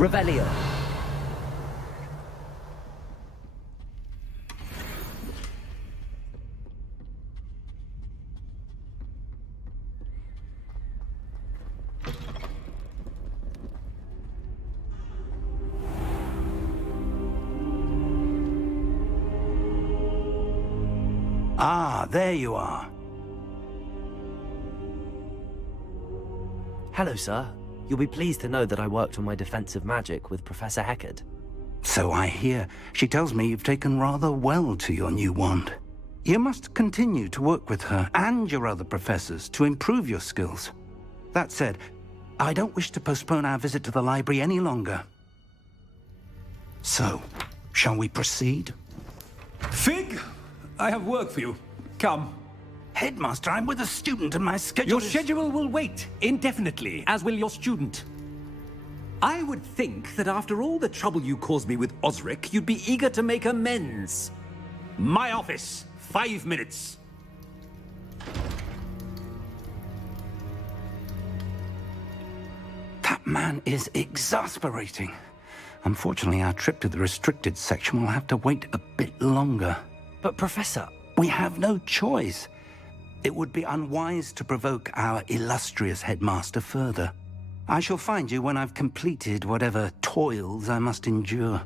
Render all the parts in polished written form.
Revelio. Ah, there you are. Hello, sir. You'll be pleased to know that I worked on my defensive magic with Professor Heckard. So I hear. She tells me you've taken rather well to your new wand. You must continue to work with her and your other professors to improve your skills. That said, I don't wish to postpone our visit to the library any longer. So, shall we proceed? Fig, I have work for you. Come. Headmaster, I'm with a student and my schedule Your schedule will wait indefinitely, as will your student. I would think that after all the trouble you caused me with Osric, you'd be eager to make amends. My office, 5 minutes. That man is exasperating. Unfortunately, our trip to the restricted section will have to wait a bit longer. But, Professor... We have no choice. It would be unwise to provoke our illustrious headmaster further. I shall find you when I've completed whatever toils I must endure.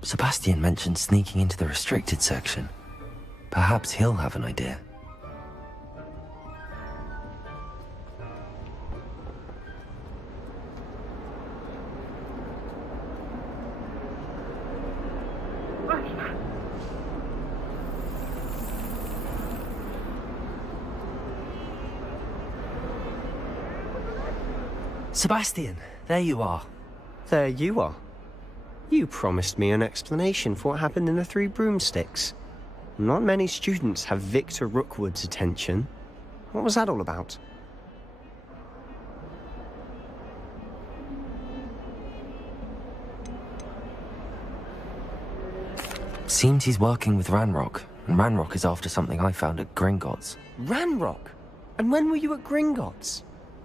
Sebastian mentioned sneaking into the restricted section. Perhaps he'll have an idea. Sebastian, there you are. There you are. You promised me an explanation for what happened in the Three Broomsticks. Not many students have Victor Rookwood's attention. What was that all about? Seems he's working with Ranrock, and Ranrock is after something I found at Gringotts. Ranrock? And when were you at Gringotts?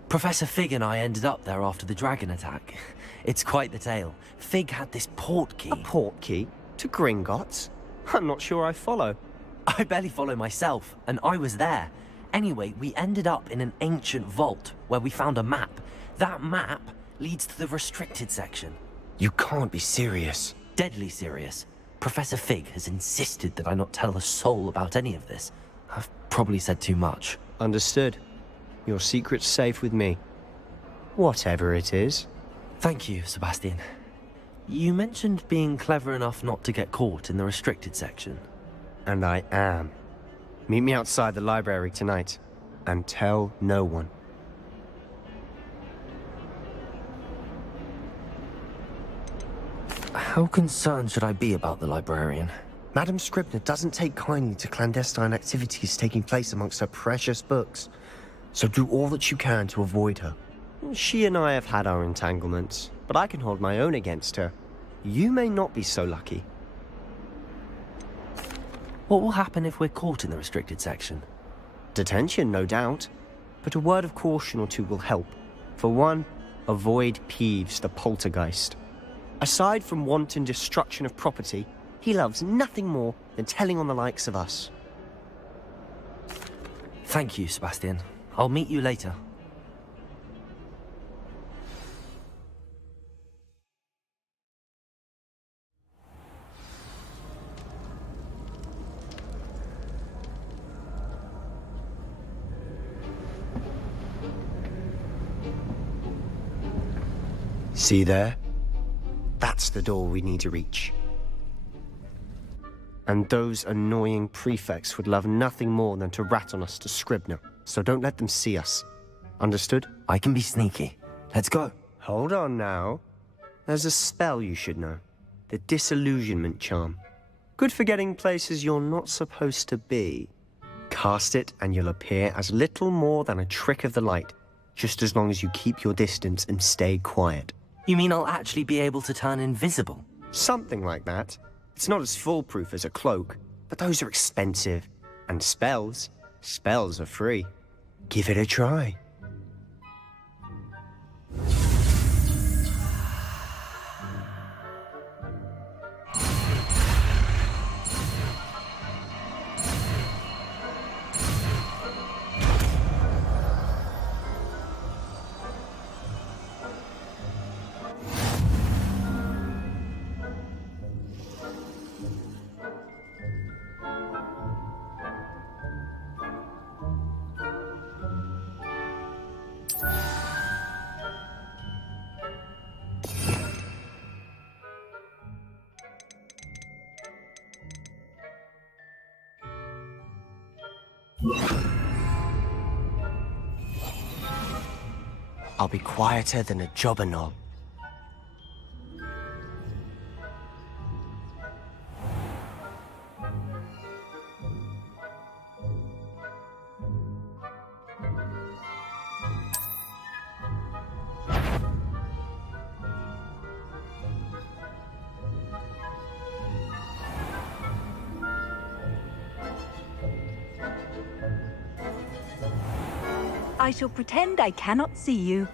Professor Fig and I ended up there after the dragon attack. It's quite the tale. Fig had this port key. A port key? To Gringotts? I'm not sure I follow. I barely follow myself, and I was there. Anyway, we ended up in an ancient vault where we found a map. That map leads to the restricted section. You can't be serious. Deadly serious. Professor Fig has insisted that I not tell a soul about any of this. I've probably said too much. Understood. Your secret's safe with me. Whatever it is. Thank you, Sebastian. You mentioned being clever enough not to get caught in the restricted section. And I am. Meet me outside the library tonight. And tell no one. How concerned should I be about the librarian? Madam Scribner doesn't take kindly to clandestine activities taking place amongst her precious books. So do all that you can to avoid her. She and I have had our entanglements, but I can hold my own against her. You may not be so lucky. What will happen if we're caught in the restricted section? Detention, no doubt. But a word of caution or two will help. For one, avoid Peeves, the poltergeist. Aside from wanton destruction of property, he loves nothing more than telling on the likes of us. Thank you, Sebastian. I'll meet you later. See there? That's the door we need to reach. And those annoying prefects would love nothing more than to rat on us to Scribner. So don't let them see us. Understood? I can be sneaky. Let's go. Hold on now. There's a spell you should know. The Disillusionment Charm. Good for getting places you're not supposed to be. Cast it and you'll appear as little more than a trick of the light, just as long as you keep your distance and stay quiet. You mean I'll actually be able to turn invisible? Something like that. It's not as foolproof as a cloak, but those are expensive. And spells are free. Give it a try. I'll be quieter than a jobberknoll. I shall pretend I cannot see you.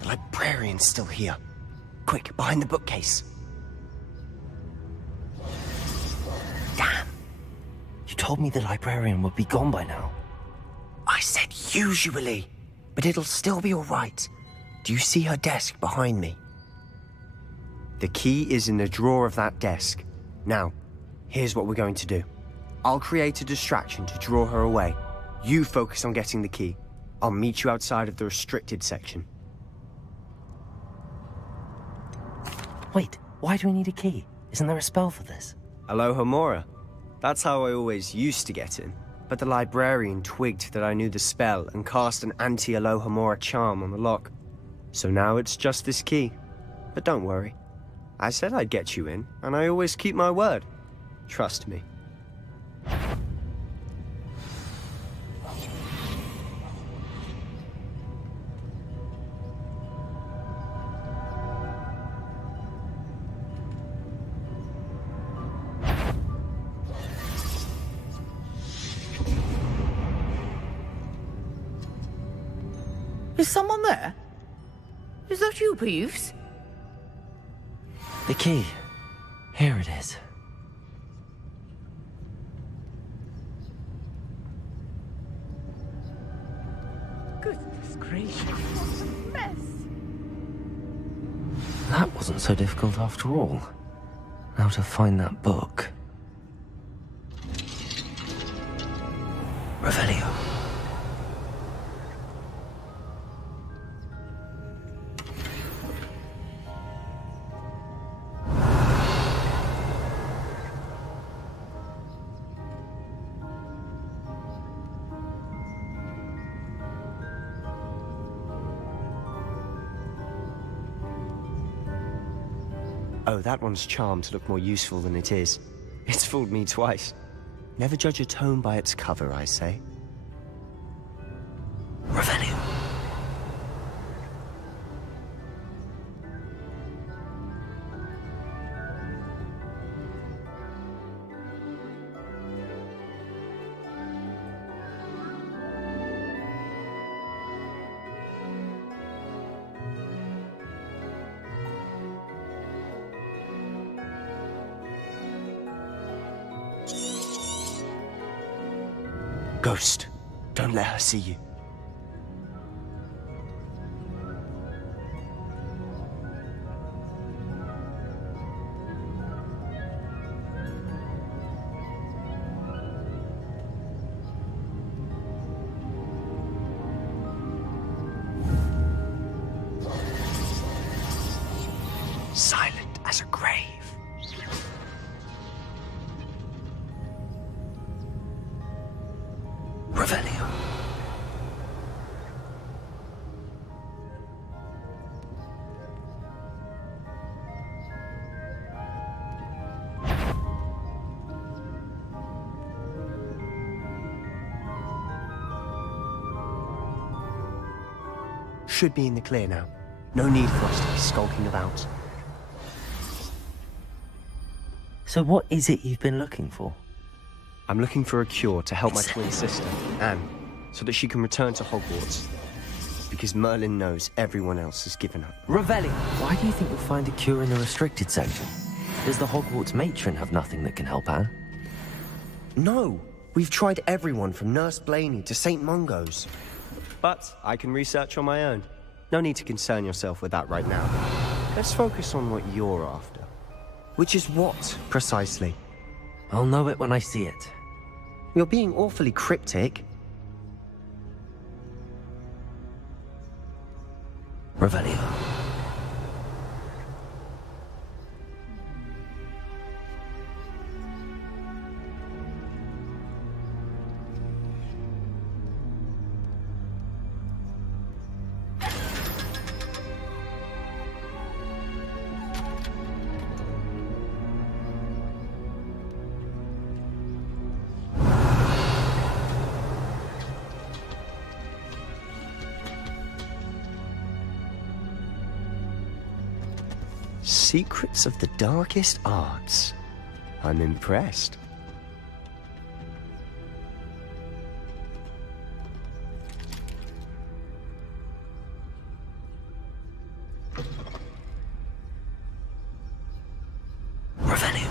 The librarian's still here. Quick, behind the bookcase. Damn. You told me the librarian would be gone by now. I said usually, but it'll still be all right. Do you see her desk behind me? The key is in the drawer of that desk. Now, here's what we're going to do. I'll create a distraction to draw her away. You focus on getting the key. I'll meet you outside of the restricted section. Wait, why do we need a key? Isn't there a spell for this? Alohomora. That's how I always used to get in. But the librarian twigged that I knew the spell and cast an anti-Alohomora charm on the lock. So now it's just this key. But don't worry. I said I'd get you in, and I always keep my word. Trust me. Is someone there? Is that you, Peeves? The key. Here it is. Goodness gracious, what a mess. That wasn't so difficult after all. Now to find that book. Revelio. Oh, that one's charmed to look more useful than it is. It's fooled me twice. Never judge a tome by its cover, I say. Revelio. Ghost, don't let her see you. Silent as a grave. should be in the clear now. No need for us to be skulking about. So what is it you've been looking for? I'm looking for a cure to help my twin sister, Anne, so that she can return to Hogwarts. Because Merlin knows everyone else has given up. Revelio, why do you think you'll find a cure in the restricted section? Does the Hogwarts matron have nothing that can help Anne? No! We've tried everyone from Nurse Blaney to St. Mungo's. But I can research on my own. No need to concern yourself with that right now. Let's focus on what you're after. Which is what, precisely? I'll know it when I see it. You're being awfully cryptic. Revelio. Secrets of the darkest arts. I'm impressed. Revelio.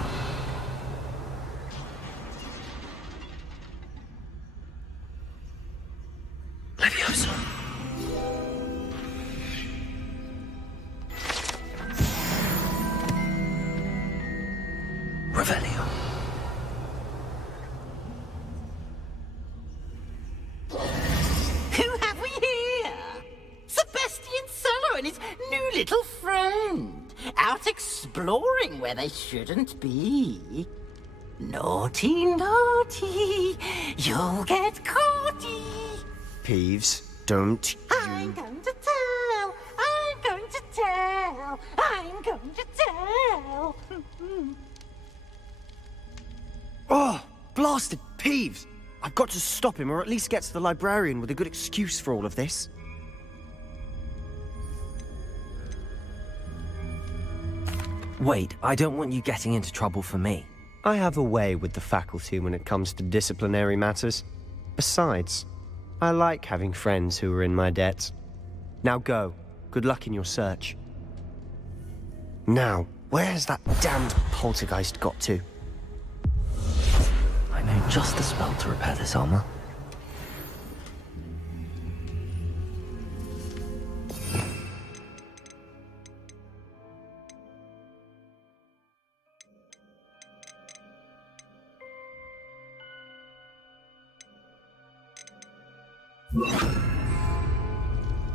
Levioso. Revelio. Who have we here? Sebastian Sallow and his new little friend. Out exploring where they shouldn't be. Naughty, naughty. You'll get caughty. Peeves, don't I'm going to tell. I'm going to tell. I'm going to tell. Oh, blasted Peeves! I've got to stop him, or at least get to the librarian with a good excuse for all of this. Wait, I don't want you getting into trouble for me. I have a way with the faculty when it comes to disciplinary matters. Besides, I like having friends who are in my debt. Now go. Good luck in your search. Now, where's that damned poltergeist got to? I know just the spell to repair this armor.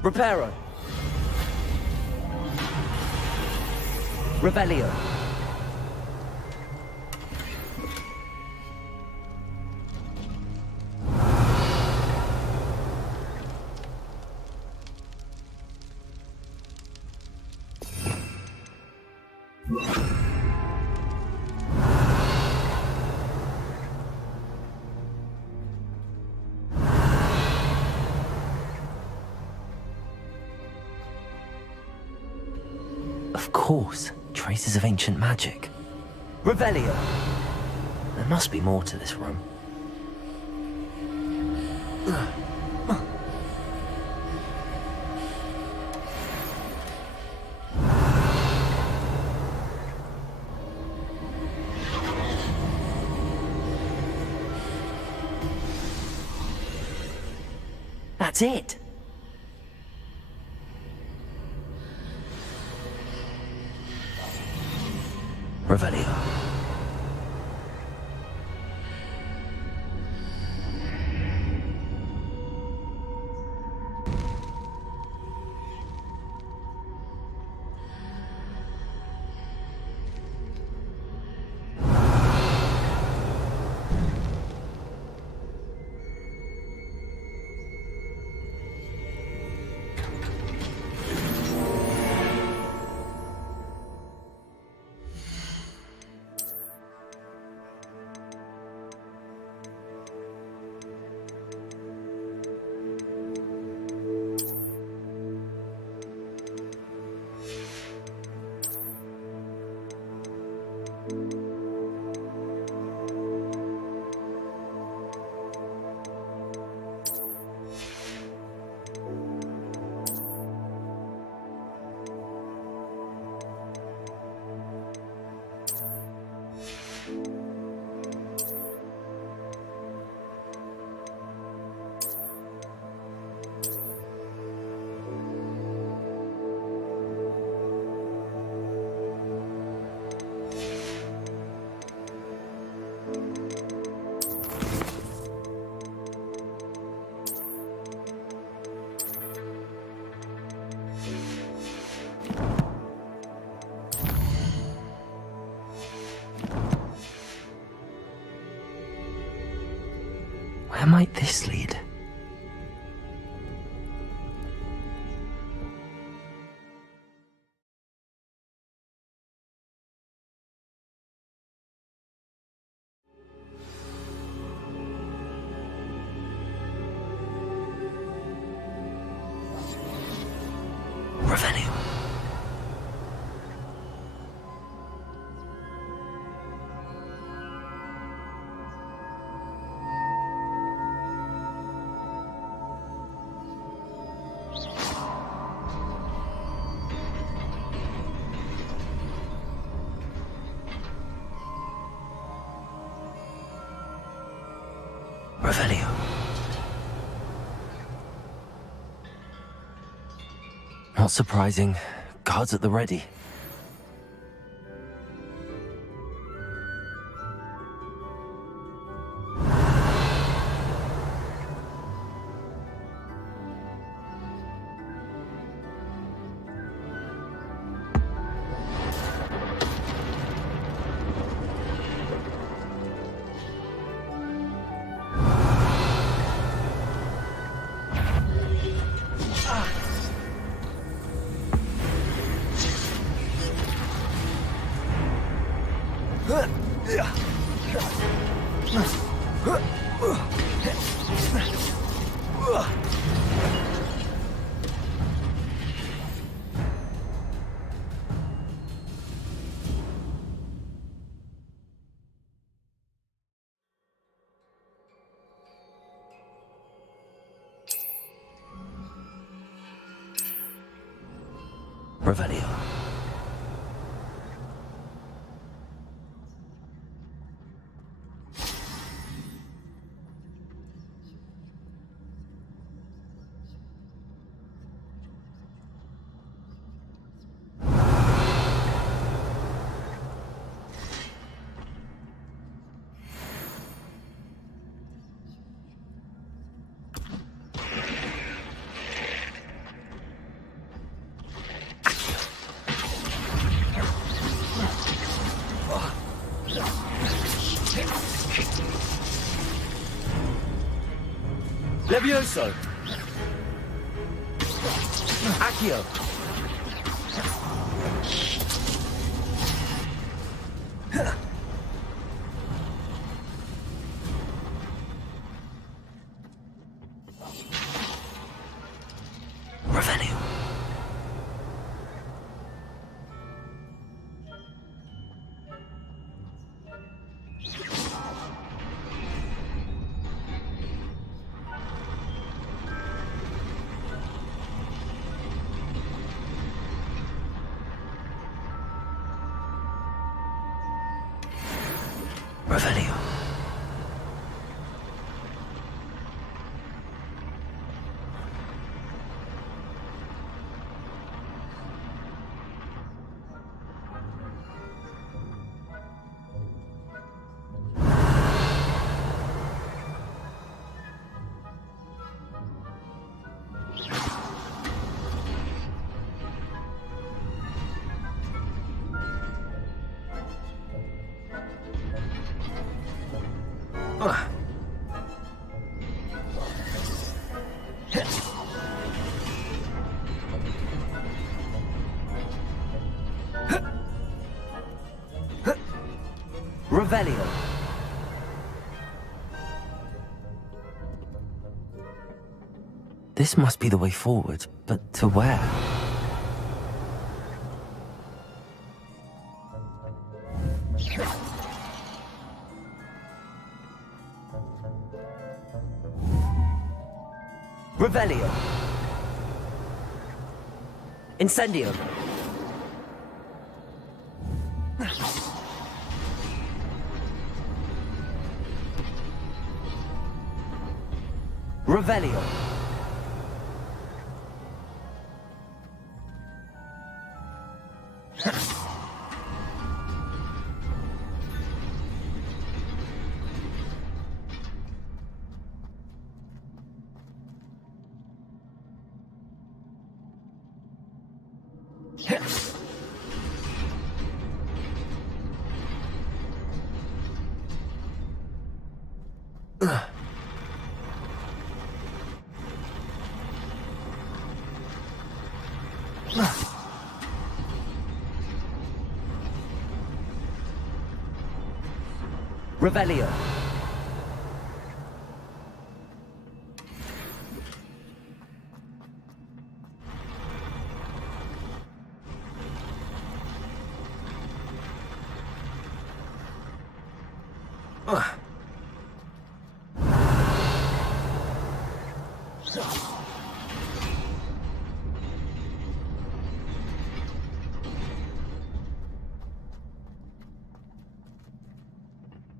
Reparo. Revelio. Of course, traces of ancient magic. Revelio! There must be more to this room. That's it! Revelio. Where might this lead? Revenue. Revenue. Not surprising. Guards at the ready. Revelio. Levioso! Accio! Revenue. Revelio. Revelio. This must be the way forward, but to where? Revelio. Incendio. Revelio. Revelio.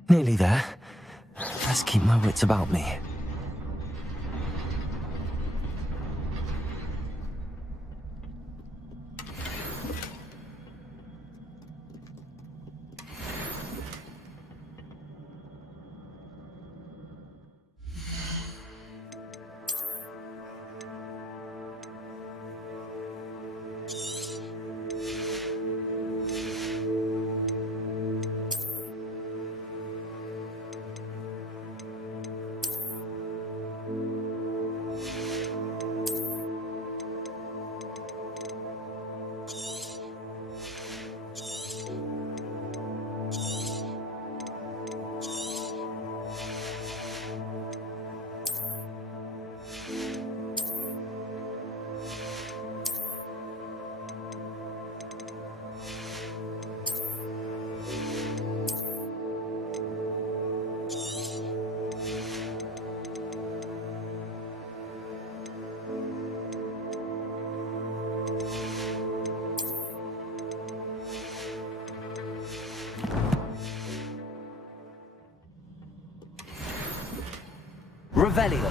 Nearly there. Let's keep my wits about me. Revelio.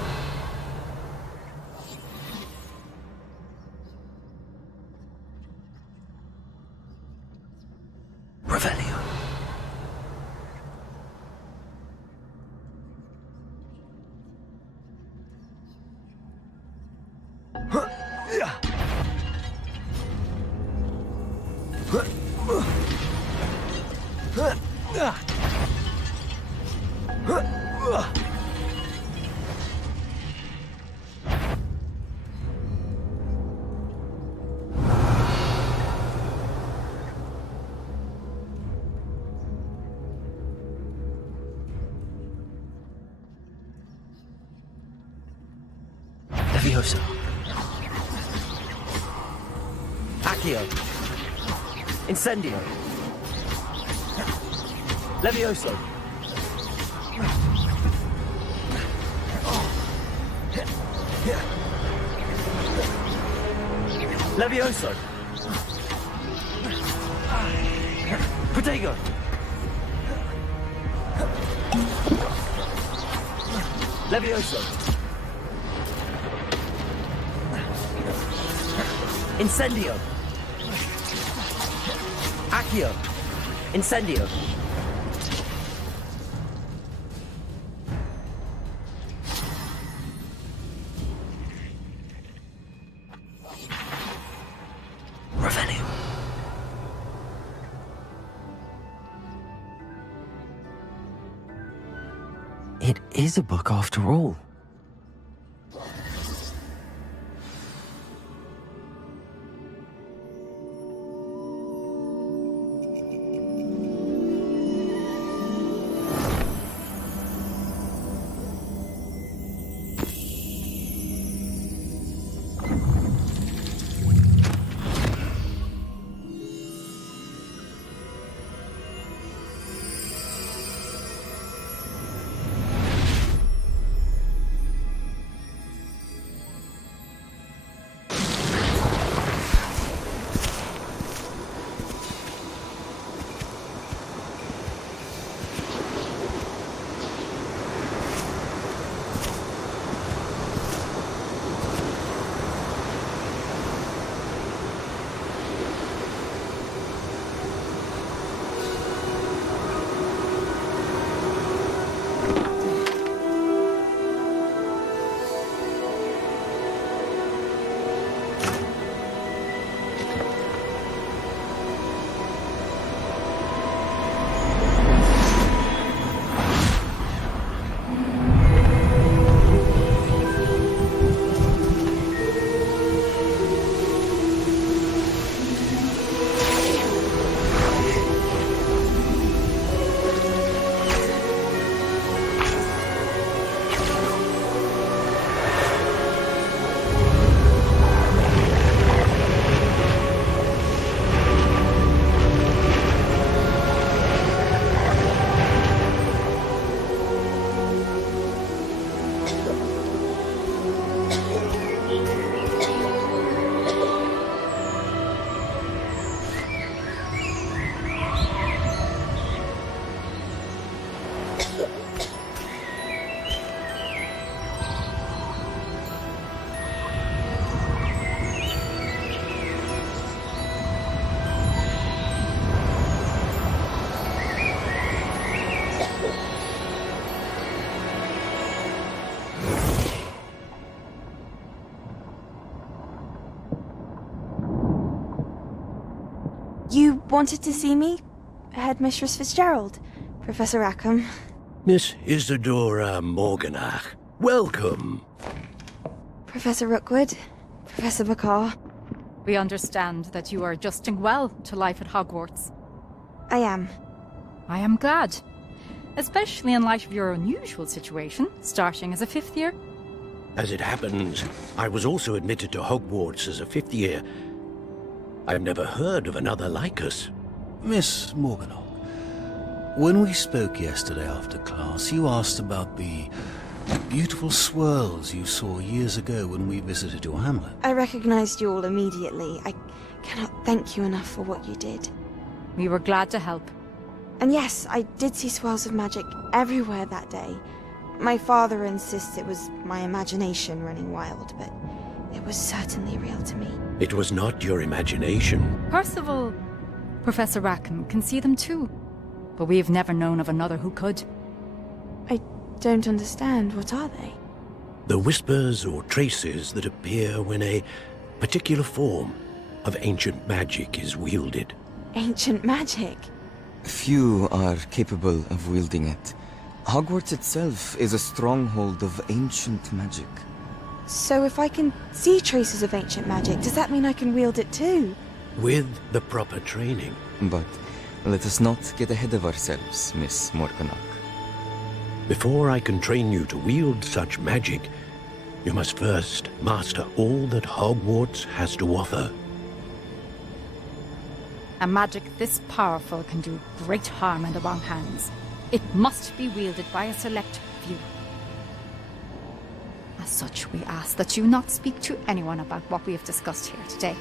Revelio. Levioso. Accio. Incendio. Levioso. Levioso. Protego. Levioso. Incendio. Accio. Incendio. Revenue. It is a book after all. You wanted to see me? Headmistress Fitzgerald? Professor Rackham? Miss Isadora Morganach, welcome. Professor Rookwood? Professor Bakar? We understand that you are adjusting well to life at Hogwarts. I am. I am glad. Especially in light of your unusual situation, starting as a 5th year. As it happens, I was also admitted to Hogwarts as a 5th year. I've never heard of another like us. Miss Morganach, when we spoke yesterday after class, you asked about the beautiful swirls you saw years ago when we visited your hamlet. I recognized you all immediately. I cannot thank you enough for what you did. We were glad to help. And yes, I did see swirls of magic everywhere that day. My father insists it was my imagination running wild, but it was certainly real to me. It was not your imagination. Percival, Professor Rackham can see them too. But we have never known of another who could. I don't understand. What are they? The whispers or traces that appear when a particular form of ancient magic is wielded. Ancient magic? Few are capable of wielding it. Hogwarts itself is a stronghold of ancient magic. So if I can see traces of ancient magic, does that mean I can wield it too? With the proper training. But let us not get ahead of ourselves, Miss Morganach. Before I can train you to wield such magic, you must first master all that Hogwarts has to offer. A magic this powerful can do great harm in the wrong hands. It must be wielded by a select few. As such, we ask that you not speak to anyone about what we have discussed here today.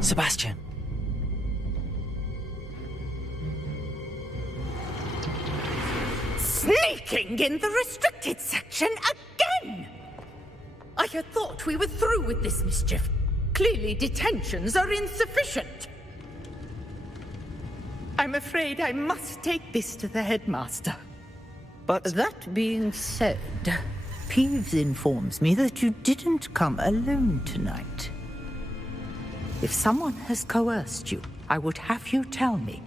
Sebastian. Sneaking in the restricted section again! I had thought we were through with this mischief. Clearly detentions are insufficient. I'm afraid I must take this to the headmaster. But that being said, Peeves informs me that you didn't come alone tonight. If someone has coerced you, I would have you tell me.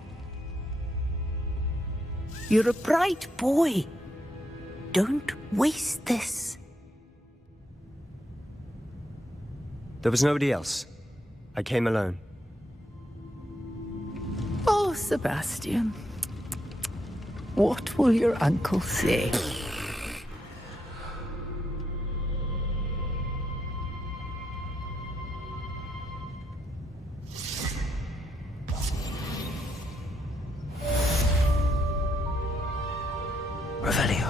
You're a bright boy. Don't waste this. There was nobody else. I came alone. Oh, Sebastian. What will your uncle say? Revelio.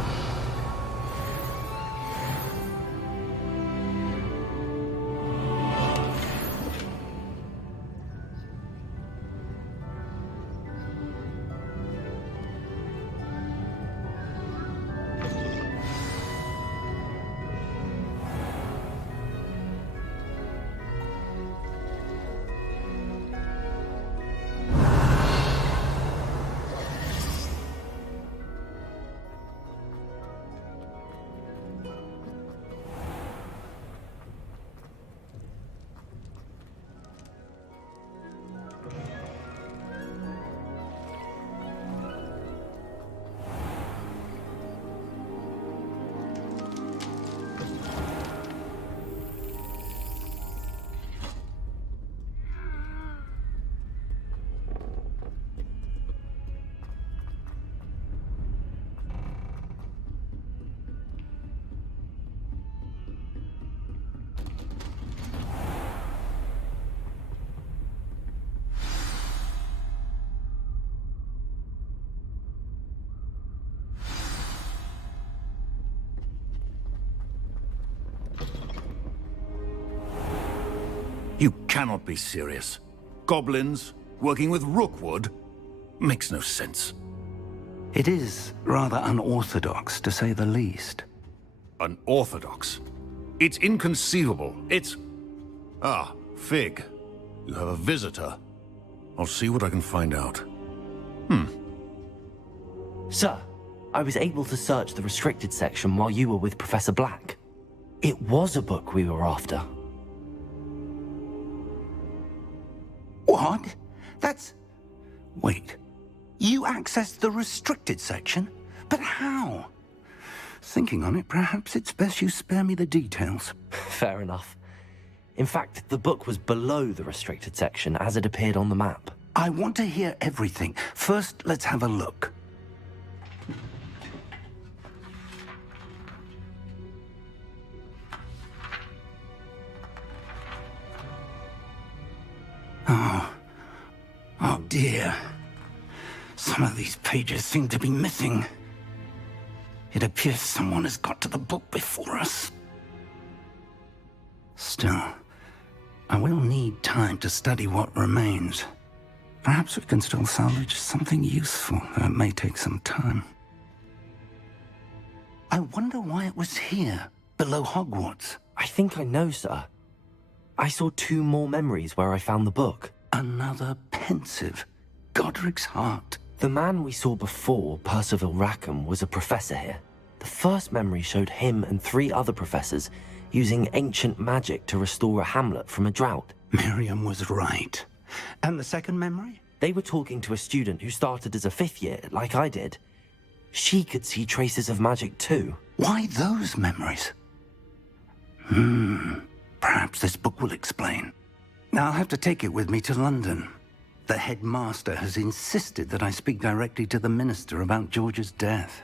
You cannot be serious. Goblins working with Rookwood makes no sense. It is rather unorthodox, to say the least. Unorthodox? It's inconceivable. It's... Ah, Fig. You have a visitor. I'll see what I can find out. Sir, I was able to search the restricted section while you were with Professor Black. It was a book we were after. What? That's... Wait. You accessed the restricted section? But how? Thinking on it, perhaps it's best you spare me the details. Fair enough. In fact, the book was below the restricted section as it appeared on the map. I want to hear everything. First, let's have a look. Oh dear. Some of these pages seem to be missing. It appears someone has got to the book before us. Still, I will need time to study what remains. Perhaps we can still salvage something useful, though it may take some time. I wonder why it was here, below Hogwarts. I think I know, sir. I saw 2 more memories where I found the book. Another pensive. Godric's heart. The man we saw before, Percival Rackham, was a professor here. The first memory showed him and 3 other professors using ancient magic to restore a hamlet from a drought. Miriam was right. And the second memory? They were talking to a student who started as a 5th year, like I did. She could see traces of magic too. Why those memories? Perhaps this book will explain. I'll have to take it with me to London. The headmaster has insisted that I speak directly to the minister about George's death.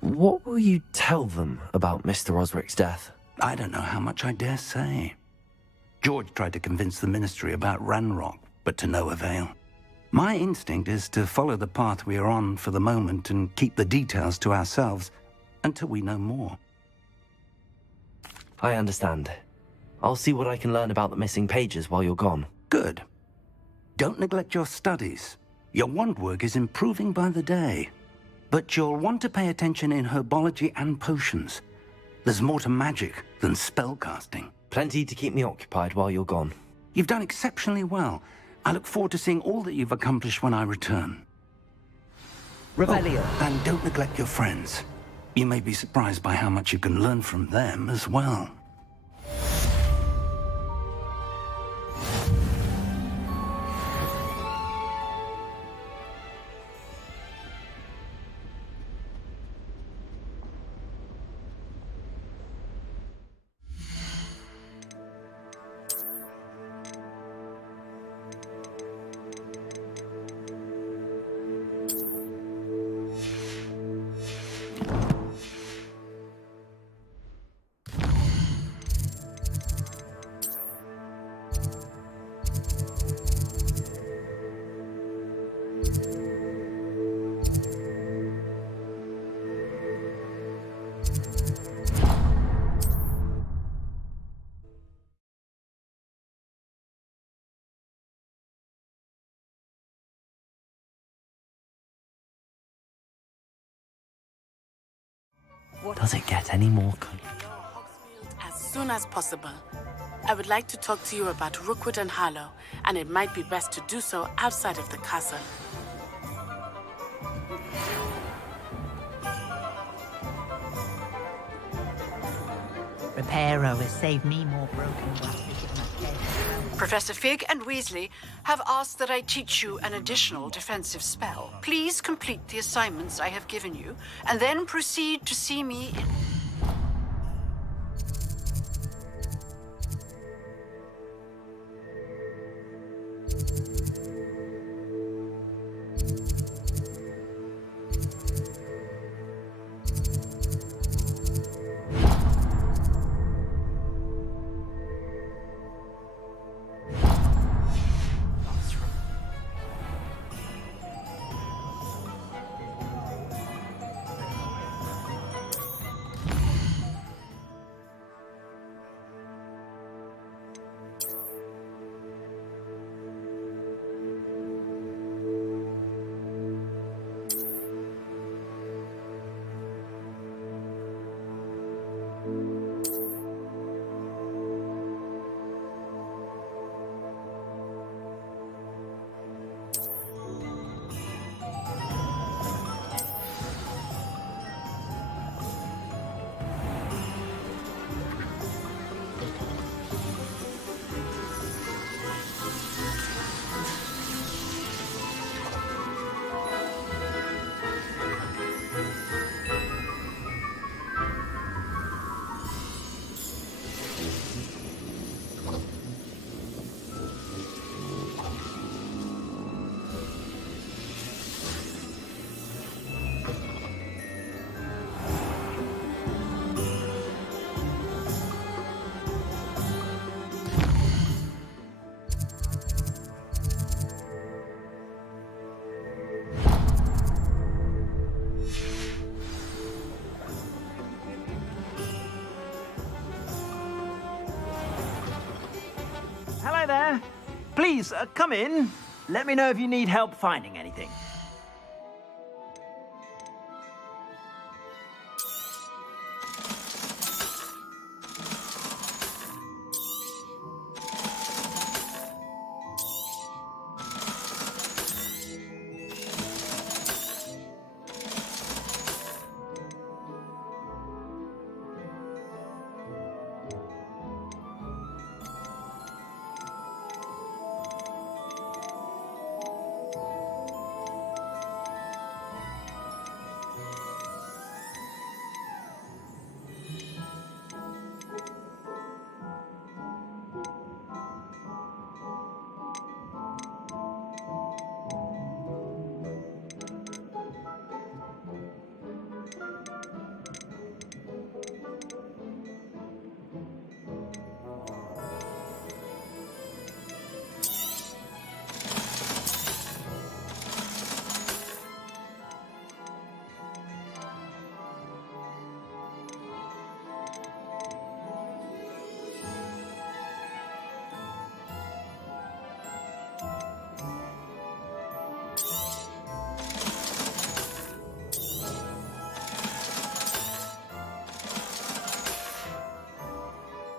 What will you tell them about Mr. Osric's death? I don't know how much I dare say. George tried to convince the ministry about Ranrock, but to no avail. My instinct is to follow the path we are on for the moment and keep the details to ourselves until we know more. I understand. I'll see what I can learn about the missing pages while you're gone. Good. Don't neglect your studies. Your wand work is improving by the day. But you'll want to pay attention in herbology and potions. There's more to magic than spellcasting. Plenty to keep me occupied while you're gone. You've done exceptionally well. I look forward to seeing all that you've accomplished when I return. Revelio. Oh, and don't neglect your friends. You may be surprised by how much you can learn from them as well. Does it get any more As soon as possible. I would like to talk to you about Rookwood and Harlow, and it might be best to do so outside of the castle. Reparo has saved me more broken glasses in my head. Professor Fig and Weasley have asked that I teach you an additional defensive spell. Please complete the assignments I have given you, and then proceed to see me in... Hi there. Please, come in. Let me know if you need help finding anything.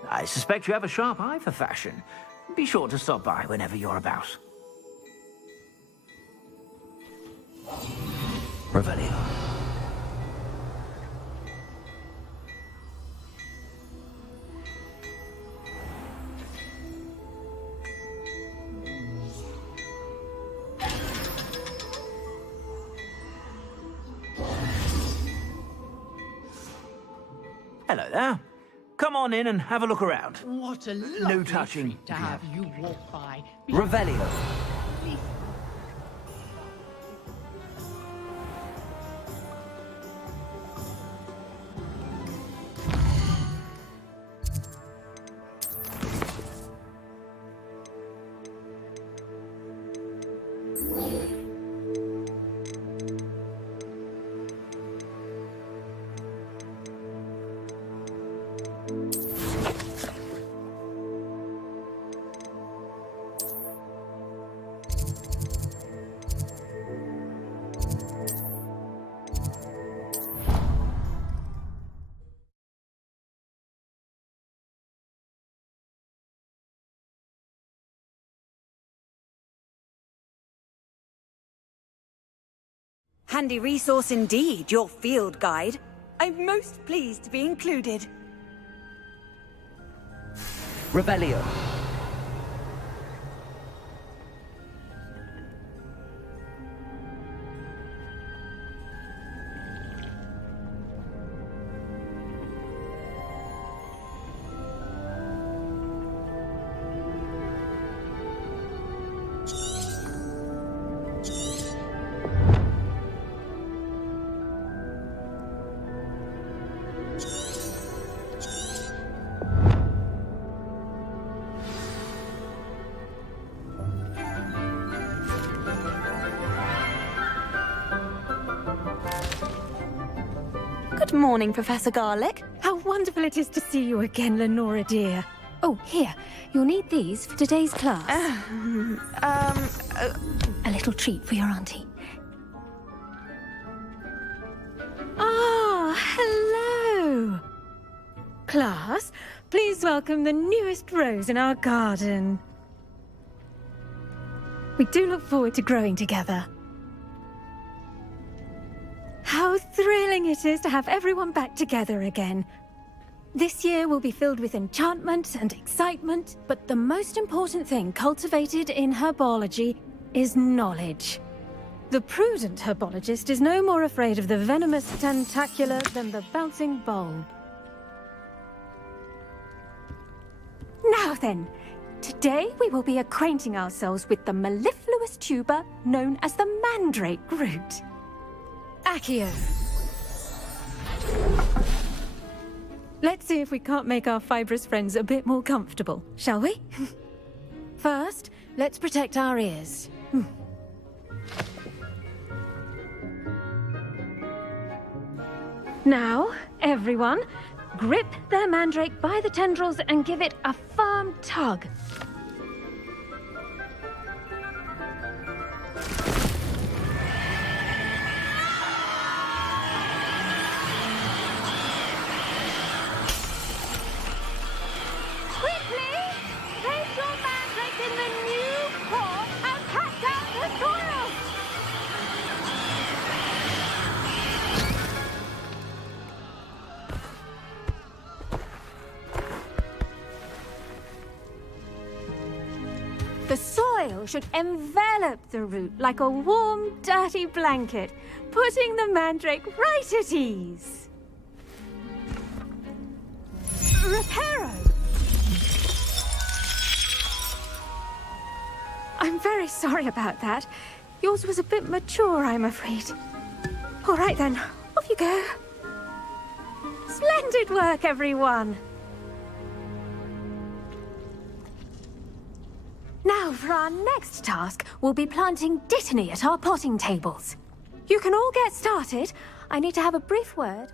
I suspect you have a sharp eye for fashion. Be sure to stop by whenever you're about. Revelio. Hello there. Come on in and have a look around. What a No touching. treat to have you walk by. Revelio. Handy resource indeed, your field guide. I'm most pleased to be included. Revelio. Good morning, Professor Garlick. How wonderful it is to see you again, Lenora dear. Oh, here. You'll need these for today's class. A little treat for your auntie. Ah, hello. Class, please welcome the newest rose in our garden. We do look forward to growing together. How thrilling it is to have everyone back together again. This year will be filled with enchantment and excitement, but the most important thing cultivated in herbology is knowledge. The prudent herbologist is no more afraid of the venomous tentacula than the bouncing bulb. Now then, today we will be acquainting ourselves with the mellifluous tuber known as the mandrake root. Accio. Let's see if we can't make our fibrous friends a bit more comfortable, shall we? First, let's protect our ears. Now, everyone, grip their mandrake by the tendrils and give it a firm tug. Quickly! Place your mandrake in the new pot and pat down the soil! The soil should envelop the root like a warm, dirty blanket, putting the mandrake right at ease. Reparo! I'm very sorry about that. Yours was a bit mature, I'm afraid. All right then, off you go. Splendid work, everyone! Now, for our next task, we'll be planting Dittany at our potting tables. You can all get started. I need to have a brief word.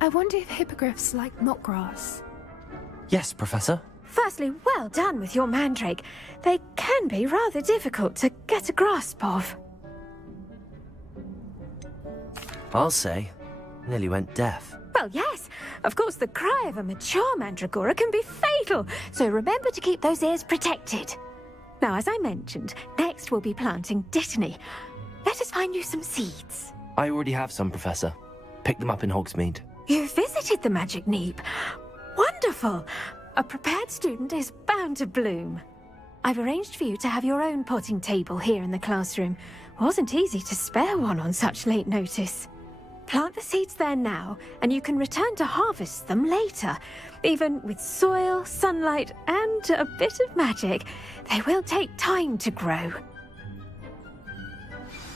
I wonder if hippogriffs like knotgrass. Yes, Professor. Firstly, well done with your mandrake. They can be rather difficult to get a grasp of. I'll say. Nearly went deaf. Well, yes. Of course, the cry of a mature mandragora can be fatal, so remember to keep those ears protected. Now, as I mentioned, next we'll be planting Dittany. Let us find you some seeds. I already have some, Professor. Picked them up in Hogsmeade. You visited the Magic Neep. Wonderful! A prepared student is bound to bloom. I've arranged for you to have your own potting table here in the classroom. Wasn't easy to spare one on such late notice. Plant the seeds there now, and you can return to harvest them later. Even with soil, sunlight, and a bit of magic, they will take time to grow.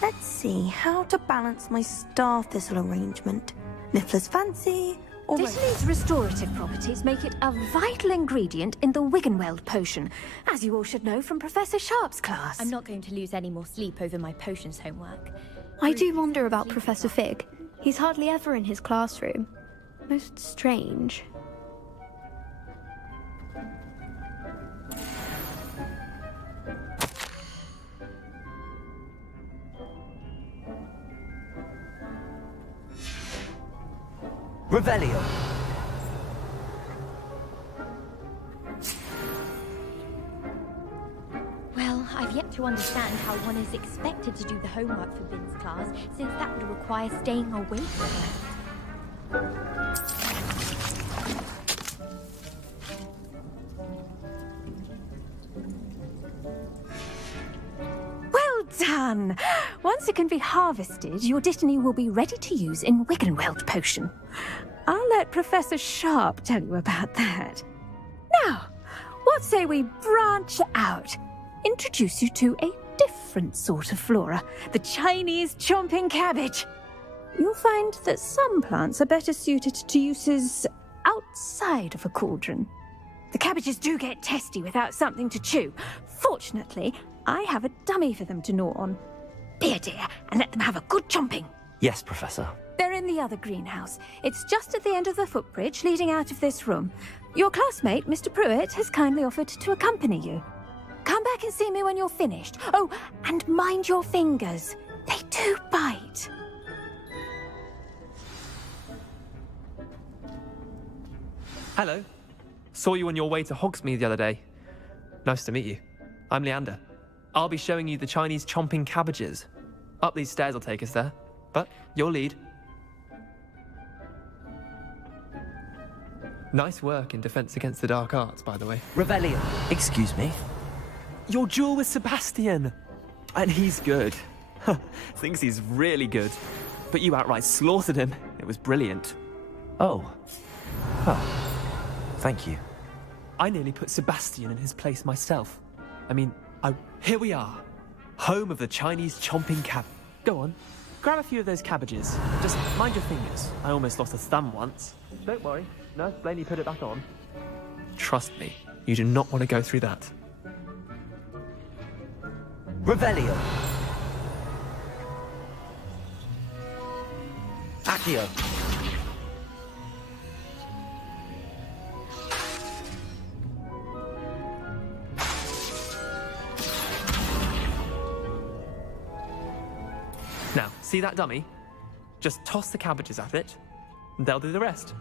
Let's see how to balance my star thistle arrangement. Niffler's fancy, or... Dittany's restorative properties make it a vital ingredient in the Wiggenweld potion, as you all should know from Professor Sharp's class. I'm not going to lose any more sleep over my potions homework. I do wonder about Professor Fig. He's hardly ever in his classroom. Most strange. Revelio. Well, I've yet to understand how one is expected to do the homework for Bin's class, since that would require staying awake for her. Well done! Once it can be harvested, your Dittany will be ready to use in Wiggenweld potion. I'll let Professor Sharp tell you about that. Now, what say we branch out? Introduce you to a different sort of flora, the Chinese chomping cabbage. You'll find that some plants are better suited to uses outside of a cauldron. The cabbages do get testy without something to chew. Fortunately, I have a dummy for them to gnaw on. Be a dear and let them have a good chomping. Yes, Professor. They're in the other greenhouse. It's just at the end of the footbridge leading out of this room. Your classmate, Mr. Pruitt, has kindly offered to accompany you. Come back and see me when you're finished. Oh, and mind your fingers. They do bite. Hello. Saw you on your way to Hogsmeade the other day. Nice to meet you. I'm Leander. I'll be showing you the Chinese chomping cabbages. Up these stairs will take us there, but your lead. Nice work in Defense Against the Dark Arts, by the way. Revelio. Excuse me? Your duel with Sebastian! And he's good. Thinks he's really good. But you outright slaughtered him. It was brilliant. Oh. Oh. Thank you. I nearly put Sebastian in his place myself. Here we are. Home of the Chinese chomping cab. Go on. grab a few of those cabbages. Just mind your fingers. I almost lost a thumb once. Don't worry. Nurse Blaney put it back on. Trust me, you do not want to go through that. Revelio. Accio. Now, see that dummy? Just toss the cabbages at it, and they'll do the rest.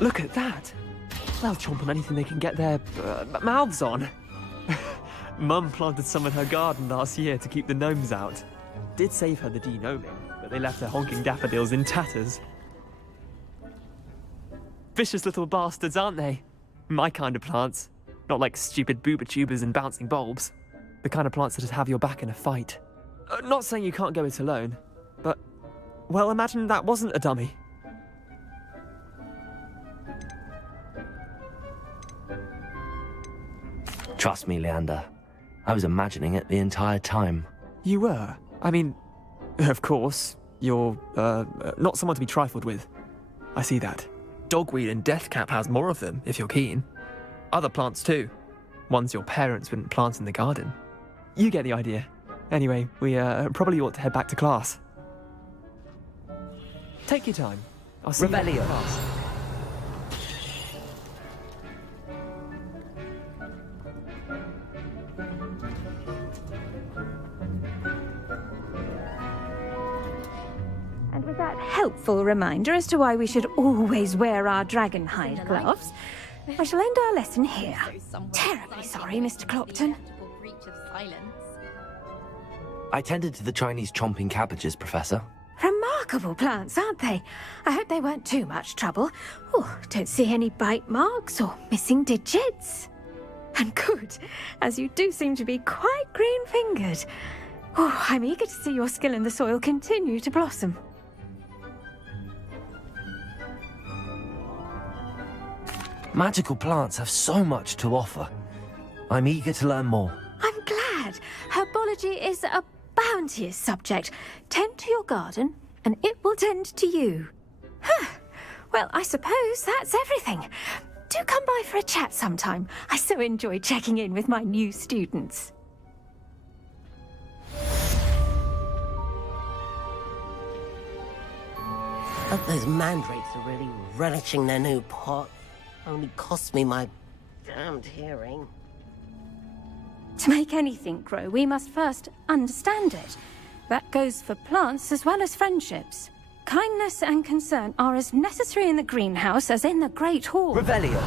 Look at that! They'll chomp on anything they can get their mouths on. Mum planted some in her garden last year to keep the gnomes out. Did save her the de-gnoming, but they left her honking daffodils in tatters. Vicious little bastards, aren't they? My kind of plants. Not like stupid booba tubers and bouncing bulbs. The kind of plants that just have your back in a fight. Not saying you can't go it alone, but, well, imagine that wasn't a dummy. Trust me, Leander. I was imagining it the entire time. You were? I mean, of course, you're, not someone to be trifled with. I see that. Dogweed and deathcap has more of them, if you're keen. Other plants too. Ones your parents wouldn't plant in the garden. You get the idea. Anyway, we probably ought to head back to class. Take your time. I'll see you in class. And with that helpful reminder as to why we should always wear our dragon hide gloves, I shall end our lesson here. Terribly sorry, Mr. Clopton. I tended to the Chinese chomping cabbages, Professor. Remarkable plants, aren't they? I hope they weren't too much trouble. Oh, don't see any bite marks or missing digits. And good, as you do seem to be quite green-fingered. Oh, I'm eager to see your skill in the soil continue to blossom. Magical plants have so much to offer. I'm eager to learn more. I'm glad. Herbology is a bounteous subject. Tend to your garden, and it will tend to you. Huh. Well, I suppose that's everything. Do come by for a chat sometime. I so enjoy checking in with my new students. Hope those mandrakes are really relishing their new pot. Only cost me my damned hearing. To make anything grow, we must first understand it. That goes for plants as well as friendships. Kindness and concern are as necessary in the greenhouse as in the Great Hall. Revelio.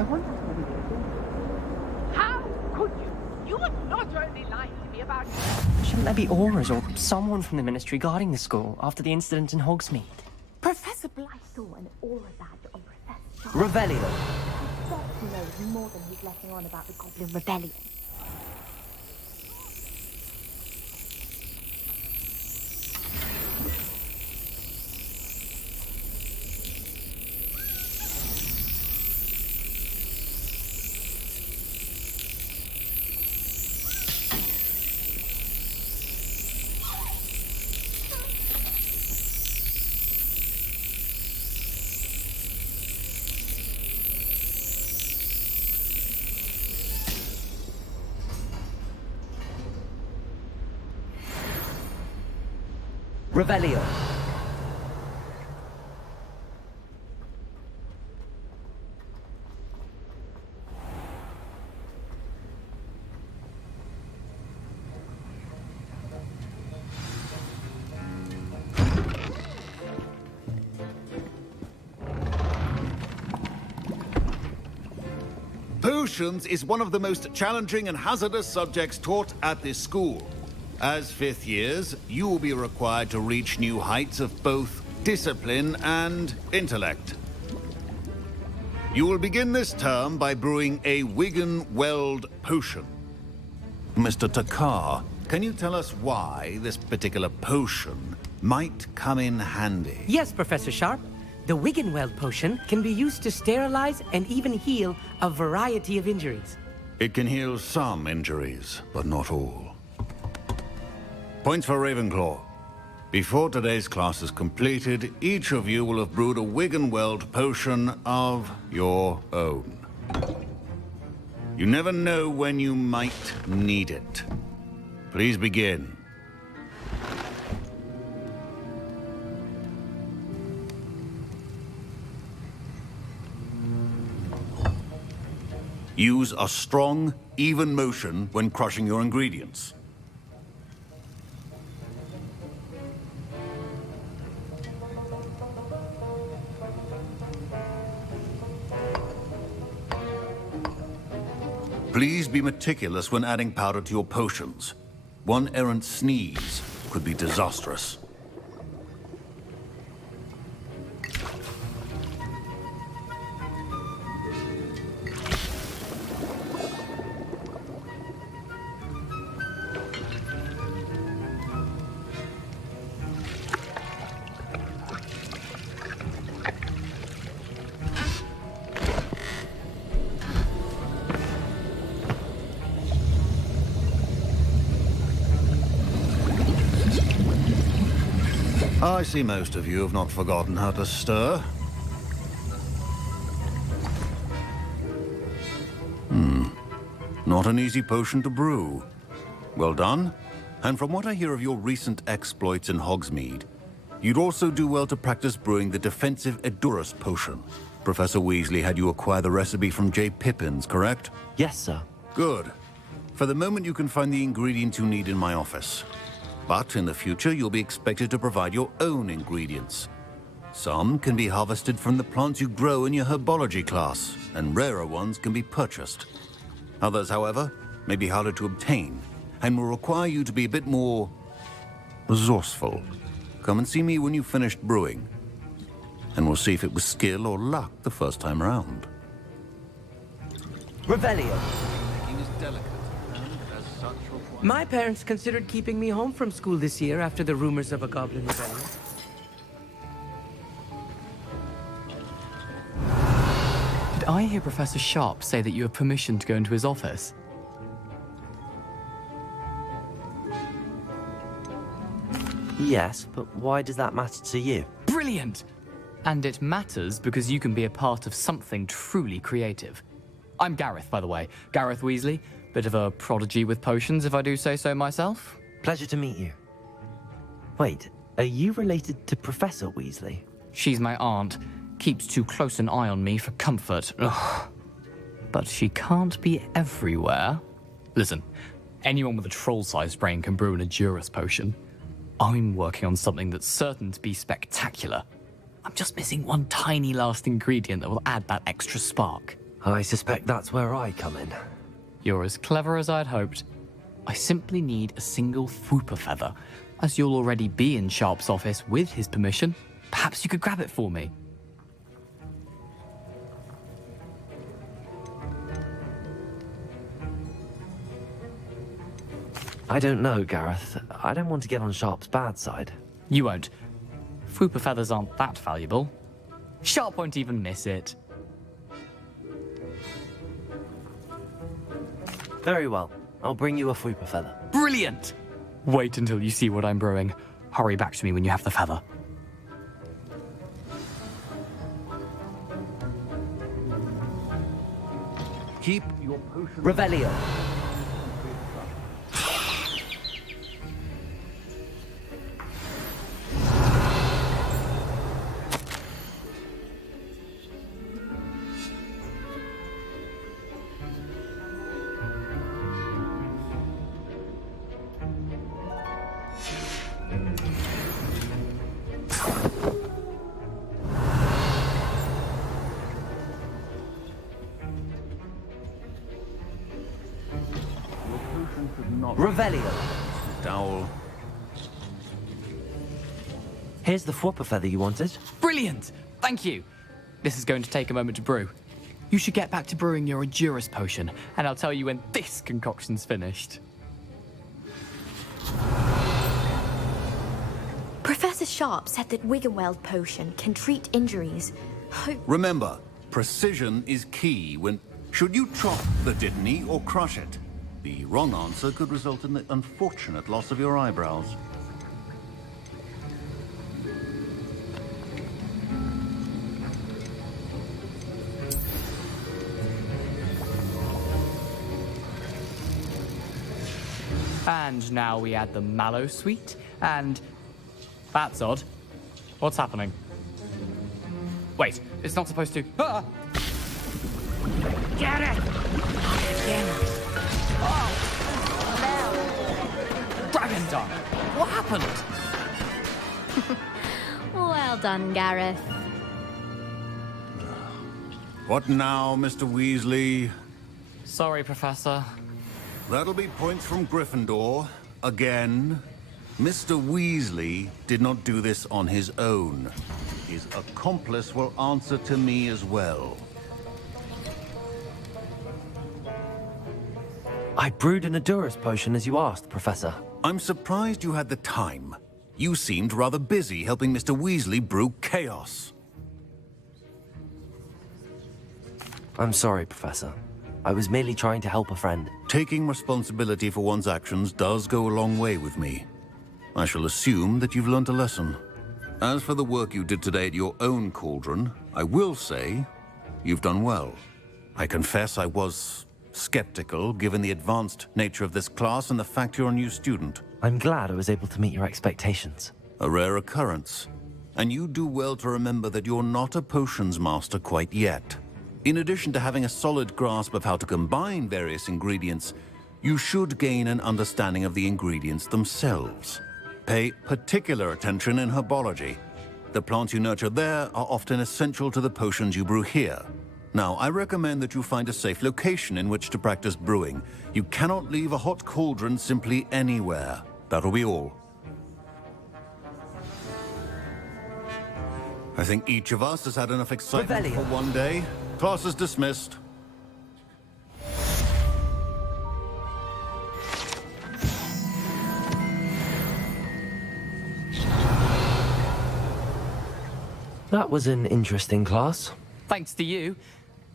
I wonder what How could you? You would not only lie to me about... Shouldn't there be auras or someone from the Ministry guarding the school after the incident in Hogsmeade? Professor Blythe. I saw an aura badge on Professor Revelio. Doctor knows more than he's letting on about the Goblin Rebellion. Revelio. Potions is one of the most challenging and hazardous subjects taught at this school. As fifth years, you will be required to reach new heights of both discipline and intellect. You will begin this term by brewing a Wiggen-Weld potion. Mr. Takar, can you tell us why this particular potion might come in handy? Yes, Professor Sharp. The Wiggen-Weld potion can be used to sterilize and even heal a variety of injuries. It can heal some injuries, but not all. Points for Ravenclaw. Before today's class is completed, each of you will have brewed a Wiggen-Weld potion of your own. You never know when you might need it. Please begin. Use a strong, even motion when crushing your ingredients. Please be meticulous when adding powder to your potions. One errant sneeze could be disastrous. I see most of you have not forgotten how to stir. Not an easy potion to brew. Well done. And from what I hear of your recent exploits in Hogsmeade, you'd also do well to practice brewing the defensive Edurus potion. Professor Weasley had you acquire the recipe from J. Pippin's, correct? Yes, sir. Good. For the moment, you can find the ingredients you need in my office. But in the future, you'll be expected to provide your own ingredients. Some can be harvested from the plants you grow in your herbology class, and rarer ones can be purchased. Others, however, may be harder to obtain, and will require you to be a bit more resourceful. Come and see me when you've finished brewing, and we'll see if it was skill or luck the first time around. Revelio. My parents considered keeping me home from school this year after the rumors of a Goblin Rebellion. Did I hear Professor Sharp say that you have permission to go into his office? Yes, but why does that matter to you? Brilliant! And it matters because you can be a part of something truly creative. I'm Gareth, by the way. Gareth Weasley. Bit of a prodigy with potions, if I do say so myself. Pleasure to meet you. Wait, are you related to Professor Weasley? She's my aunt. Keeps too close an eye on me for comfort. Ugh. But she can't be everywhere. Listen, anyone with a troll-sized brain can brew an Edurus potion. I'm working on something that's certain to be spectacular. I'm just missing one tiny last ingredient that will add that extra spark. I suspect that's where I come in. You're as clever as I'd hoped. I simply need a single Fwooper feather. As you'll already be in Sharp's office with his permission, perhaps you could grab it for me. I don't know, Gareth. I don't want to get on Sharp's bad side. You won't. Fwooper feathers aren't that valuable. Sharp won't even miss it. Very well. I'll bring you a Fwooper feather. Brilliant! Wait until you see what I'm brewing. Hurry back to me when you have the feather. Keep your potion... Revelio. Revelio. Dowel. Here's the Fwooper feather you wanted. Brilliant! Thank you. This is going to take a moment to brew. You should get back to brewing your Endurus potion, and I'll tell you when this concoction's finished. Professor Sharp said that Wiggenweld potion can treat injuries. Remember, precision is key when... Should you chop the Dittany or crush it? The wrong answer could result in the unfortunate loss of your eyebrows. And now we add the mallow sweet, and... That's odd. What's happening? Wait, it's not supposed to... Ah! Get it! Dragon Dung! What happened? Well done, Gareth. What now, Mr. Weasley? Sorry, Professor. That'll be points from Gryffindor. Again. Mr. Weasley did not do this on his own. His accomplice will answer to me as well. I brewed an Endurus potion as you asked, Professor. I'm surprised you had the time. You seemed rather busy helping Mr. Weasley brew chaos. I'm sorry, Professor. I was merely trying to help a friend. Taking responsibility for one's actions does go a long way with me. I shall assume that you've learnt a lesson. As for the work you did today at your own cauldron, I will say you've done well. I confess I was skeptical, given the advanced nature of this class and the fact you're a new student. I'm glad I was able to meet your expectations. A rare occurrence. And you do well to remember that you're not a potions master quite yet. In addition to having a solid grasp of how to combine various ingredients, you should gain an understanding of the ingredients themselves. Pay particular attention in herbology. The plants you nurture there are often essential to the potions you brew here. Now, I recommend that you find a safe location in which to practice brewing. You cannot leave a hot cauldron simply anywhere. That'll be all. I think each of us has had enough excitement for one day. Class is dismissed. That was an interesting class. Thanks to you.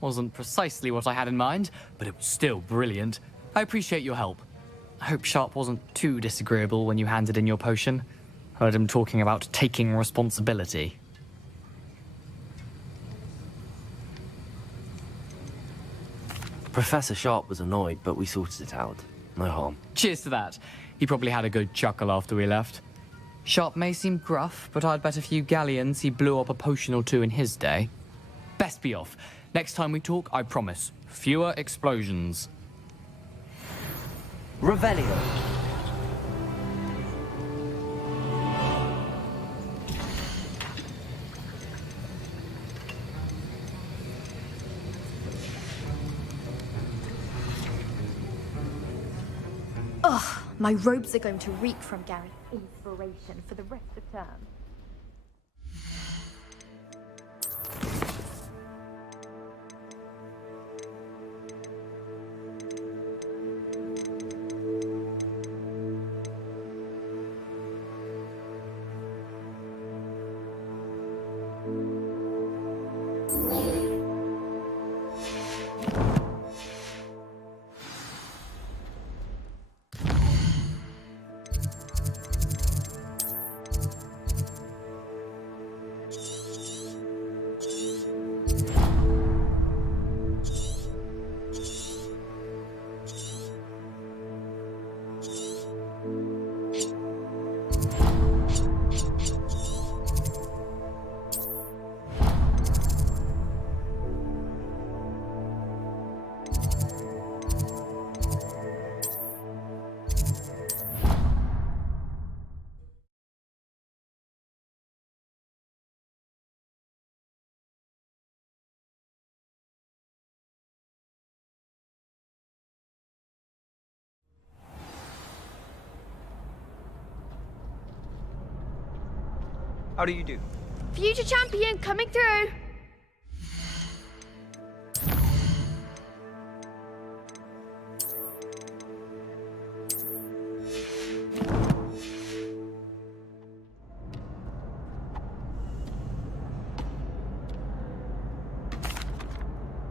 Wasn't precisely what I had in mind, but it was still brilliant. I appreciate your help. I hope Sharp wasn't too disagreeable when you handed in your potion. Heard him talking about taking responsibility. Professor Sharp was annoyed, but we sorted it out. No harm. Cheers to that. He probably had a good chuckle after we left. Sharp may seem gruff, but I'd bet a few galleons he blew up a potion or two in his day. Best be off. Next time we talk, I promise, fewer explosions. Revelio. My robes are going to reek from Gary's inspiration for the rest of term. How do you do? Future champion coming through.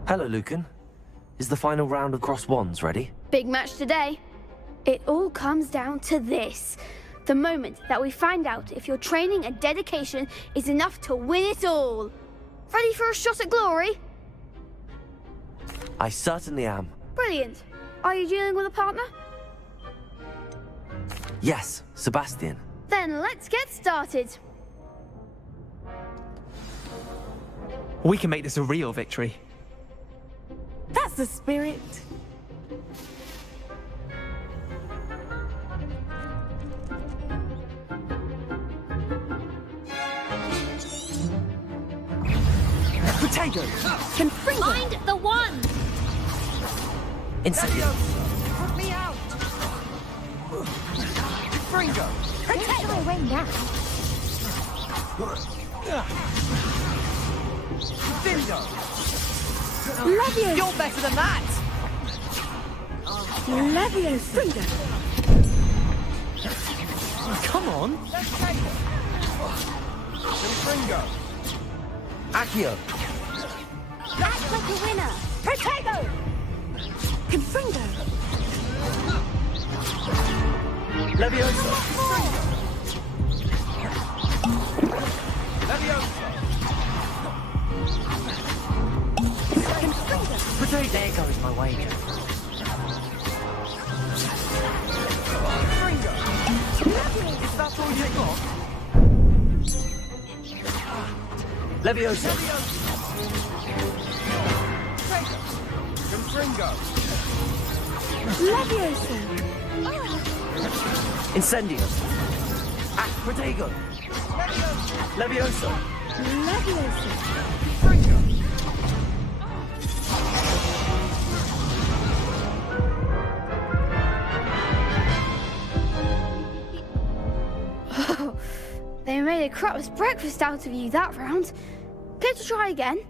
Hello, Lucan. Is the final round of Cross Wands ready? Big match today. It all comes down to this. The moment that we find out if your training and dedication is enough to win it all. Ready for a shot at glory? I certainly am. Brilliant. Are you dealing with a partner? Yes, Sebastian. Then let's get started. We can make this a real victory. That's the spirit. Potato! Confringo! Find the one! Incendio! Put me out! Confringo! Don't shy away now. Vindo! Leviosa! You're better than that! Leviosa! Come on! Let's take it! Confringo! Accio! That's like a winner! Potato! Confringo! Leviosa! Leviosa! Potato! There goes my wager. Confringo! Is that all you got? Leviosa! Confringo! Leviosa! Incendio! Protego! Leviosa! Leviosa! Confringo! They made a crap's breakfast out of you that round. Care to try again?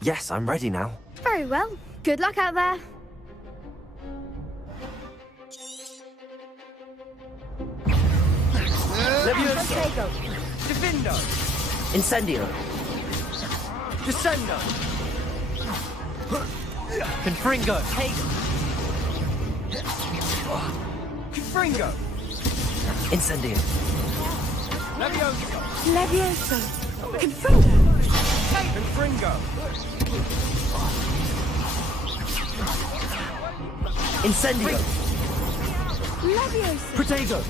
Yes, I'm ready now. Very well. Good luck out there. Leviosa! Potato! Divindo! Incendio! Descendo! Confringo! Confringo! Incendio! Leviosa! Leviosa! Confringo! Confringo! Incendio! Leviosa! Protego!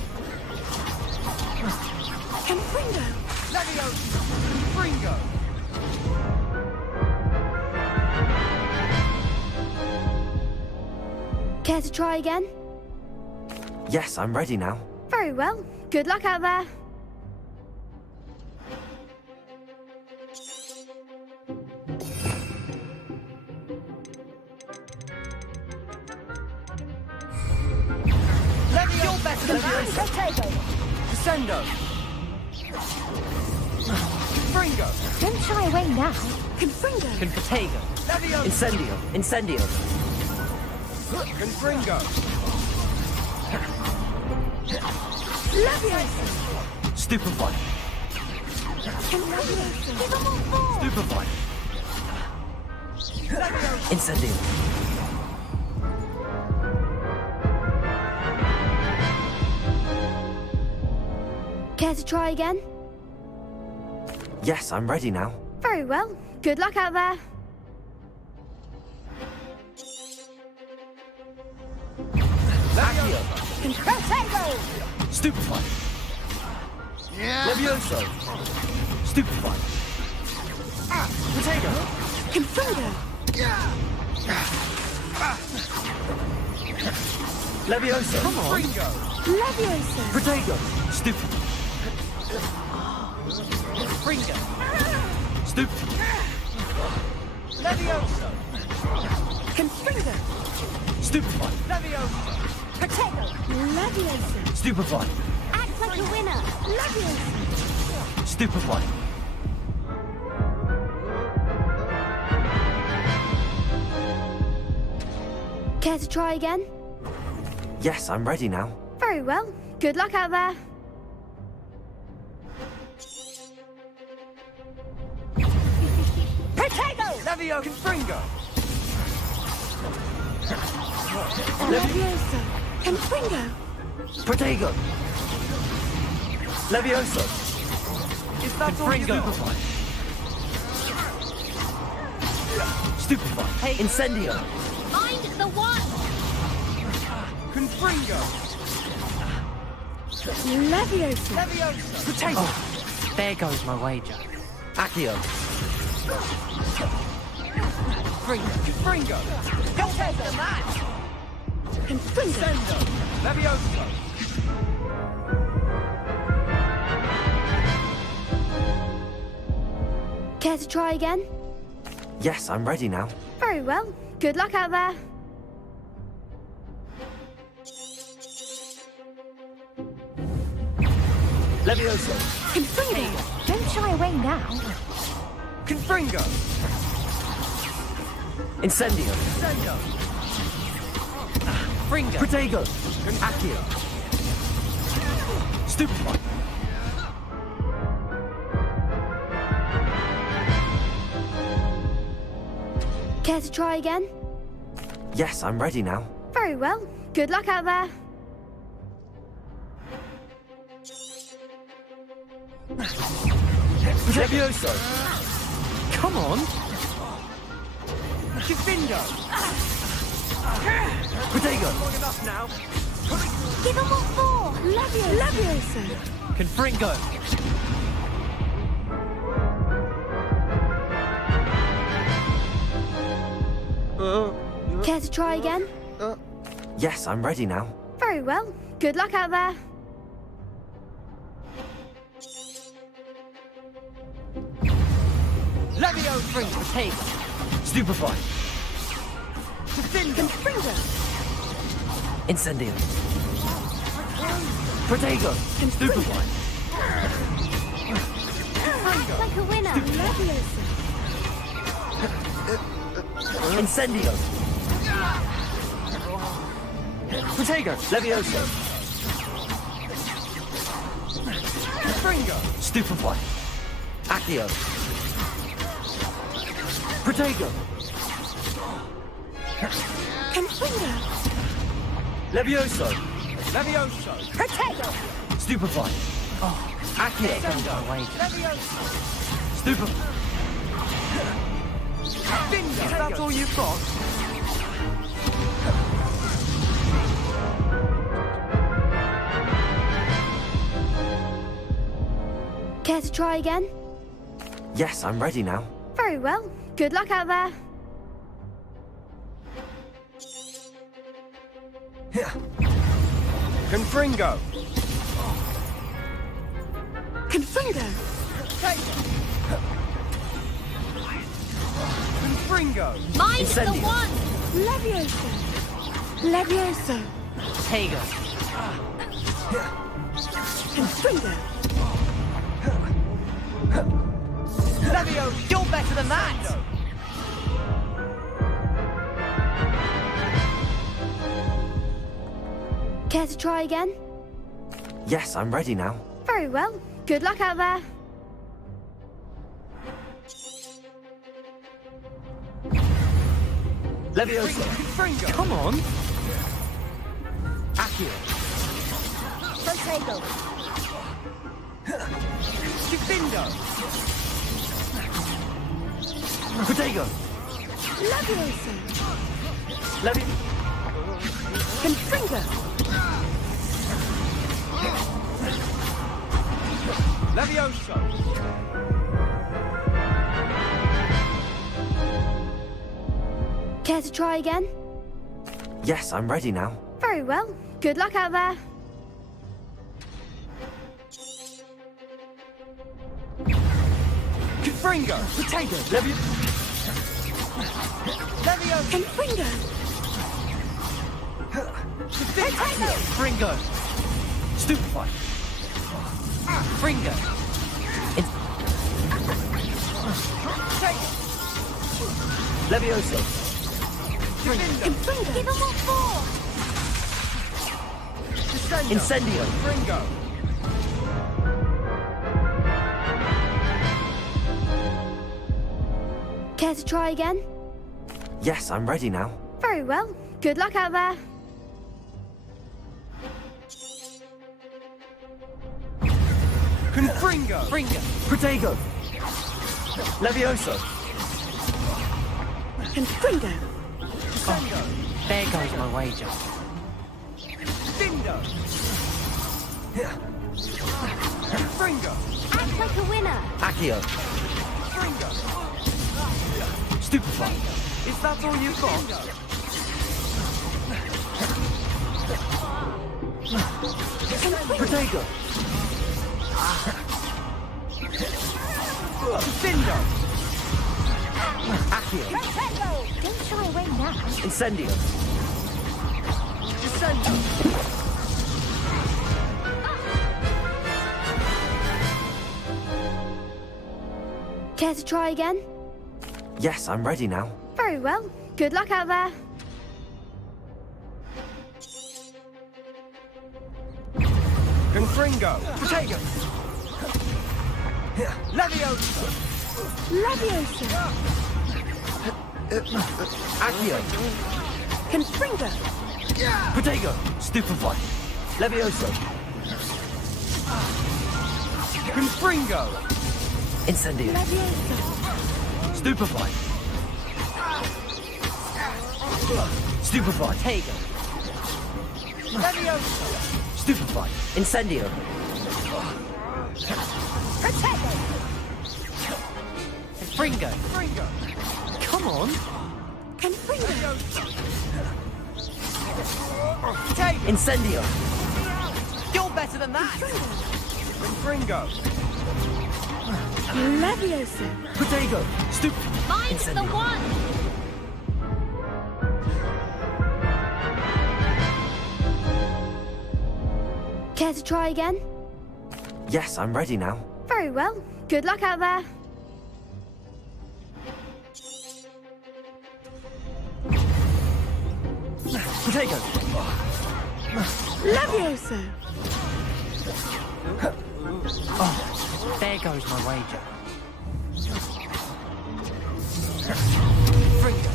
Confringo! Leviosa! Confringo! Care to try again? Yes, I'm ready now. Very well. Good luck out there. Descendo! Confringo! Don't shy away now. Confringo! Confatago! Incendio! Incendio! Confringo! Leviosa! Stupefy! Confringo! Give them all four! Stupefy! Incendio! Care to try again? Yes, I'm ready now. Very well. Good luck out there. Confringo! Stupefy! Levioso! Stupefy! Potato! Confringo! Levioso! Come on! Leviosa! Potato! Stupefy! Fringo! Stupefy! Levioso! Confringo! Stupefy! Levioso! Potato! Leviosa! Stupefy! Act like a winner. Leviosa! Stupefy! Care to try again? Yes, I'm ready now. Very well. Good luck out there. Potato! Levio Confringo! Leviosa! Confringo! Potato! Levioso! Is that all you Stupefy! Stupefy! Incendio! Find the one! Confringo! Leviosa! Levioso! Potato! There goes my wager. Accio! Confringo! Potato! Confringo! Levioso! Care to try again? Yes, I'm ready now. Very well. Good luck out there. Levioso! Confringo! Don't shy away now. Confringo! Incendio! Incendio! Fringo! Potato! Accio! Stupefy! Care to try again? Yes, I'm ready now. Very well. Good luck out there. Levioso! Come on! Confringo! Potato! Long enough now! Give them all four! Leviosa! Confringo! Care to try again? Yes, I'm ready now. Very well. Good luck out there. Levio Fringo! Potato! Stupefy! Confringo! Incendio! Potato! Stupefy! Act like a winner. Leviosa! Incendio! Potato! Levioso! Fringo! Stupefy! Accio! Potato! Confringo! Levioso! Levioso! Potato! Stupefy! Accio! Levioso! Stupefy! Bingo! Is that all you've got? Care to try again? Yes, I'm ready now. Very well. Good luck out there. Confringo! Confringo! Confringo! Mind the one! Leviosa! Leviosa! Tego. Confringo. Levio, you're better than that! Care to try again? Yes, I'm ready now. Very well. Good luck out there. Leviosa! Fringo! Come on! Accio! Protego. Gifindo! Protego! Leviosa. Levi... Confringo. Levioso! Care to try again? Yes, I'm ready now. Very well. Good luck out there. Confringo! Potato! Levio... Levio... Confringo. Potato! Fringo! Stupefy! Fringo! Levioso! Confringo. Give him what for. Incendio! Fringo! Care to try again? Yes, I'm ready now. Very well. Good luck out there. Confringo! Fringo! Protego! Levioso! Confringo. There goes my wager. Dindo! Fringo! Act like a winner. Accio! Fringo! Stupefy! Is that all you've got? Protego! Dindo! Accio! Don't shy away now. Incendio! Descendo! Care to try again? Yes, I'm ready now. Very well. Good luck out there. Confringo! Protego! Levioso! Leviosa. Accio! Confringo. Protego! Stupefy! Levioso! Confringo! Incendio! Leviosa. Stupefy! Stupefy! Tego! Levioso! Stupefy! Incendio! Protego. Fringo! Fringo! Come on! Confringo. Tego! Incendio! You're better than that! Fringo! Leviosa. Protego! Mine's the one! Care to try again? Yes, I'm ready now. Very well. Good luck out there. Protego! Leviosa. There goes my wager. Fringo!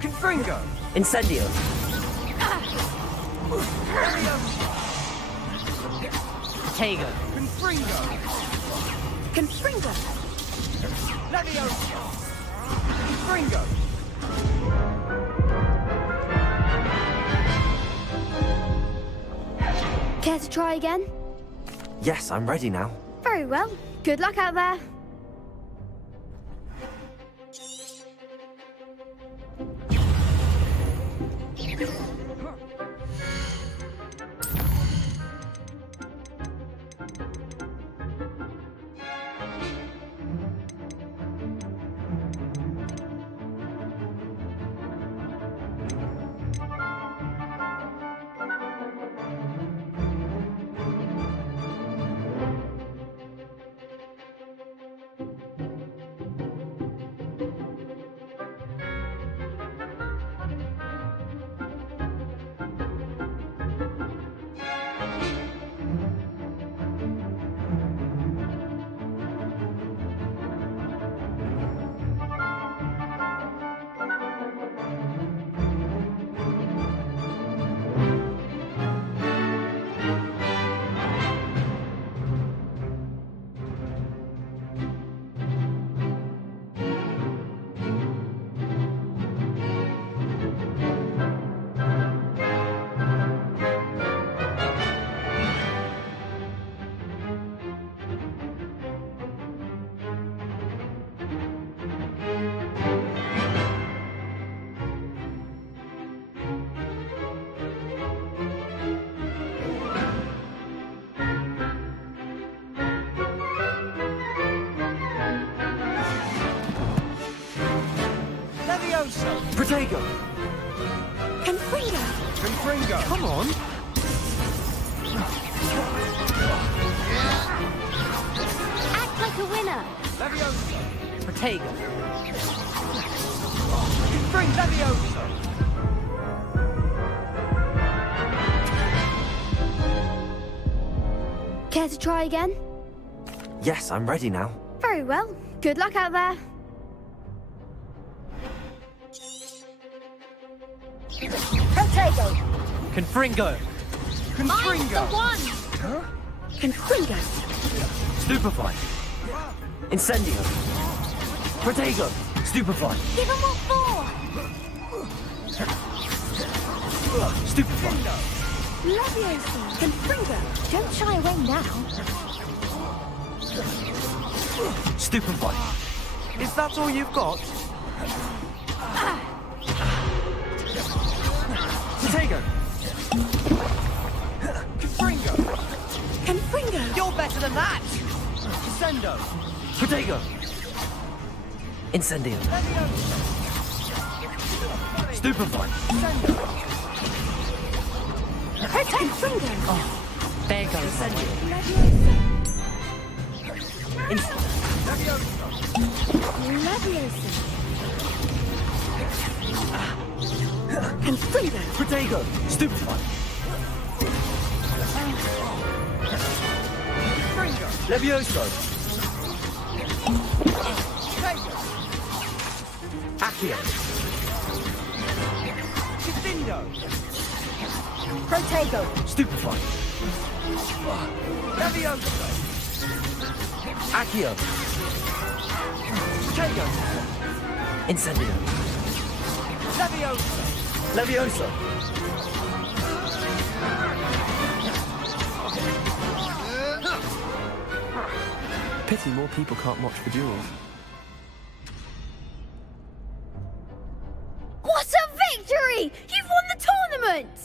Confringo! Incendio! Tego. Confringo! Confringo. Levioso! Confringo! Care to try again? Yes, I'm ready now. Very well. Good luck out there. Protego! Confringo! Confringo! Come on! Act like a winner! Leviosa! Protego! Confringo! Leviosa! Care to try again? Yes, I'm ready now. Very well. Good luck out there. Protego! Confringo! Confringo! The one! Confringo! Stupefy. Incendio. Protego. Stupefy. Give him what for! Stupefy. Leviosa! Confringo! Don't shy away now. Stupefy. Is that all you've got? Protego! Confringo! Confringo! You're better than that! Sendo! Protego. Incendio. Stupefy. Confringo! There goes Incendio. Leviosa! Confringo! Protego. Stupefy. Confringo! Levioso. Protego! Accio. Distindo! Protego! Stupefy. Leviosa! Accio. Protego! Incendio. Leviosa! Levioso. Pity more people can't watch the duels. What a victory! You've won the tournament!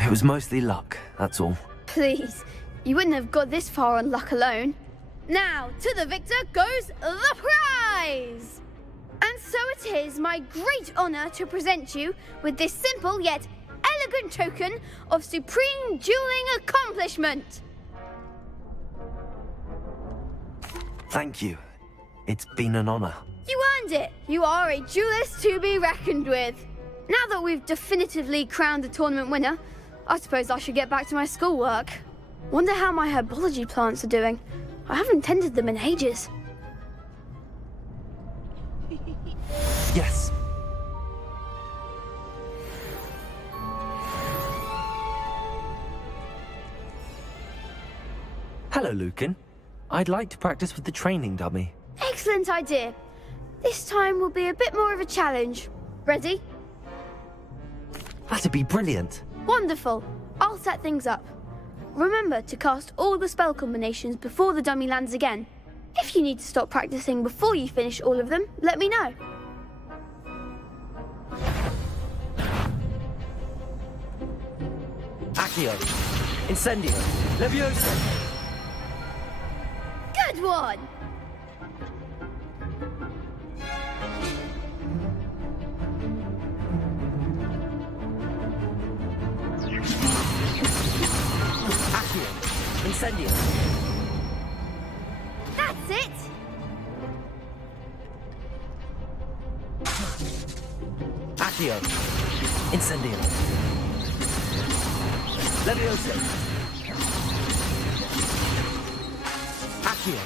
It was mostly luck, that's all. Please, you wouldn't have got this far on luck alone. Now, to the victor goes the prize! And so it is my great honor to present you with this simple yet elegant token of supreme dueling accomplishment. Thank you. It's been an honor. You earned it. You are a duelist to be reckoned with. Now that we've definitively crowned the tournament winner, I suppose I should get back to my schoolwork. Wonder how my herbology plants are doing. I haven't tended them in ages. Yes. Hello, Lucan. I'd like to practice with the training dummy. Excellent idea. This time will be a bit more of a challenge. Ready? That'd be brilliant. Wonderful. I'll set things up. Remember to cast all the spell combinations before the dummy lands again. If you need to stop practicing before you finish all of them, let me know. Accio. Incendio. Leviosa. Good one! Accio. Incendio. That's it! Accio. Incendio. Leviosa. Accio.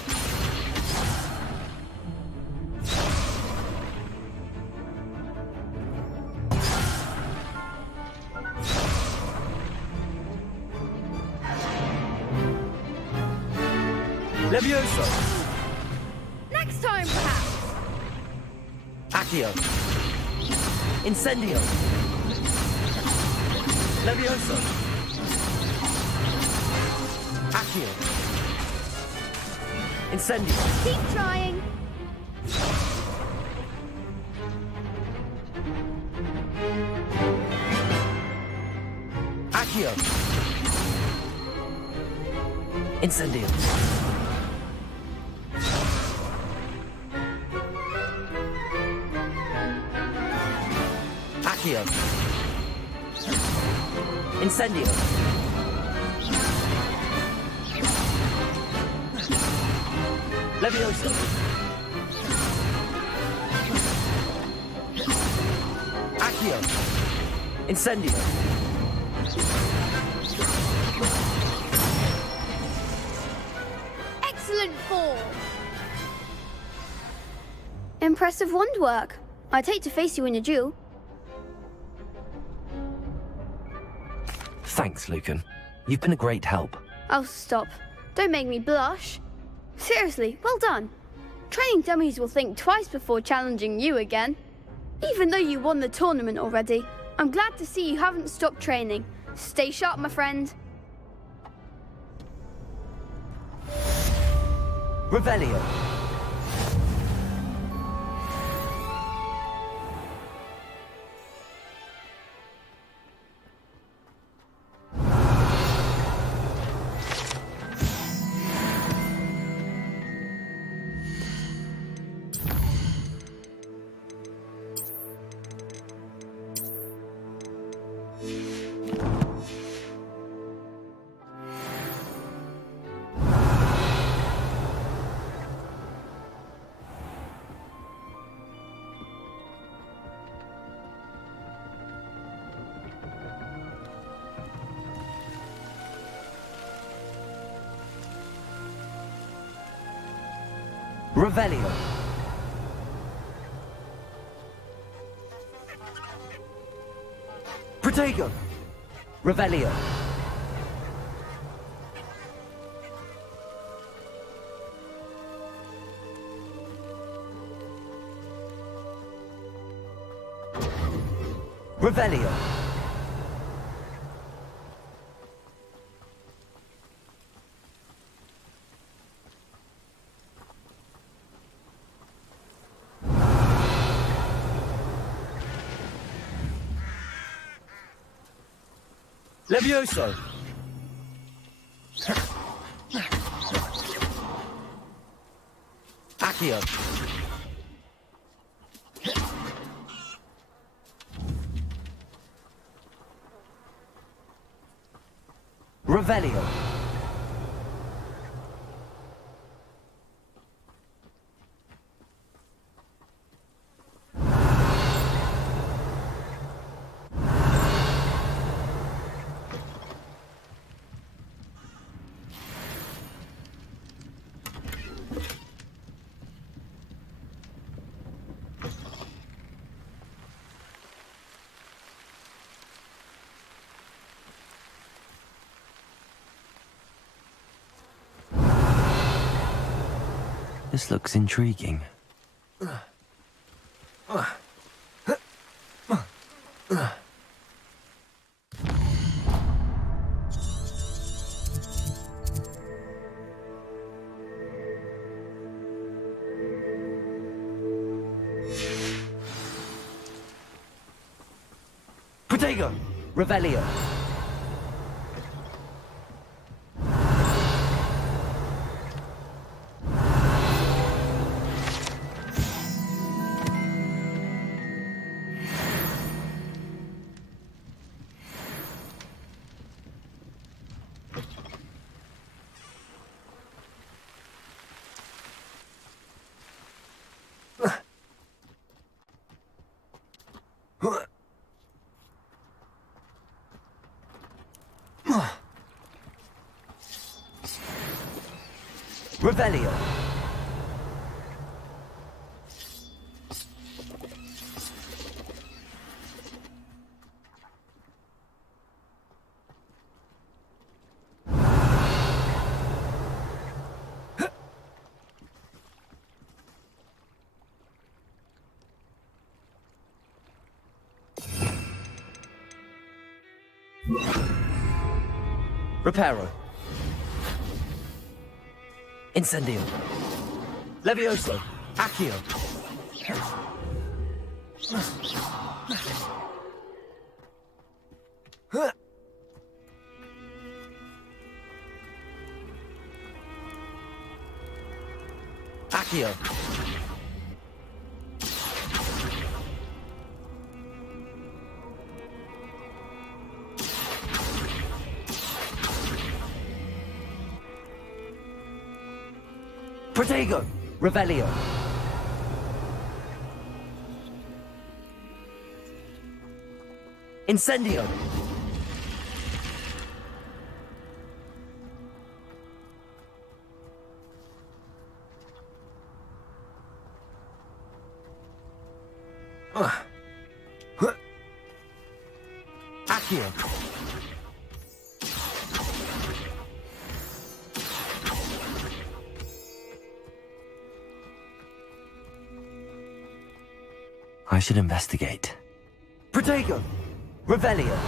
Leviosa. Next time, perhaps. Accio. Incendio. Leviosa. Accio. Incendio. Keep trying. Accio. Incendio. Accio. Incendio. Levioso. Accio. Incendio. Excellent form! Impressive wand work. I'd hate to face you in a duel. Thanks, Lucan. You've been a great help. Oh, stop. Don't make me blush. Seriously, well done. Training dummies will think twice before challenging you again. Even though you won the tournament already, I'm glad to see you haven't stopped training. Stay sharp, my friend. Revelio. Revelio. Protego. Revelio. Revelio. Levioso. Accio. Revelio. This looks intriguing. Protego! Revelio! Revelio. Reparo. Incendio. Levioso. Accio. Accio. Protego! Revelio! Incendio! Accio! I should investigate. Protego! Revelio!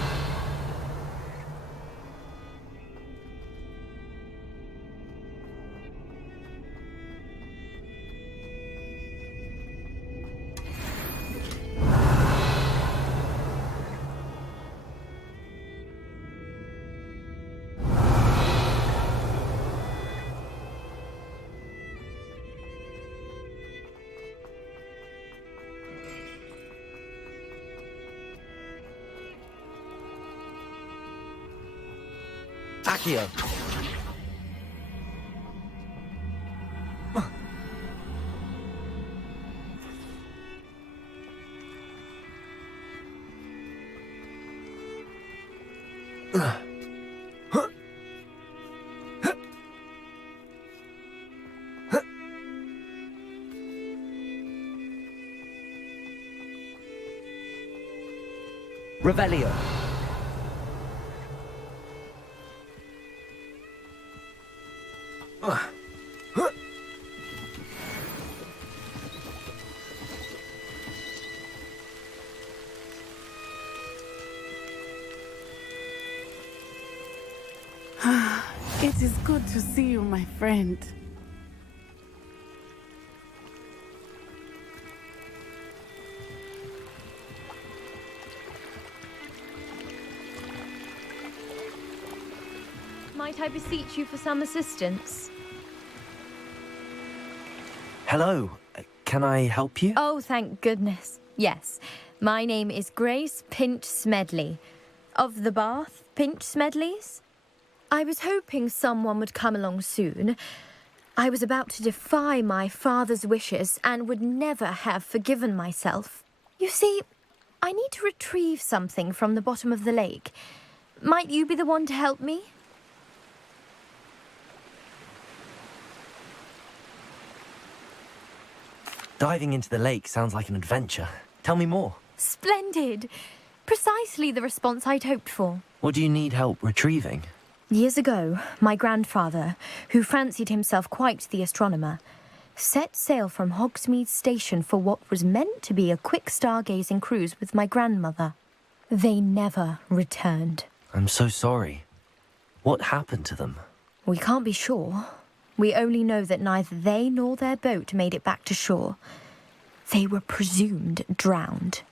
Accio! Revelio! It is good to see you, my friend. Might I beseech you for some assistance? Hello. Can I help you? Oh, thank goodness. Yes. My name is Grace Pinch Smedley. Of the Bath Pinch Smedleys? I was hoping someone would come along soon. I was about to defy my father's wishes and would never have forgiven myself. You see, I need to retrieve something from the bottom of the lake. Might you be the one to help me? Diving into the lake sounds like an adventure. Tell me more. Splendid! Precisely the response I'd hoped for. What do you need help retrieving? Years ago, my grandfather, who fancied himself quite the astronomer, set sail from Hogsmeade Station for what was meant to be a quick stargazing cruise with my grandmother. They never returned. I'm so sorry. What happened to them? We can't be sure. We only know that neither they nor their boat made it back to shore. They were presumed drowned.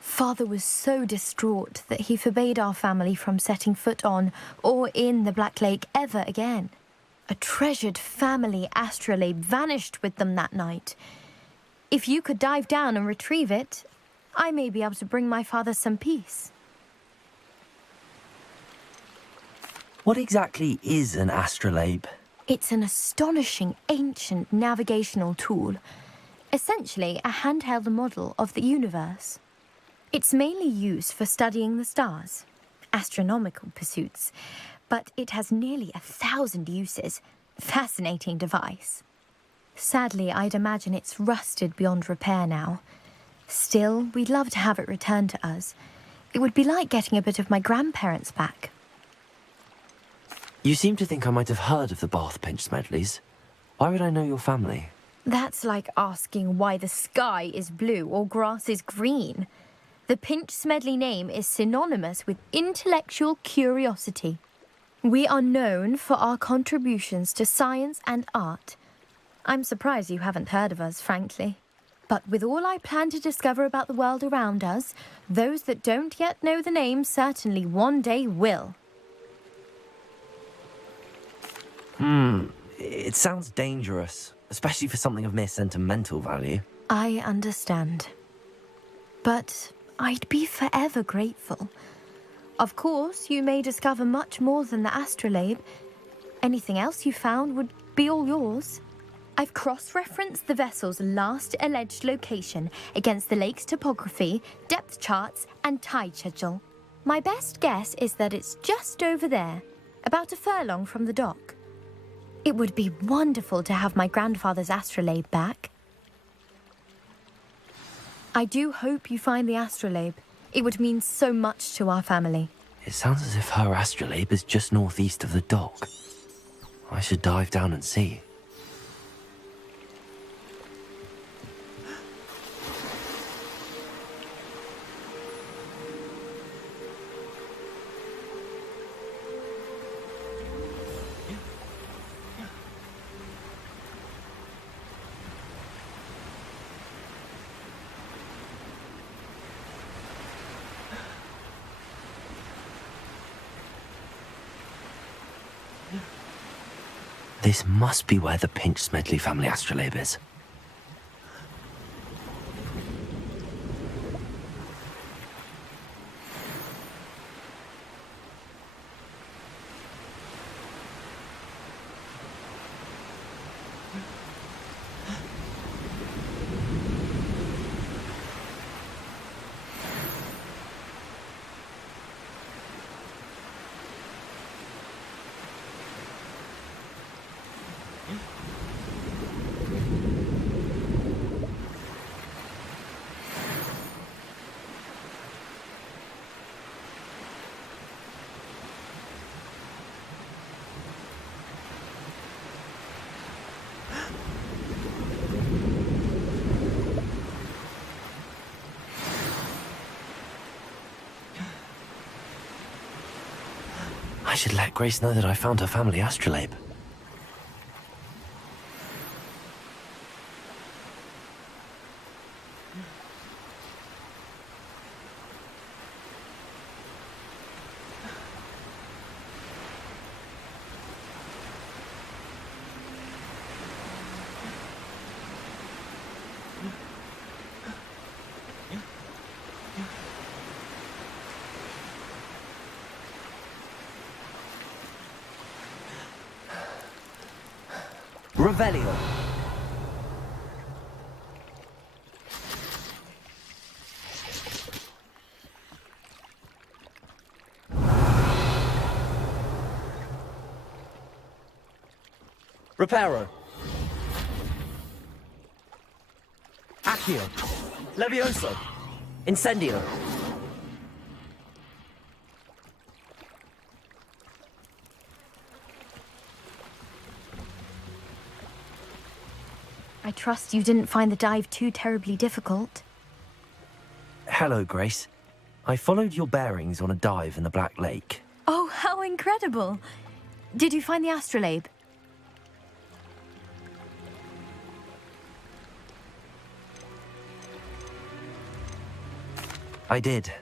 Father was so distraught that he forbade our family from setting foot on or in the Black Lake ever again. A treasured family astrolabe vanished with them that night. If you could dive down and retrieve it, I may be able to bring my father some peace. What exactly is an astrolabe? It's an astonishing ancient navigational tool, essentially a handheld model of the universe. It's mainly used for studying the stars, astronomical pursuits, but it has nearly 1,000 uses. Fascinating device. Sadly, I'd imagine it's rusted beyond repair now. Still, we'd love to have it returned to us. It would be like getting a bit of my grandparents back. You seem to think I might have heard of the Bath Pinch Smedleys. Why would I know your family? That's like asking why the sky is blue or grass is green. The Pinch Smedley name is synonymous with intellectual curiosity. We are known for our contributions to science and art. I'm surprised you haven't heard of us, frankly. But with all I plan to discover about the world around us, those that don't yet know the name certainly one day will. It sounds dangerous, especially for something of mere sentimental value. I understand. But I'd be forever grateful. Of course, you may discover much more than the astrolabe. Anything else you found would be all yours. I've cross-referenced the vessel's last alleged location against the lake's topography, depth charts, and tide schedule. My best guess is that it's just over there, about a furlong from the dock. It would be wonderful to have my grandfather's astrolabe back. I do hope you find the astrolabe. It would mean so much to our family. It sounds as if her astrolabe is just northeast of the dock. I should dive down and see. This must be where the Pinch Smedley family astrolabe is. I should let Grace know that I found her family astrolabe. Revelio. Reparo. Accio. Levioso. Incendio. I trust you didn't find the dive too terribly difficult. Hello, Grace. I followed your bearings on a dive in the Black Lake. Oh, how incredible! Did you find the astrolabe? I did.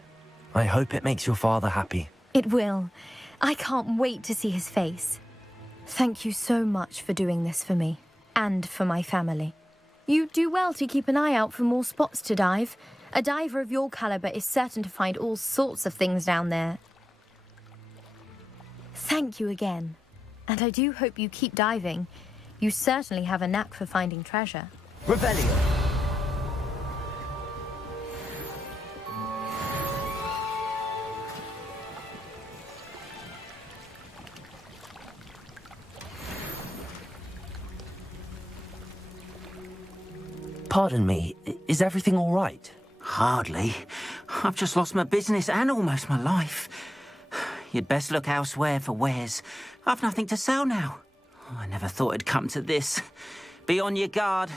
I hope it makes your father happy. It will. I can't wait to see his face. Thank you so much for doing this for me, and for my family. You do well to keep an eye out for more spots to dive. A diver of your caliber is certain to find all sorts of things down there. Thank you again. And I do hope you keep diving. You certainly have a knack for finding treasure. Revelio. Pardon me, is everything all right? Hardly. I've just lost my business and almost my life. You'd best look elsewhere for wares. I've nothing to sell now. I never thought it'd come to this. Be on your guard.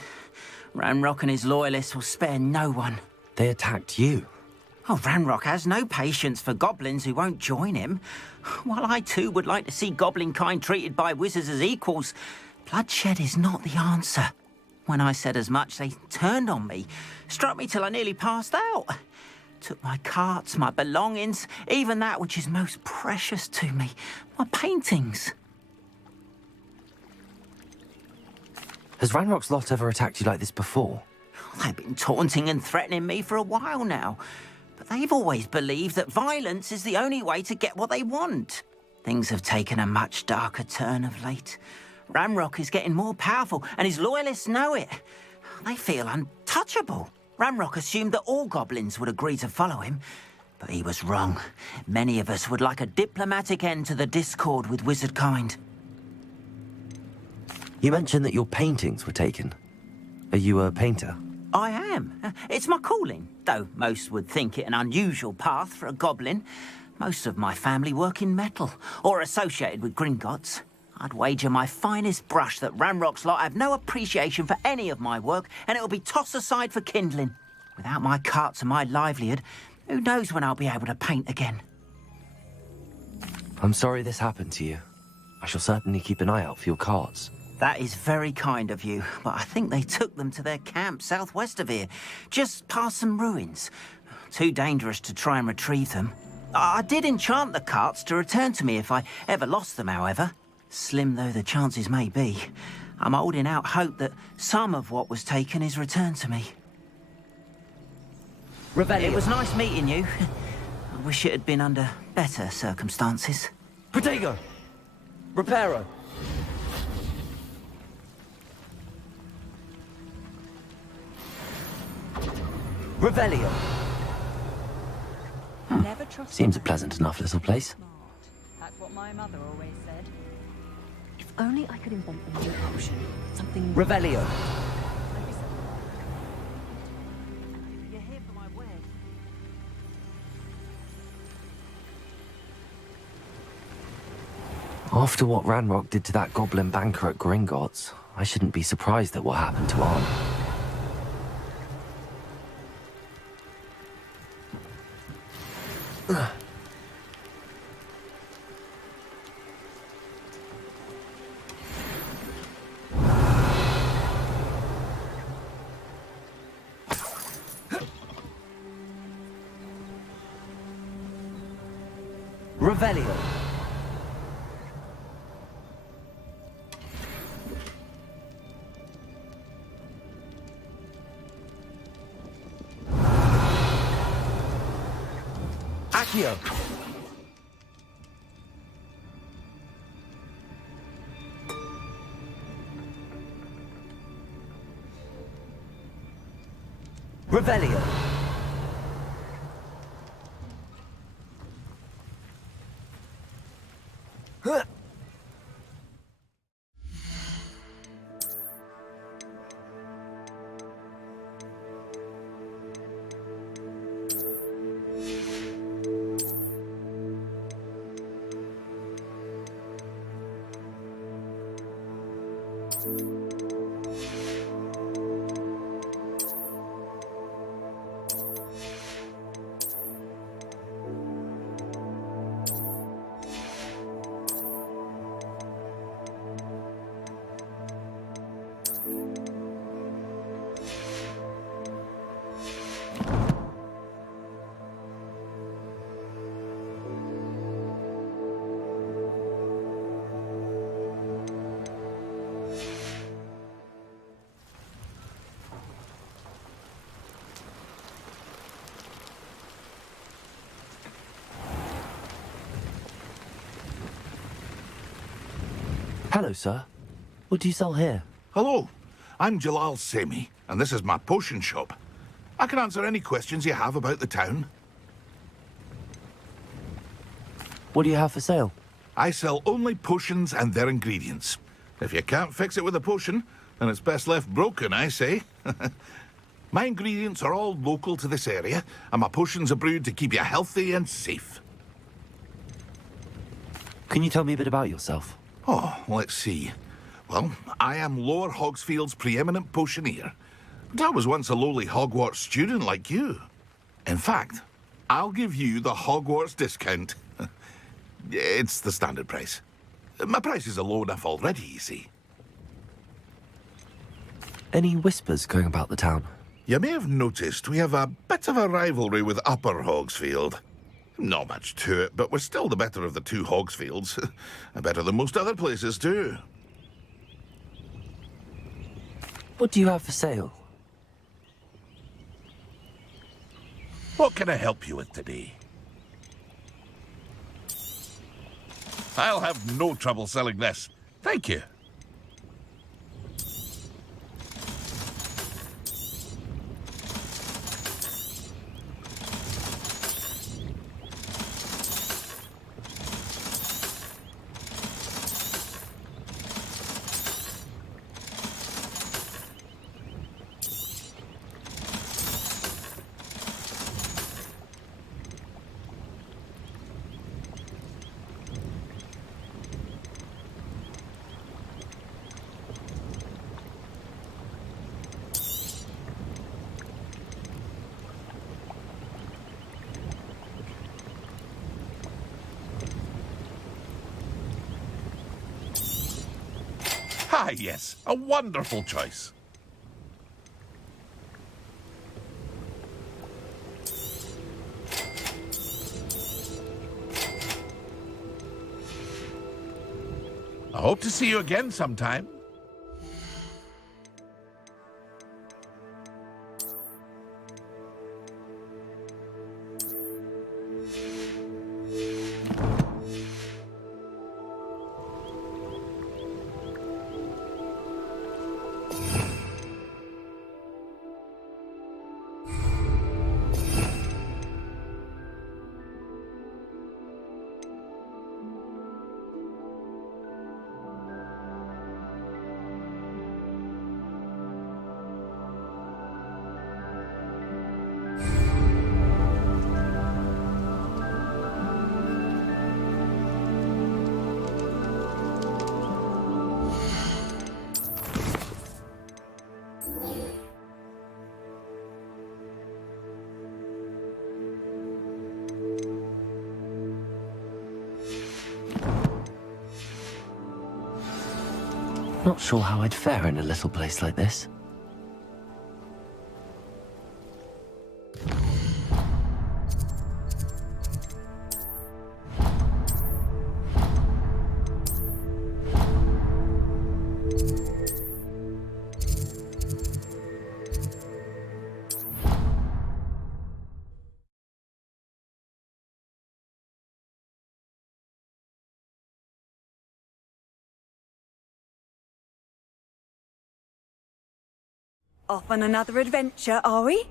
Ranrock and his loyalists will spare no one. They attacked you? Oh, Ranrock has no patience for goblins who won't join him. While I too would like to see goblin kind treated by wizards as equals, bloodshed is not the answer. When I said as much, they turned on me, struck me till I nearly passed out. Took my carts, my belongings, even that which is most precious to me, my paintings. Has Ranrock's lot ever attacked you like this before? They've been taunting and threatening me for a while now, but they've always believed that violence is the only way to get what they want. Things have taken a much darker turn of late. Ramrock is getting more powerful, and his loyalists know it. They feel untouchable. Ramrock assumed that all goblins would agree to follow him, but he was wrong. Many of us would like a diplomatic end to the discord with wizardkind. You mentioned that your paintings were taken. Are you a painter? I am. It's my calling, though most would think it an unusual path for a goblin. Most of my family work in metal, or associated with Gringotts. I'd wager my finest brush that Ramrock's lot have no appreciation for any of my work, and it'll be tossed aside for kindling. Without my carts and my livelihood, who knows when I'll be able to paint again? I'm sorry this happened to you. I shall certainly keep an eye out for your carts. That is very kind of you, but I think they took them to their camp southwest of here, just past some ruins. Too dangerous to try and retrieve them. I did enchant the carts to return to me if I ever lost them, however. Slim though the chances may be, I'm holding out hope that some of what was taken is returned to me. Revelio. It was nice meeting you. I wish it had been under better circumstances. Protego! Reparo! Revelio. Never trust. Seems a pleasant enough little place. That's what my mother always said. If only I could invent a new potion. Something... Revelio. You're here for my wedding. After what Ranrock did to that goblin banker at Gringotts, I shouldn't be surprised at what happened to Arn. Revelio. Accio. Revelio. Hello, sir. What do you sell here? Hello, I'm Jalal Semi, and this is my potion shop. I can answer any questions you have about the town. What do you have for sale? I sell only potions and their ingredients. If you can't fix it with a potion, then it's best left broken, I say. My ingredients are all local to this area, and my potions are brewed to keep you healthy and safe. Can you tell me a bit about yourself? Oh, let's see. Well, I am Lower Hogsfield's preeminent potioneer. But I was once a lowly Hogwarts student like you. In fact, I'll give you the Hogwarts discount. It's the standard price. My prices are low enough already, you see. Any whispers going about the town? You may have noticed we have a bit of a rivalry with Upper Hogsfield. Not much to it, but we're still the better of the two Hogsfields. Better than most other places, too. What do you have for sale? What can I help you with today? I'll have no trouble selling this. Thank you. Ah, yes, a wonderful choice. I hope to see you again sometime. Not sure how I'd fare in a little place like this. Off on another adventure, are we?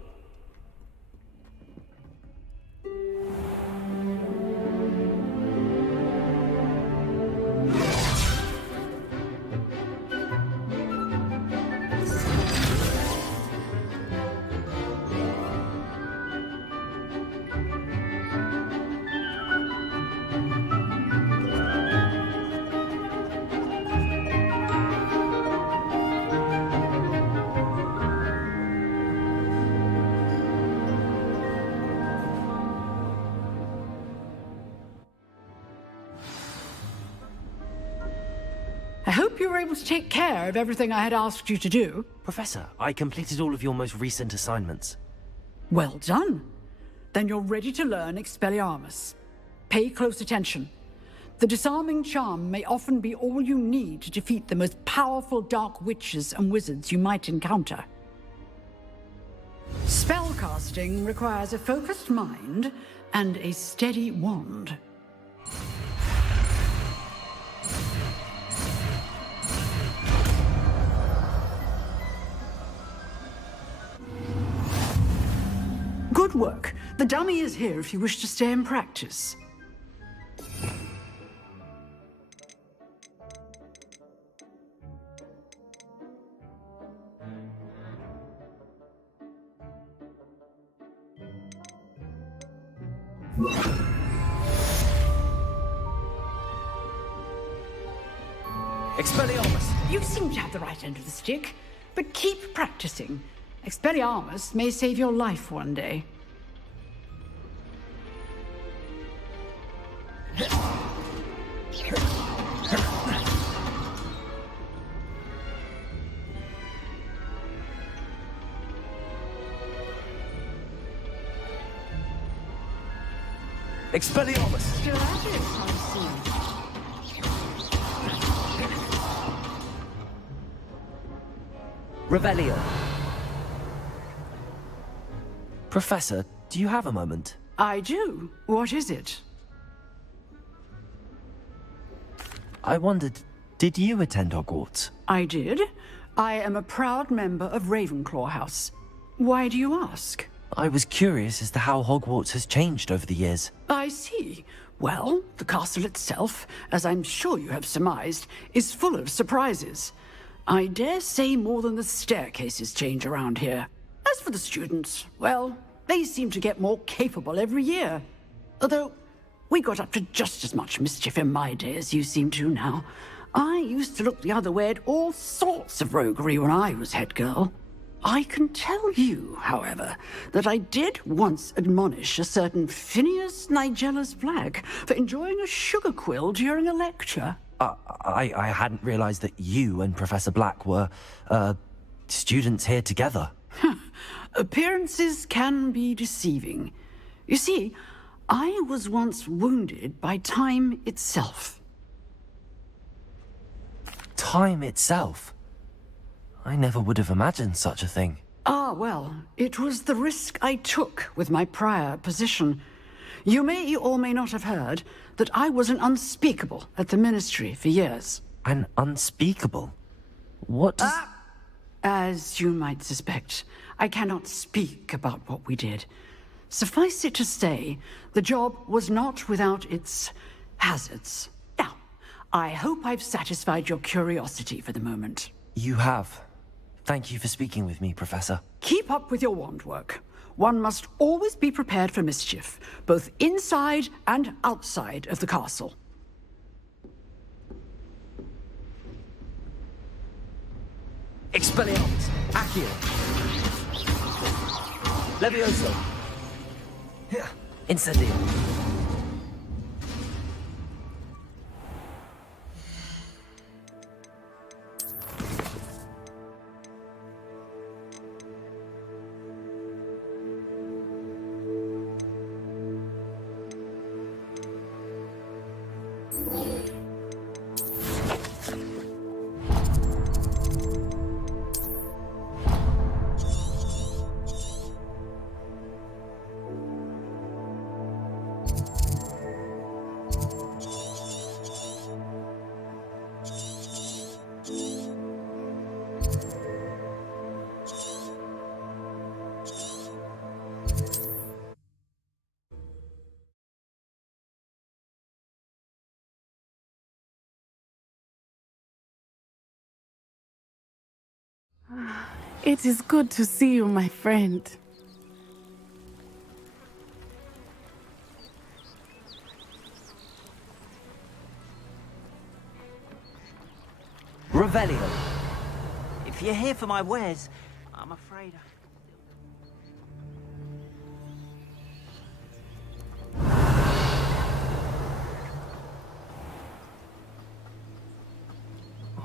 I hope you were able to take care of everything I had asked you to do. Professor, I completed all of your most recent assignments. Well done. Then you're ready to learn Expelliarmus. Pay close attention. The disarming charm may often be all you need to defeat the most powerful dark witches and wizards you might encounter. Spellcasting requires a focused mind and a steady wand. Good work. The dummy is here if you wish to stay and practice. Expelliarmus! You seem to have the right end of the stick, but keep practicing. Expelliarmus may save your life one day. Expelliarmus! Still at it, I see. Revelio. Professor, do you have a moment? I do. What is it? I wondered, did you attend Hogwarts? I did. I am a proud member of Ravenclaw House. Why do you ask? I was curious as to how Hogwarts has changed over the years. I see. Well, the castle itself, as I'm sure you have surmised, is full of surprises. I dare say more than the staircases change around here. As for the students, well, they seem to get more capable every year. Although, we got up to just as much mischief in my day as you seem to now. I used to look the other way at all sorts of roguery when I was head girl. I can tell you, however, that I did once admonish a certain Phineas Nigella's Flag for enjoying a sugar quill during a lecture. I hadn't realized that you and Professor Black were, students here together. Appearances can be deceiving. You see, I was once wounded by time itself. Time itself? I never would have imagined such a thing. Ah, well, it was the risk I took with my prior position. You may or may not have heard that I was an unspeakable at the Ministry for years. An unspeakable? What does... As you might suspect, I cannot speak about what we did. Suffice it to say, the job was not without its hazards. Now, I hope I've satisfied your curiosity for the moment. You have. Thank you for speaking with me, Professor. Keep up with your wand work. One must always be prepared for mischief, both inside and outside of the castle. Expelliarmus! Accio! Levioso! Incendio! It is good to see you, my friend. Revelio. If you're here for my wares, I'm afraid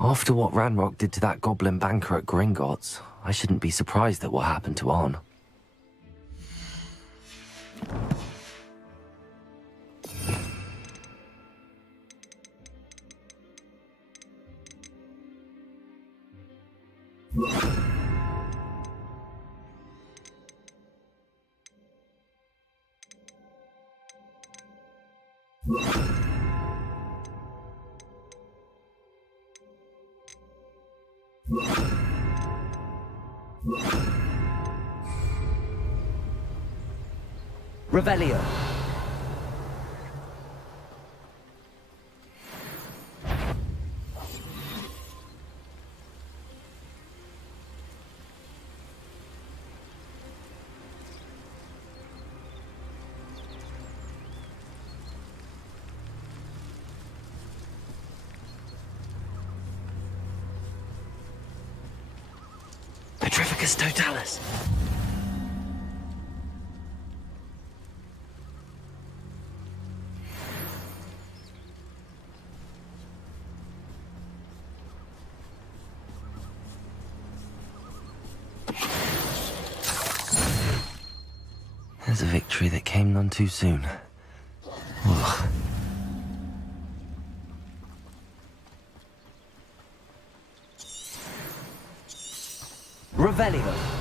After what Ranrock did to that goblin banker at Gringotts, I shouldn't be surprised at what happened to Arn. Revelio. Petrificus Totalis. There's a victory that came none too soon. Ugh. Revelio.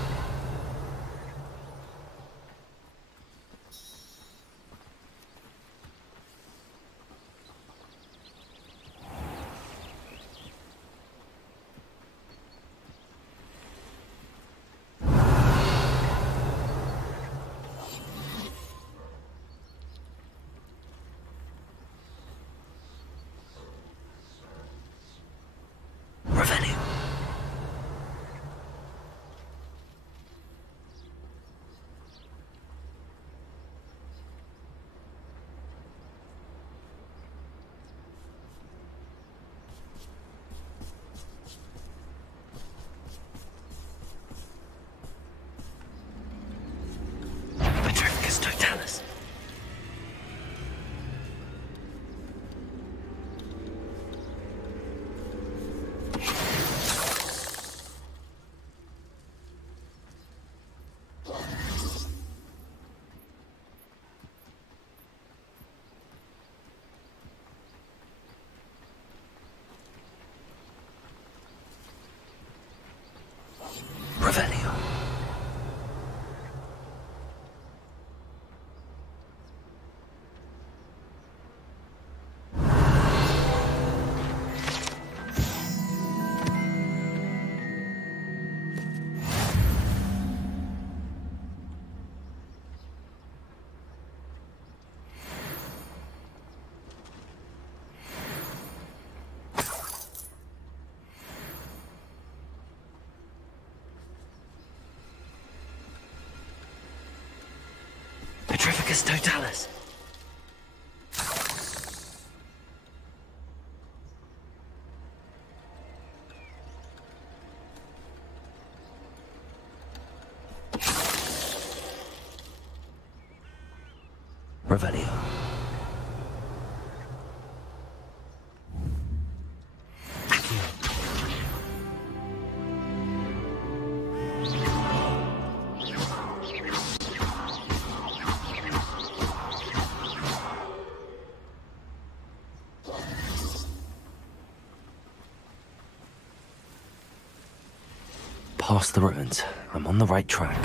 Petrificus Totalis. Revelio. Past the ruins. I'm on the right track.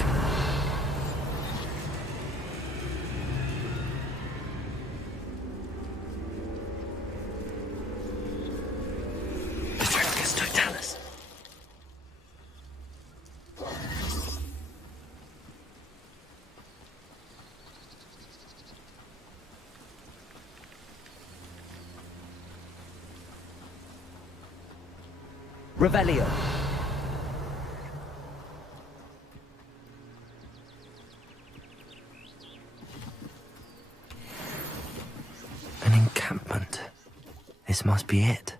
Petrificus Totalis. Revelio. An encampment. This must be it.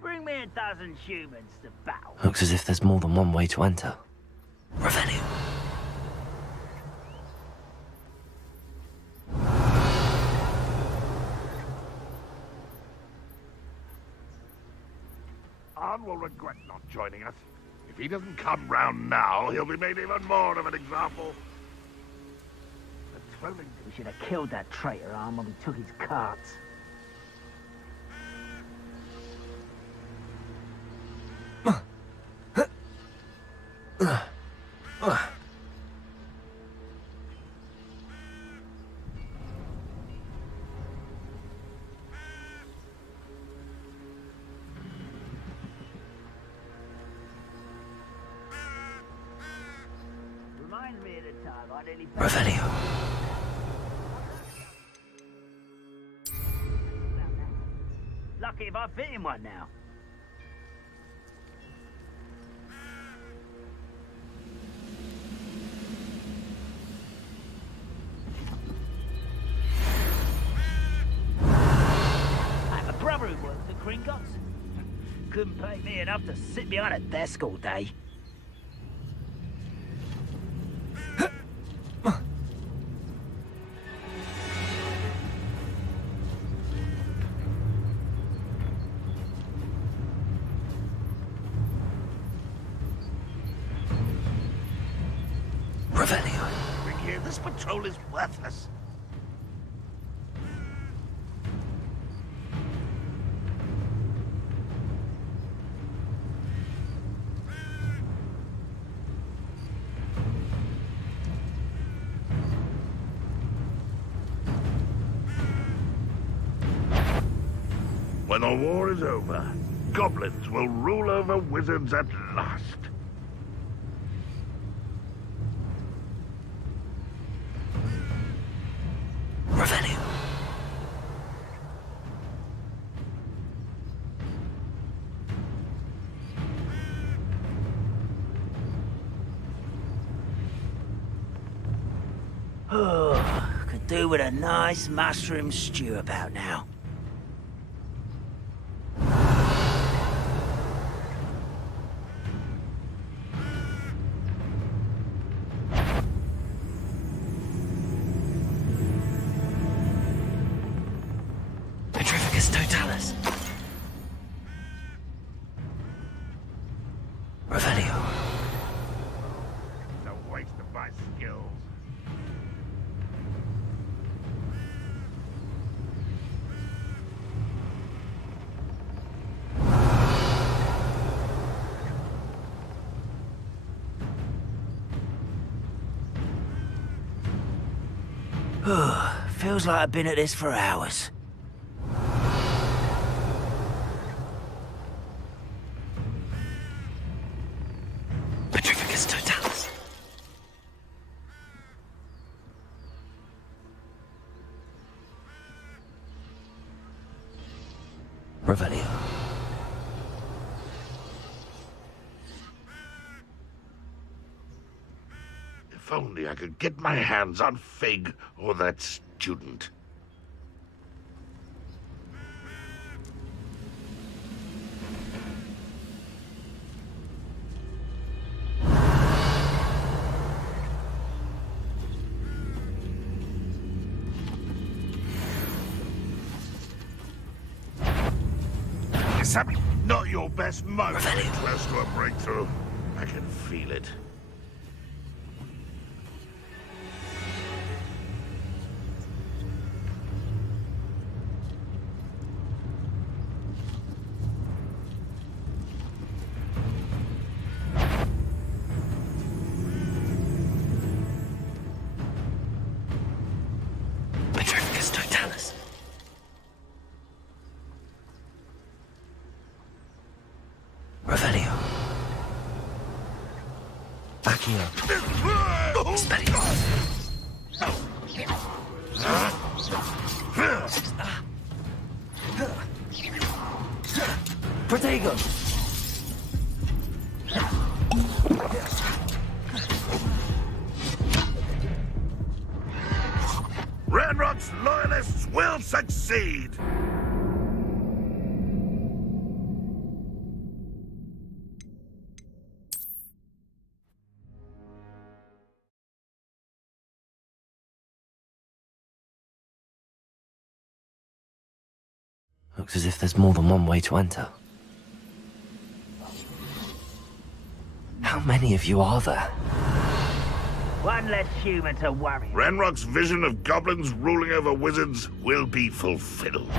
Bring me a dozen humans to battle. Looks as if there's more than one way to enter. Revelio. Arn will regret not joining us. If he doesn't come round now, he'll be made even more of an example. The trolling... We should have killed that traitor Arn when we took his carts. Reminds me of the time I nearly... Revelio. Lucky if I fit in one now. I have a brother who works at Gringotts. Couldn't pay me enough to sit behind a desk all day. Revelio. Bring here, this patrol is worthless. When the war is over, goblins will rule over wizards at last. Revelio. Oh, could do with a nice mushroom stew about now. Petrificus Totalis. Revelio. It's a waste of my skills. Feels like I've been at this for hours. Revelio. If only I could get my hands on Fig or that student. Not your best moment. Close to a breakthrough. I can feel it. Petrificus Totalis. Revelio. Accio. Spedio. Protego. Ranrock's loyalists will succeed! Looks as if there's more than one way to enter. How many of you are there? One less human to worry. Ranrock's vision of goblins ruling over wizards will be fulfilled.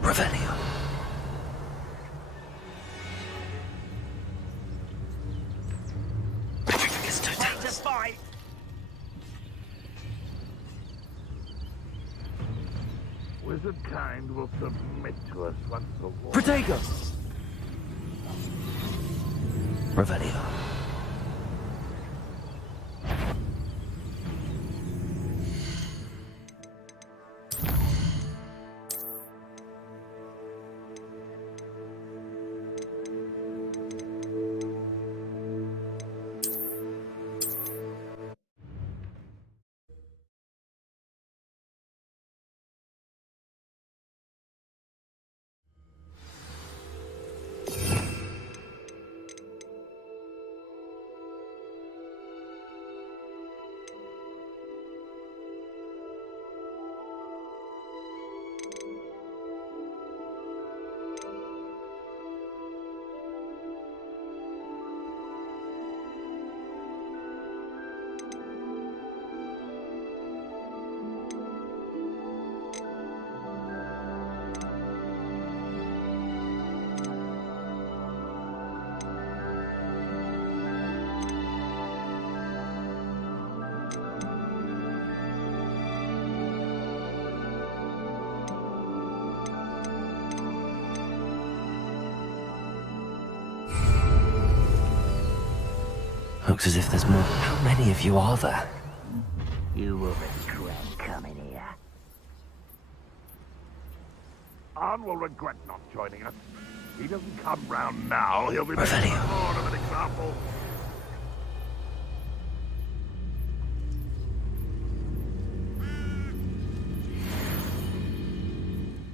Revelio. Petrificus Totalis. Fight. Wizard kind will submit to us once the war... Protego. Revelio. Looks as if there's more. How many of you are there? You will regret coming here. Arn will regret not joining us. He doesn't come round now, he'll be Revelio. more of an example.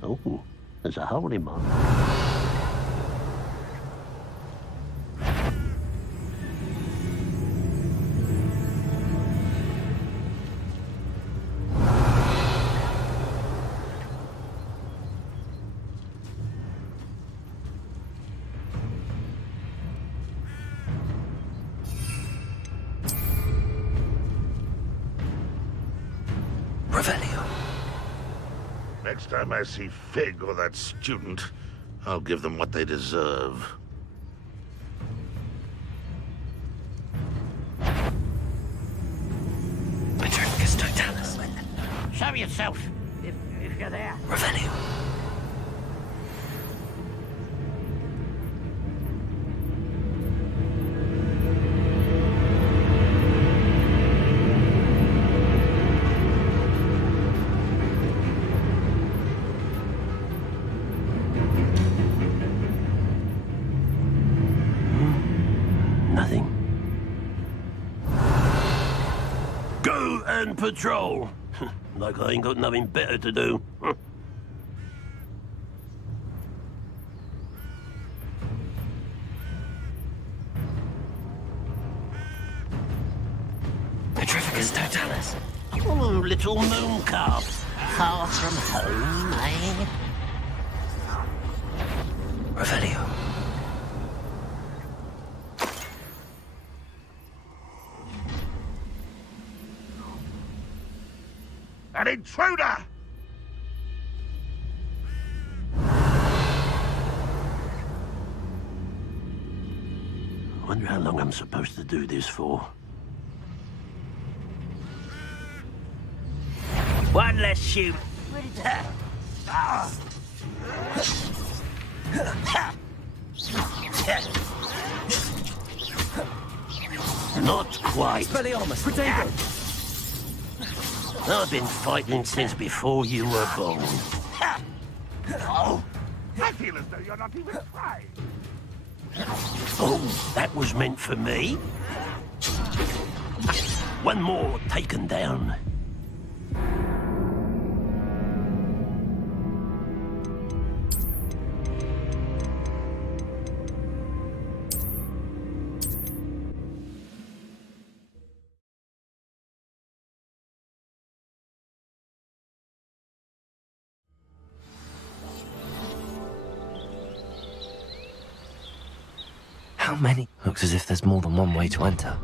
Oh, there's a holy man. Revelio. Next time I see Fig or that student, I'll give them what they deserve. Petrificus Totalis. Show yourself, if you're there. Revelio. and patrol. Like I ain't got nothing better to do. Petrificus totalis. Oh, little moon calf. Far from home, eh? Revelio. An intruder! I wonder how long I'm supposed to do this for. One less shoot. Not quite. Expelliarmus, Protego! I've been fighting since before you were born. Oh, I feel as though you're not even trying. Oh, that was meant for me. One more taken down. How many? Looks as if there's more than one way to enter.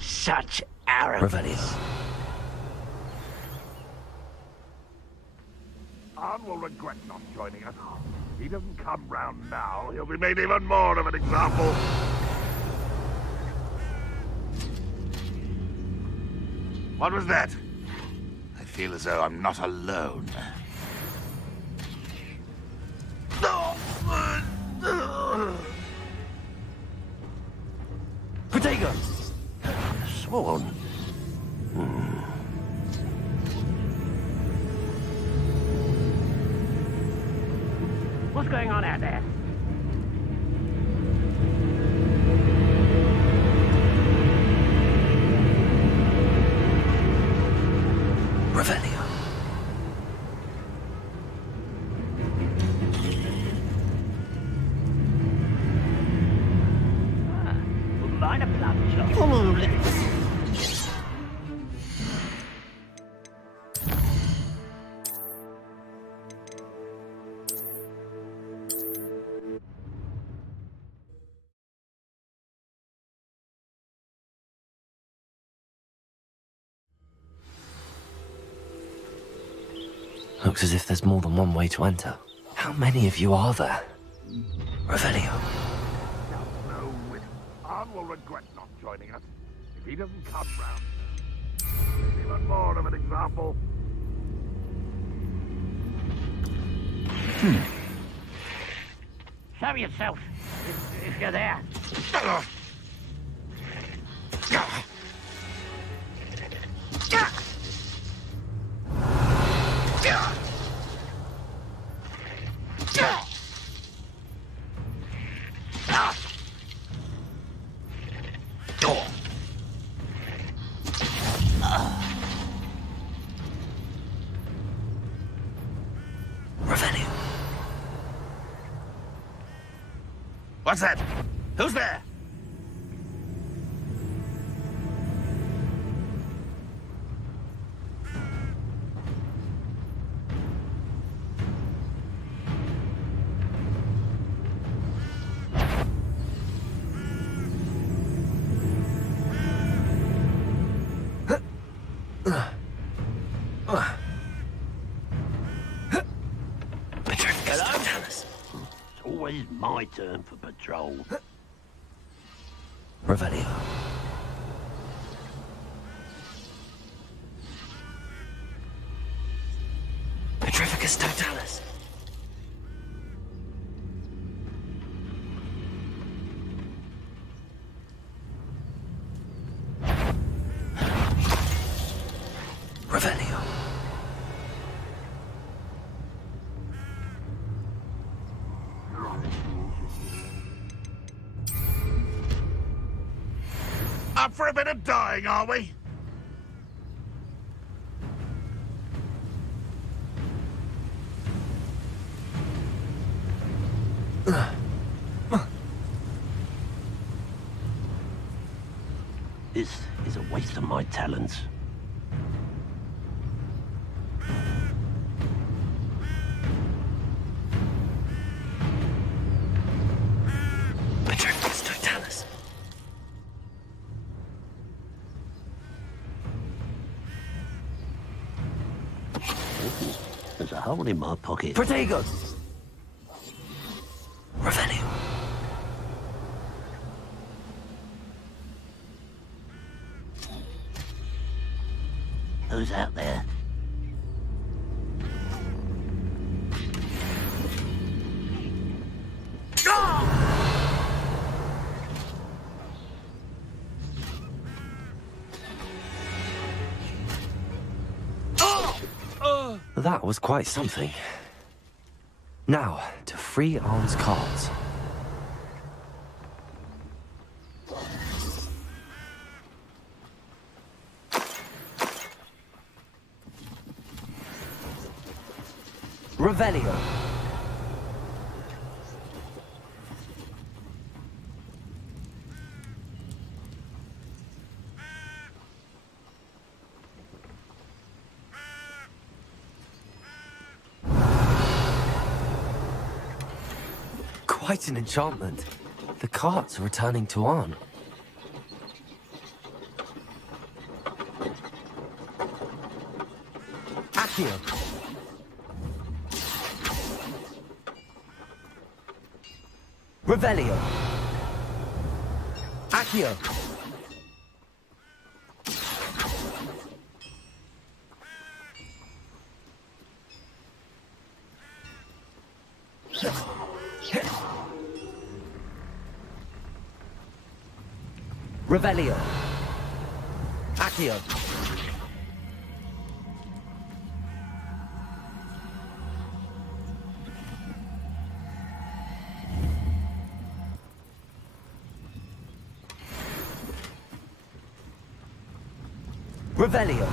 Such arrogance. Revelio. Arn will regret not joining us. If he doesn't come round now, he'll be made even more of an example. What was that? I feel as though I'm not alone. Protego! Sworn. What's going on out there? Revelio. Wouldn't mind a plum shot. Oh, Looks as if there's more than one way to enter. How many of you are there? Revelio. No, Arn will regret not joining us. If he doesn't come round, he'll be even more of an example. Show yourself, if you're there. Revelio. What's that? Who's there? It's always my turn for patrol. Revelio. Petrificus totalis. Revelio. Up for a bit of dying, are we? This is a waste of my talents. Petrificus totalis. There's a hole in my pocket. Protego! Revelio. Who's out there? That was quite something. Now, to free Arn's cards. Revelio. Quite an enchantment. The carts are returning to Arn. Accio. Revelio. Accio. Revelio. Accio. Revelio.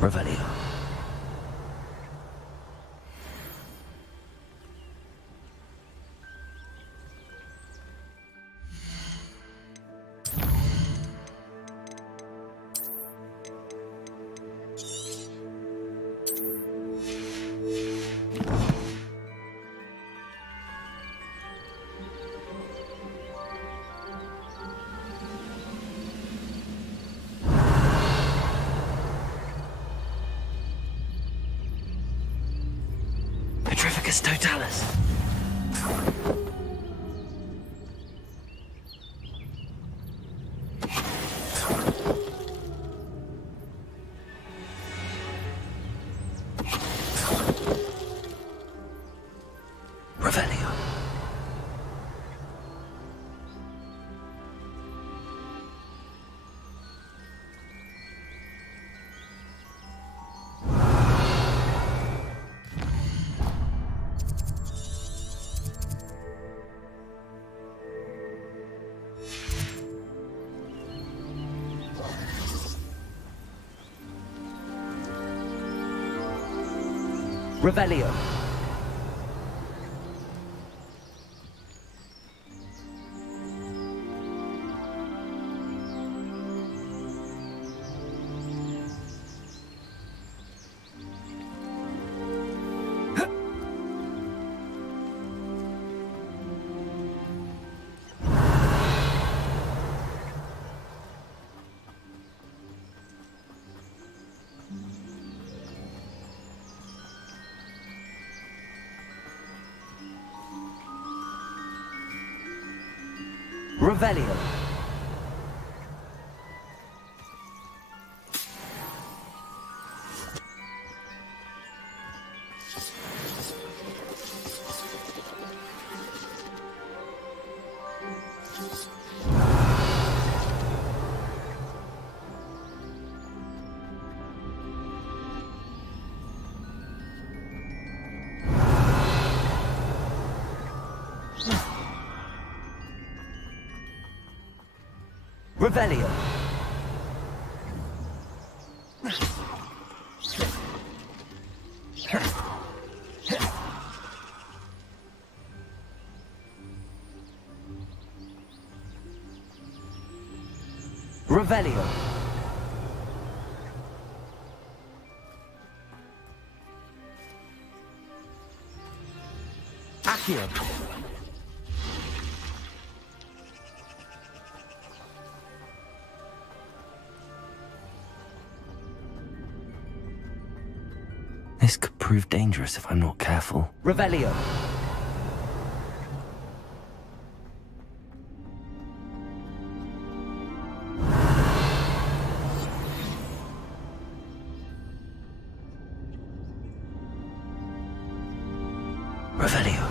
Revelio. Petrificus totalis. Revelio. Revelio. Revelio. Revelio. Revelio. Accio. This could prove dangerous if I'm not careful. Revelio. Revelio.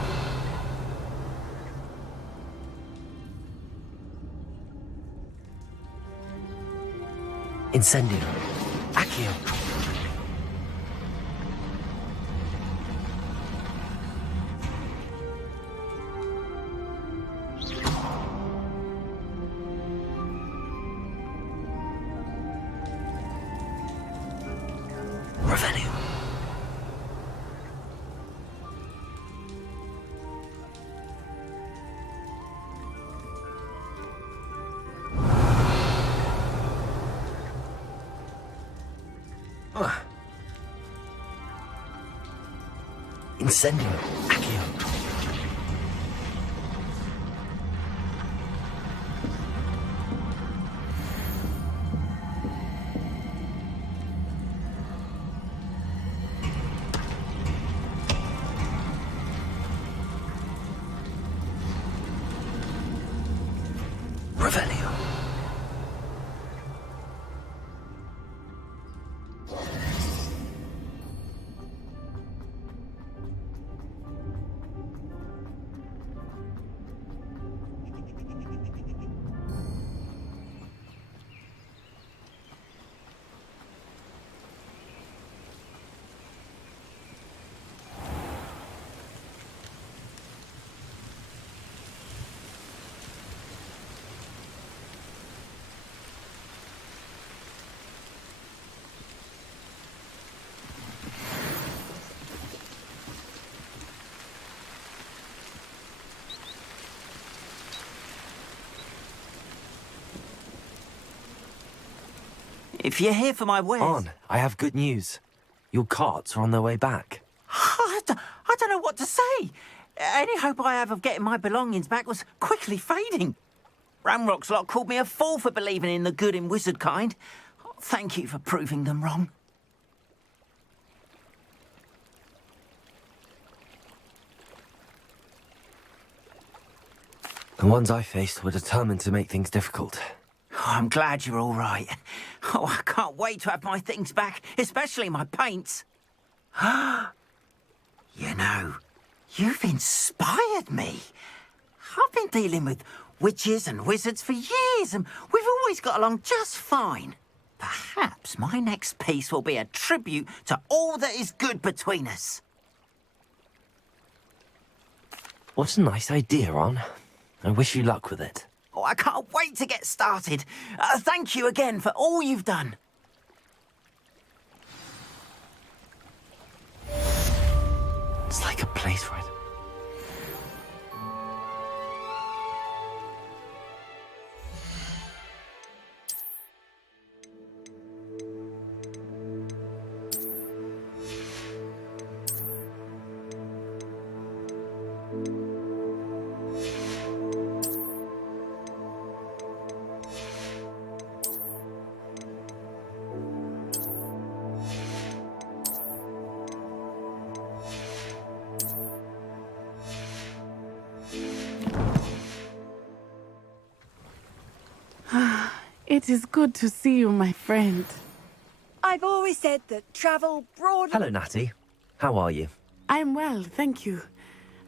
Incendio. Accio. Revelio. Incendio. Accio. Revelio. If you're here for my wares... On, I have good news. Your carts are on their way back. I don't know what to say. Any hope I have of getting my belongings back was quickly fading. Ramrock's lot called me a fool for believing in the good in wizard kind. Thank you for proving them wrong. The ones I faced were determined to make things difficult. Oh, I'm glad you're all right. Oh, I can't wait to have my things back, especially my paints. You know, you've inspired me. I've been dealing with witches and wizards for years, and we've always got along just fine. Perhaps my next piece will be a tribute to all that is good between us. What a nice idea, Ron. I wish you luck with it. Oh, I can't wait to get started. Thank you again for all you've done. It's like a place where It is good to see you, my friend. I've always said that travel broadly... Hello, Natty. How are you? I'm well, thank you.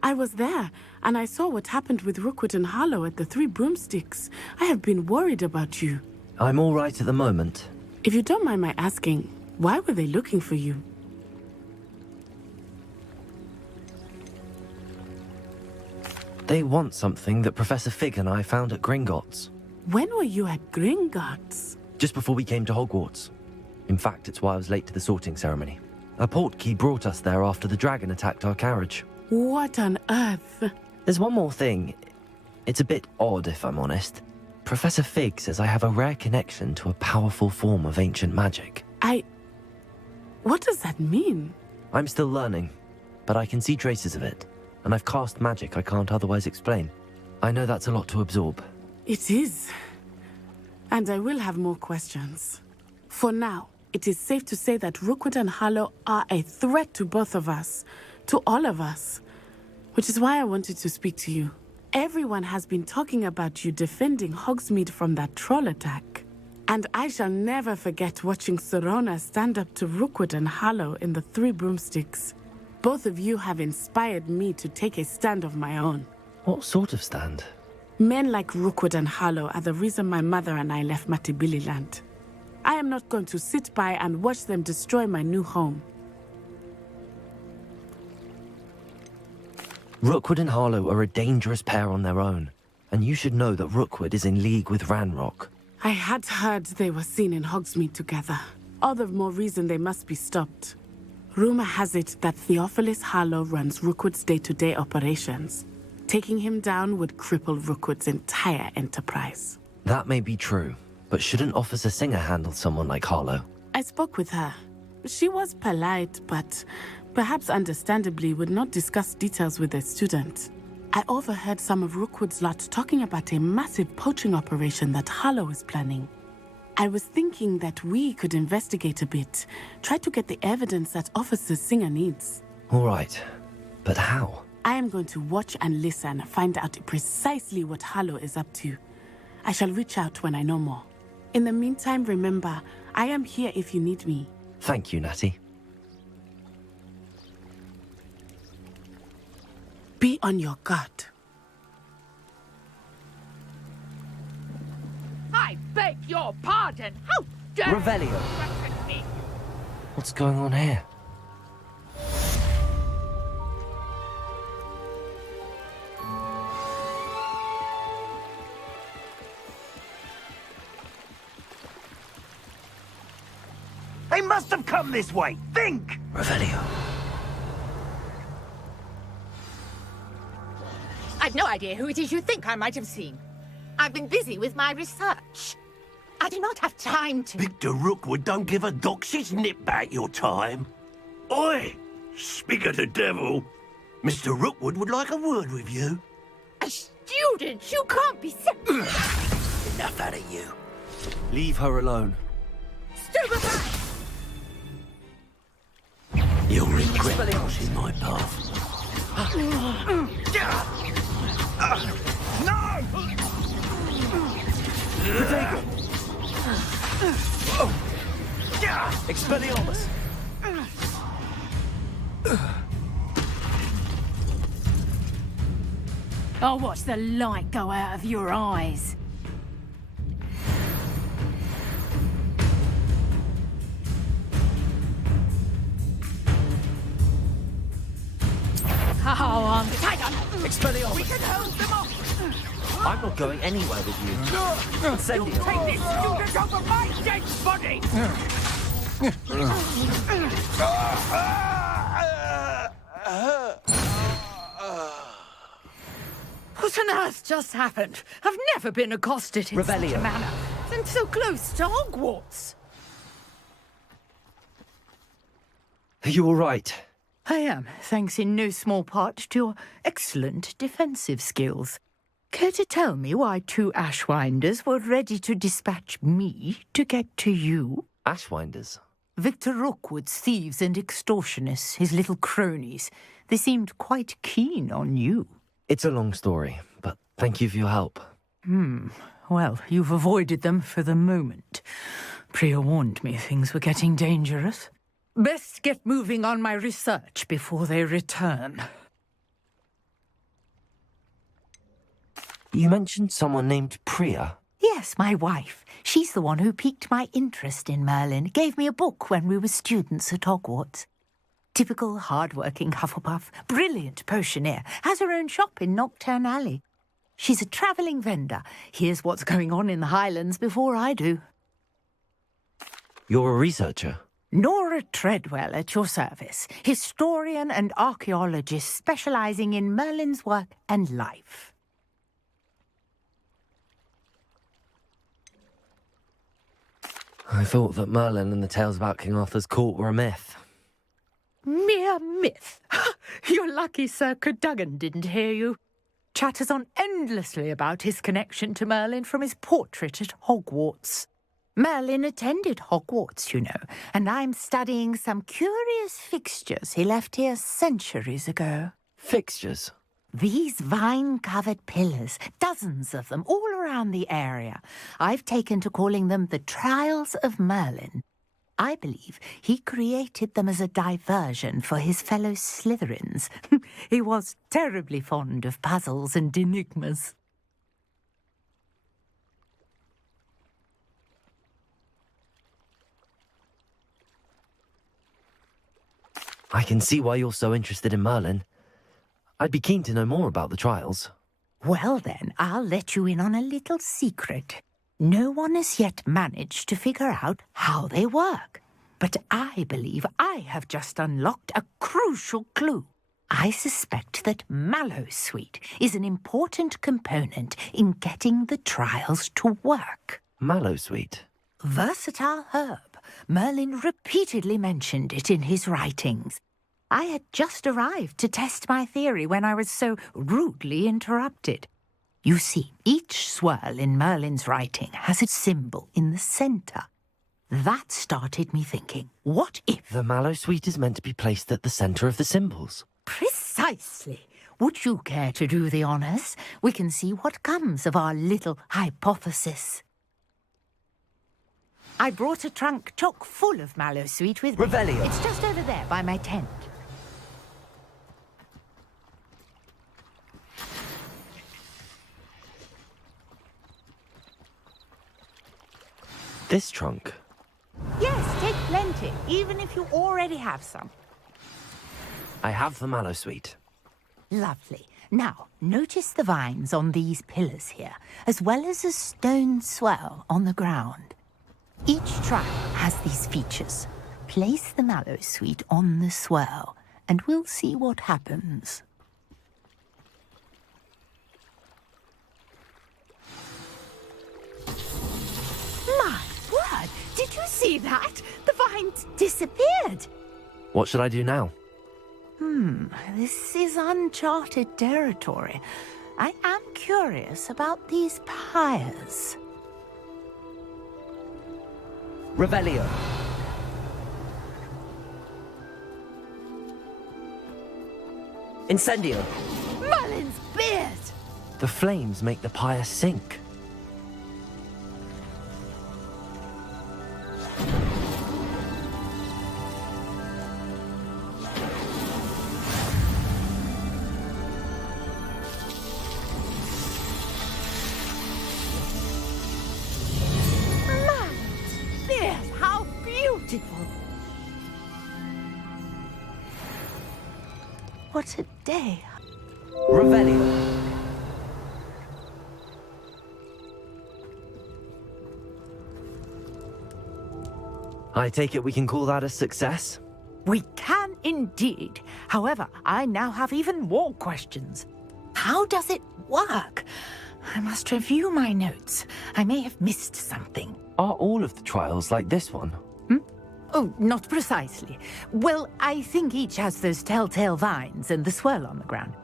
I was there, and I saw what happened with Rookwood and Harlow at the Three Broomsticks. I have been worried about you. I'm all right at the moment. If you don't mind my asking, why were they looking for you? They want something that Professor Fig and I found at Gringotts. When were you at Gringotts? Just before we came to Hogwarts. In fact, it's why I was late to the sorting ceremony. A portkey brought us there after the dragon attacked our carriage. What on earth? There's one more thing. It's a bit odd, if I'm honest. Professor Fig says I have a rare connection to a powerful form of ancient magic. What does that mean? I'm still learning, but I can see traces of it, and I've cast magic I can't otherwise explain. I know that's a lot to absorb. It is. And I will have more questions. For now, it is safe to say that Rookwood and Harlow are a threat to both of us, to all of us, which is why I wanted to speak to you. Everyone has been talking about you defending Hogsmeade from that troll attack. And I shall never forget watching Sorona stand up to Rookwood and Harlow in the Three Broomsticks. Both of you have inspired me to take a stand of my own. What sort of stand? Men like Rookwood and Harlow are the reason my mother and I left Matabeleland. I am not going to sit by and watch them destroy my new home. Rookwood and Harlow are a dangerous pair on their own, and you should know that Rookwood is in league with Ranrock. I had heard they were seen in Hogsmeade together. All the more reason they must be stopped. Rumor has it that Theophilus Harlow runs Rookwood's day-to-day operations. Taking him down would cripple Rookwood's entire enterprise. That may be true, but shouldn't Officer Singer handle someone like Harlow? I spoke with her. She was polite, but perhaps understandably would not discuss details with a student. I overheard some of Rookwood's lot talking about a massive poaching operation that Harlow is planning. I was thinking that we could investigate a bit, try to get the evidence that Officer Singer needs. All right, but how? I am going to watch and listen, find out precisely what Harlow is up to. I shall reach out when I know more. In the meantime, remember, I am here if you need me. Thank you, Natty. Be on your guard. I beg your pardon. How dare Revelio. you threaten me? What's going on here? They must have come this way. Think! Revelio. I've no idea who it is you think I might have seen. I've been busy with my research. I do not have time to... Victor Rookwood don't give a doxy's nip back your time. Oi! Speak of the devil. Mr. Rookwood would like a word with you. A student? You can't be so... Enough out of you. Leave her alone. Stupefy! You'll regret crossing my path. No! Expelliarmus! I'll watch the light go out of your eyes. Oh, I'm tired. Expelliarmus! We can hold them off! I'm not going anywhere with you. You take this student over my dead body! What on earth just happened? I've never been accosted in such a manner. And so close to Hogwarts. Are you all right? I am, thanks in no small part to your excellent defensive skills. Care to tell me why two Ashwinders were ready to dispatch me to get to you? Ashwinders? Victor Rookwood's thieves and extortionists, his little cronies. They seemed quite keen on you. It's a long story, but thank you for your help. Well, you've avoided them for the moment. Priya warned me things were getting dangerous. Best get moving on my research before they return. You mentioned someone named Priya. Yes, my wife. She's the one who piqued my interest in Merlin. Gave me a book when we were students at Hogwarts. Typical hard-working Hufflepuff. Brilliant potioneer. Has her own shop in Knockturn Alley. She's a travelling vendor. Hears what's going on in the Highlands before I do. You're a researcher? Nora Treadwell at your service, historian and archaeologist specialising in Merlin's work and life. I thought that Merlin and the tales about King Arthur's court were a myth. Mere myth. You're lucky Sir Cadogan didn't hear you. Chatters on endlessly about his connection to Merlin from his portrait at Hogwarts. Merlin attended Hogwarts, you know, and I'm studying some curious fixtures he left here centuries ago. Fixtures? These vine-covered pillars, dozens of them, all around the area. I've taken to calling them the Trials of Merlin. I believe he created them as a diversion for his fellow Slytherins. He was terribly fond of puzzles and enigmas. I can see why you're so interested in Merlin. I'd be keen to know more about the trials. Well then, I'll let you in on a little secret. No one has yet managed to figure out how they work. But I believe I have just unlocked a crucial clue. I suspect that Mallowsweet is an important component in getting the trials to work. Mallowsweet? Versatile herb. Merlin repeatedly mentioned it in his writings. I had just arrived to test my theory when I was so rudely interrupted. You see, each swirl in Merlin's writing has a symbol in the centre. That started me thinking, what if... The Mallowsweet is meant to be placed at the centre of the symbols. Precisely. Would you care to do the honours? We can see what comes of our little hypothesis. I brought a trunk chock full of Mallowsweet with me. Revelio. It's just over there by my tent. This trunk? Yes, take plenty, even if you already have some. I have the Mallowsweet. Lovely. Now, notice the vines on these pillars here, as well as a stone swell on the ground. Each trial has these features. Place the Mallowsweet on the swell, and we'll see what happens. My word! Did you see that? The vines disappeared! What should I do now? This is uncharted territory. I am curious about these pyres. Revelio. Incendio. Merlin's beard! The flames make the pyre sink. What a day. Revelio. I take it we can call that a success? We can indeed. However, I now have even more questions. How does it work? I must review my notes. I may have missed something. Are all of the trials like this one? Oh, not precisely. Well, I think each has those telltale vines and the swirl on the ground.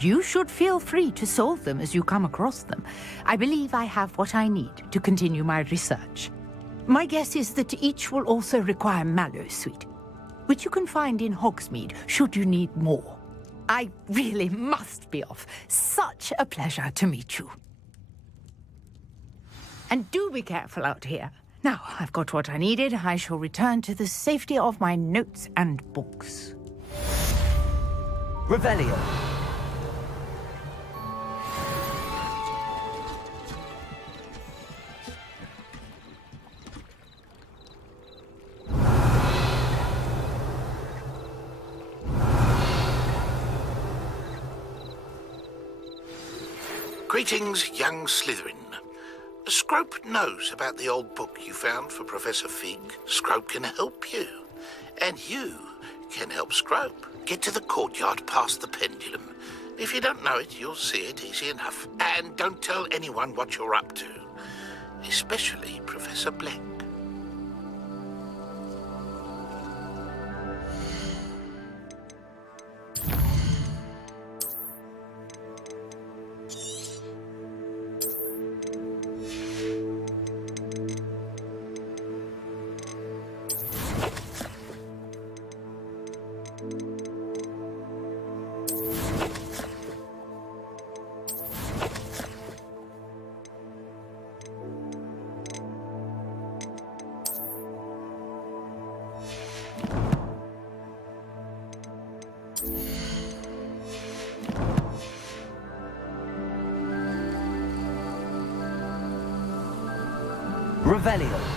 You should feel free to solve them as you come across them. I believe I have what I need to continue my research. My guess is that each will also require Mallowsweet, which you can find in Hogsmeade should you need more. I really must be off. Such a pleasure to meet you. And do be careful out here. Now, I've got what I needed. I shall return to the safety of my notes and books. Revelio. Greetings, young Slytherin. Scrope knows about the old book you found for Professor Fig. Scrope can help you. And you can help Scrope. Get to the courtyard past the pendulum. If you don't know it, you'll see it easy enough. And don't tell anyone what you're up to. Especially Professor Black. Revelio.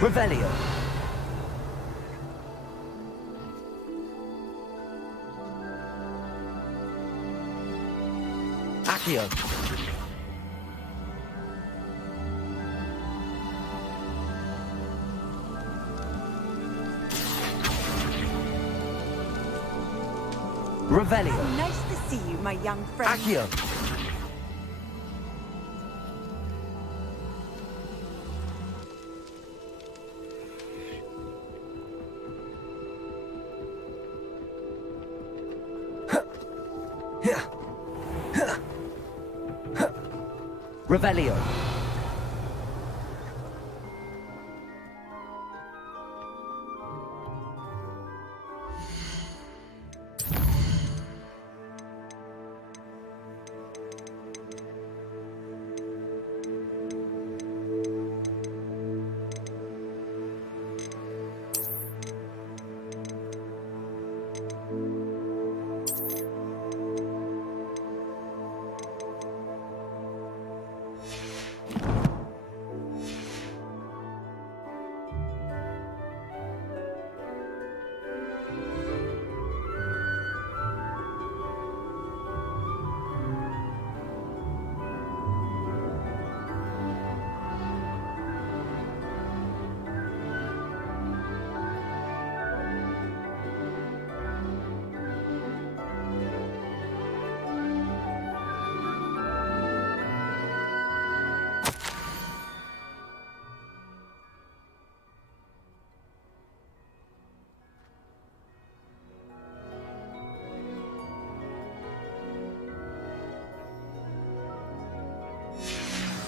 Revelio. Accio. Revelio. Nice to see you, my young friend. Accio. Revelio.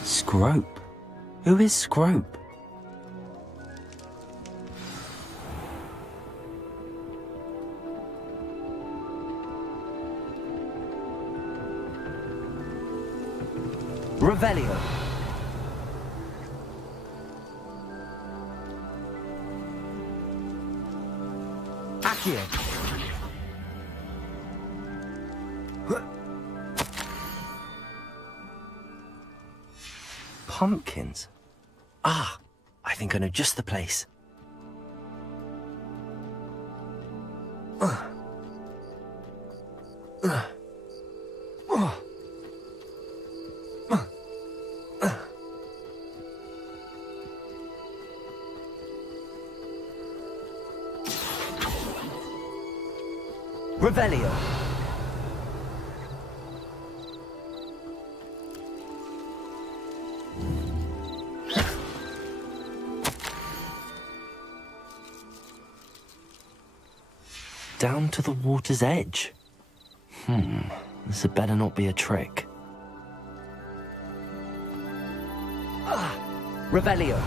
Scrope? Who is Scrope? Revelio. Accio. Pumpkins? Ah, I think I know just the place. Revelio. down to the water's edge. This had better not be a trick. Revelio.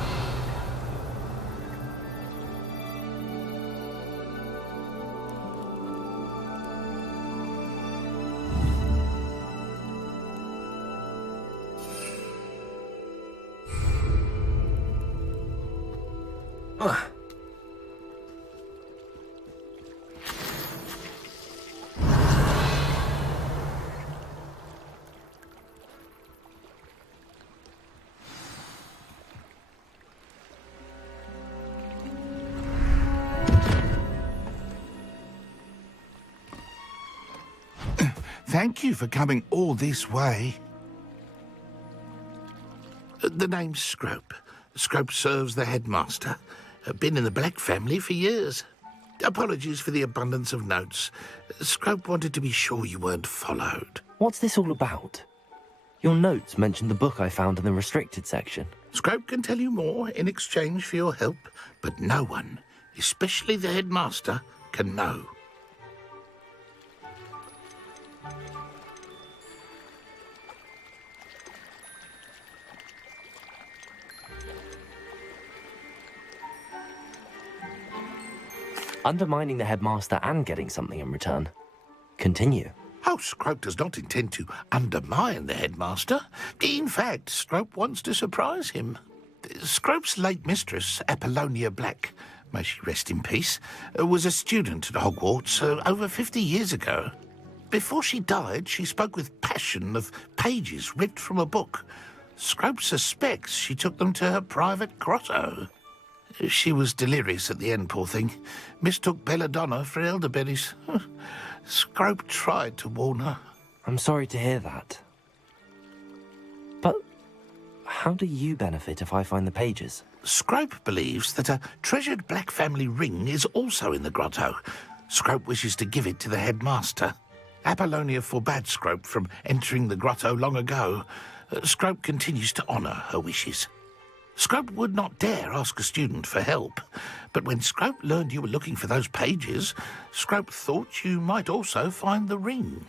Thank you for coming all this way. The name's Scrope. Scrope serves the headmaster. Been in the Black family for years. Apologies for the abundance of notes. Scrope wanted to be sure you weren't followed. What's this all about? Your notes mentioned the book I found in the restricted section. Scrope can tell you more in exchange for your help, but no one, especially the headmaster, can know. Undermining the headmaster and getting something in return. Continue. Oh, Scrope does not intend to undermine the headmaster. In fact, Scrope wants to surprise him. Scrope's late mistress, Apollonia Black, may she rest in peace, was a student at Hogwarts over 50 years ago. Before she died, she spoke with passion of pages ripped from a book. Scrope suspects she took them to her private grotto. She was delirious at the end, poor thing. Mistook belladonna for elderberries. Scrope tried to warn her. I'm sorry to hear that. But how do you benefit if I find the pages? Scrope believes that a treasured Black family ring is also in the grotto. Scrope wishes to give it to the headmaster. Apollonia forbade Scrope from entering the grotto long ago. Scrope continues to honour her wishes. Scrope would not dare ask a student for help, but when Scrope learned you were looking for those pages, Scrope thought you might also find the ring.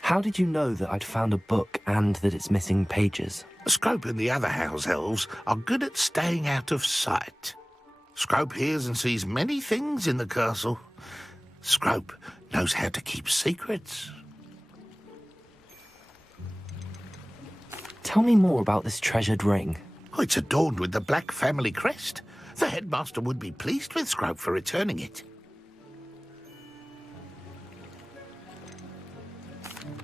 How did you know that I'd found a book and that it's missing pages? Scrope and the other house elves are good at staying out of sight. Scrope hears and sees many things in the castle. Scrope knows how to keep secrets. Tell me more about this treasured ring. Oh, it's adorned with the Black family crest. The headmaster would be pleased with Scrope for returning it.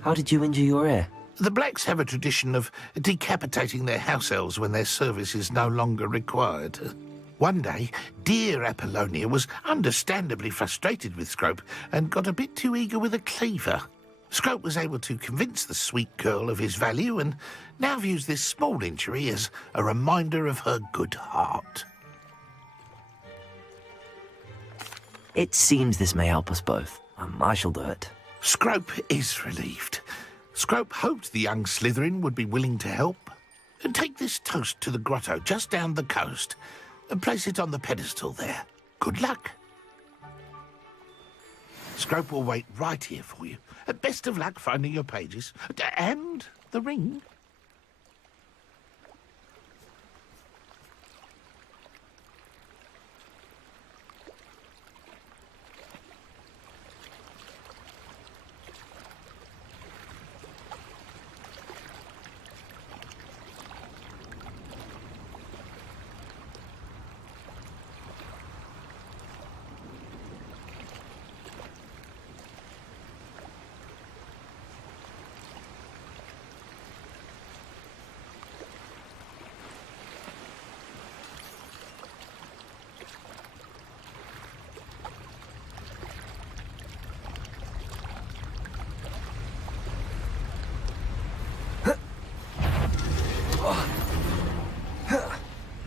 How did you injure your ear? The Blacks have a tradition of decapitating their house elves when their service is no longer required. One day, dear Apollonia was understandably frustrated with Scrope and got a bit too eager with a cleaver. Scrope was able to convince the sweet girl of his value and now views this small injury as a reminder of her good heart. It seems this may help us both. I shall do it. Scrope is relieved. Scrope hoped the young Slytherin would be willing to help. And take this toast to the grotto just down the coast and place it on the pedestal there. Good luck. Scrope will wait right here for you. Best of luck finding your pages. And the ring.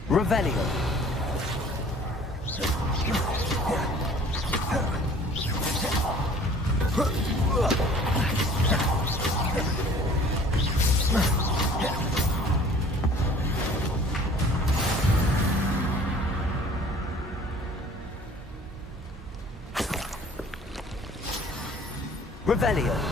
Revelio. Revelio.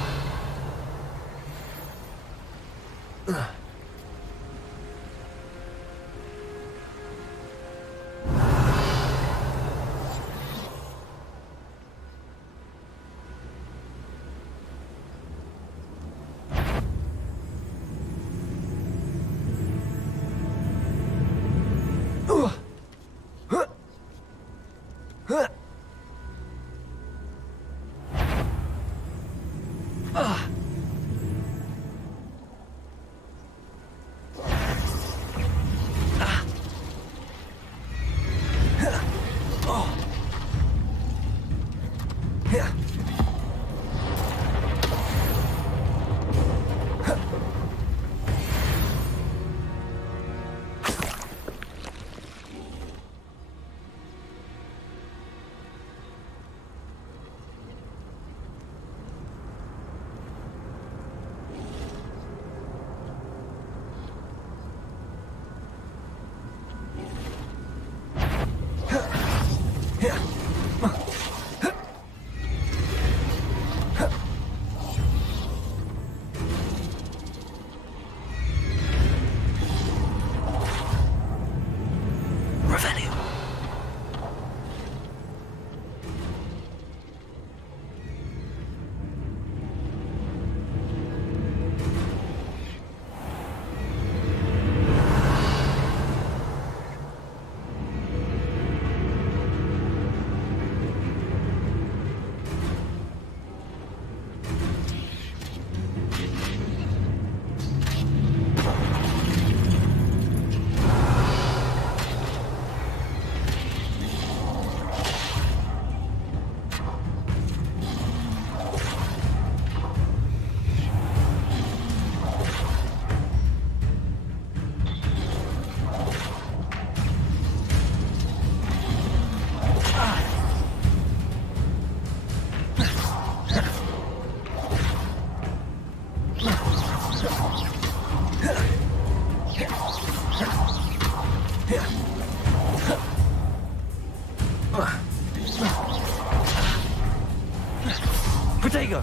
Protego!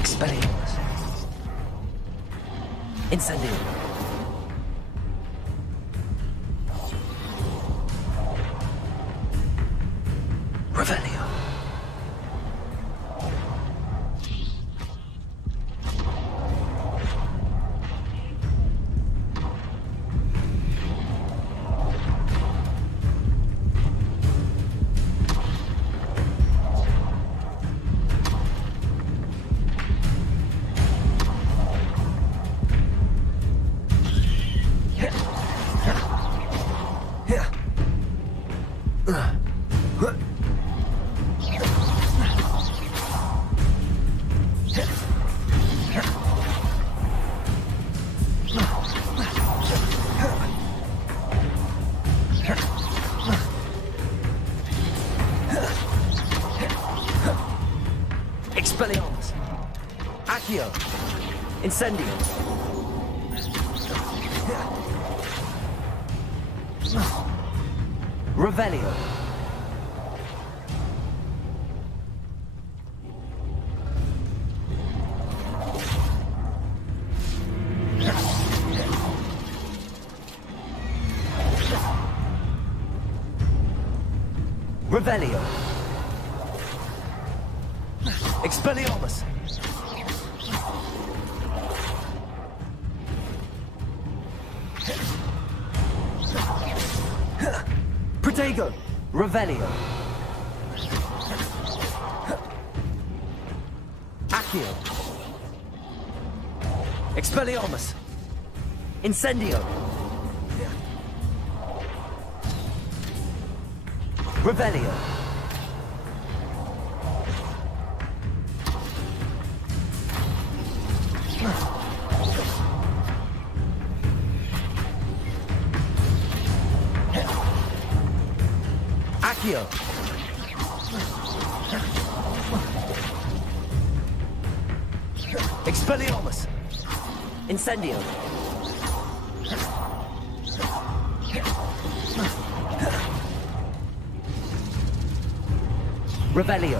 Expelliarmus. Incendio. Revelio. Expelliarmus. Accio. Incendio. Revelio. Revelio. Expelliarmus. Protego. Revelio. Accio. Expelliarmus. Incendio. Revelio. Accio. Expelliarmus. Incendio. Revelio.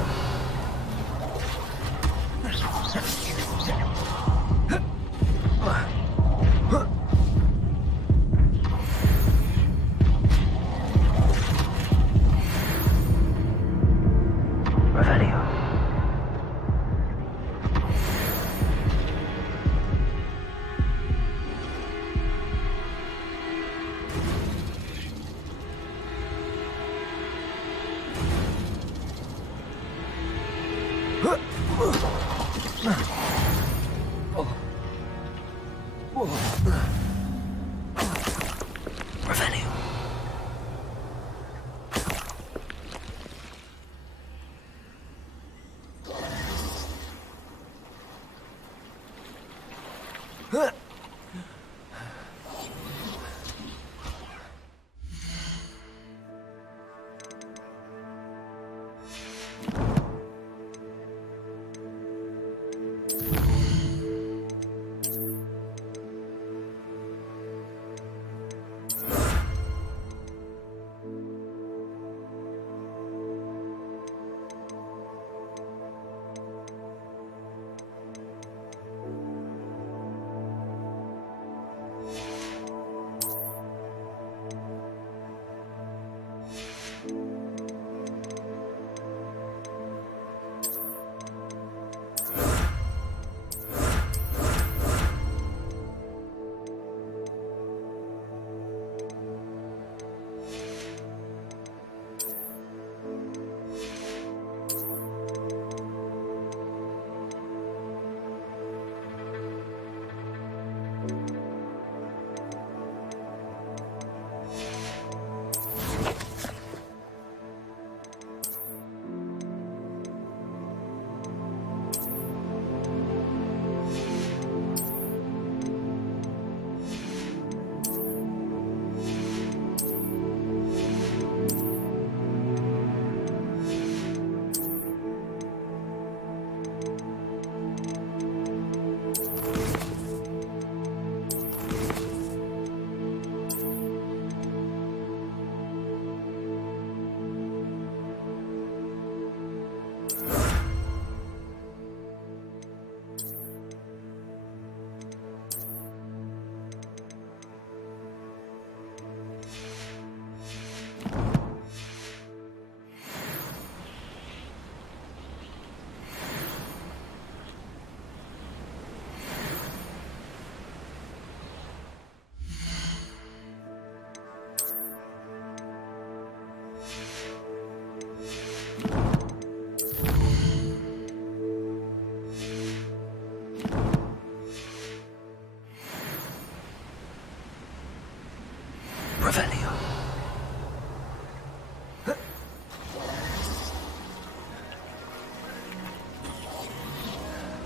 Revelio.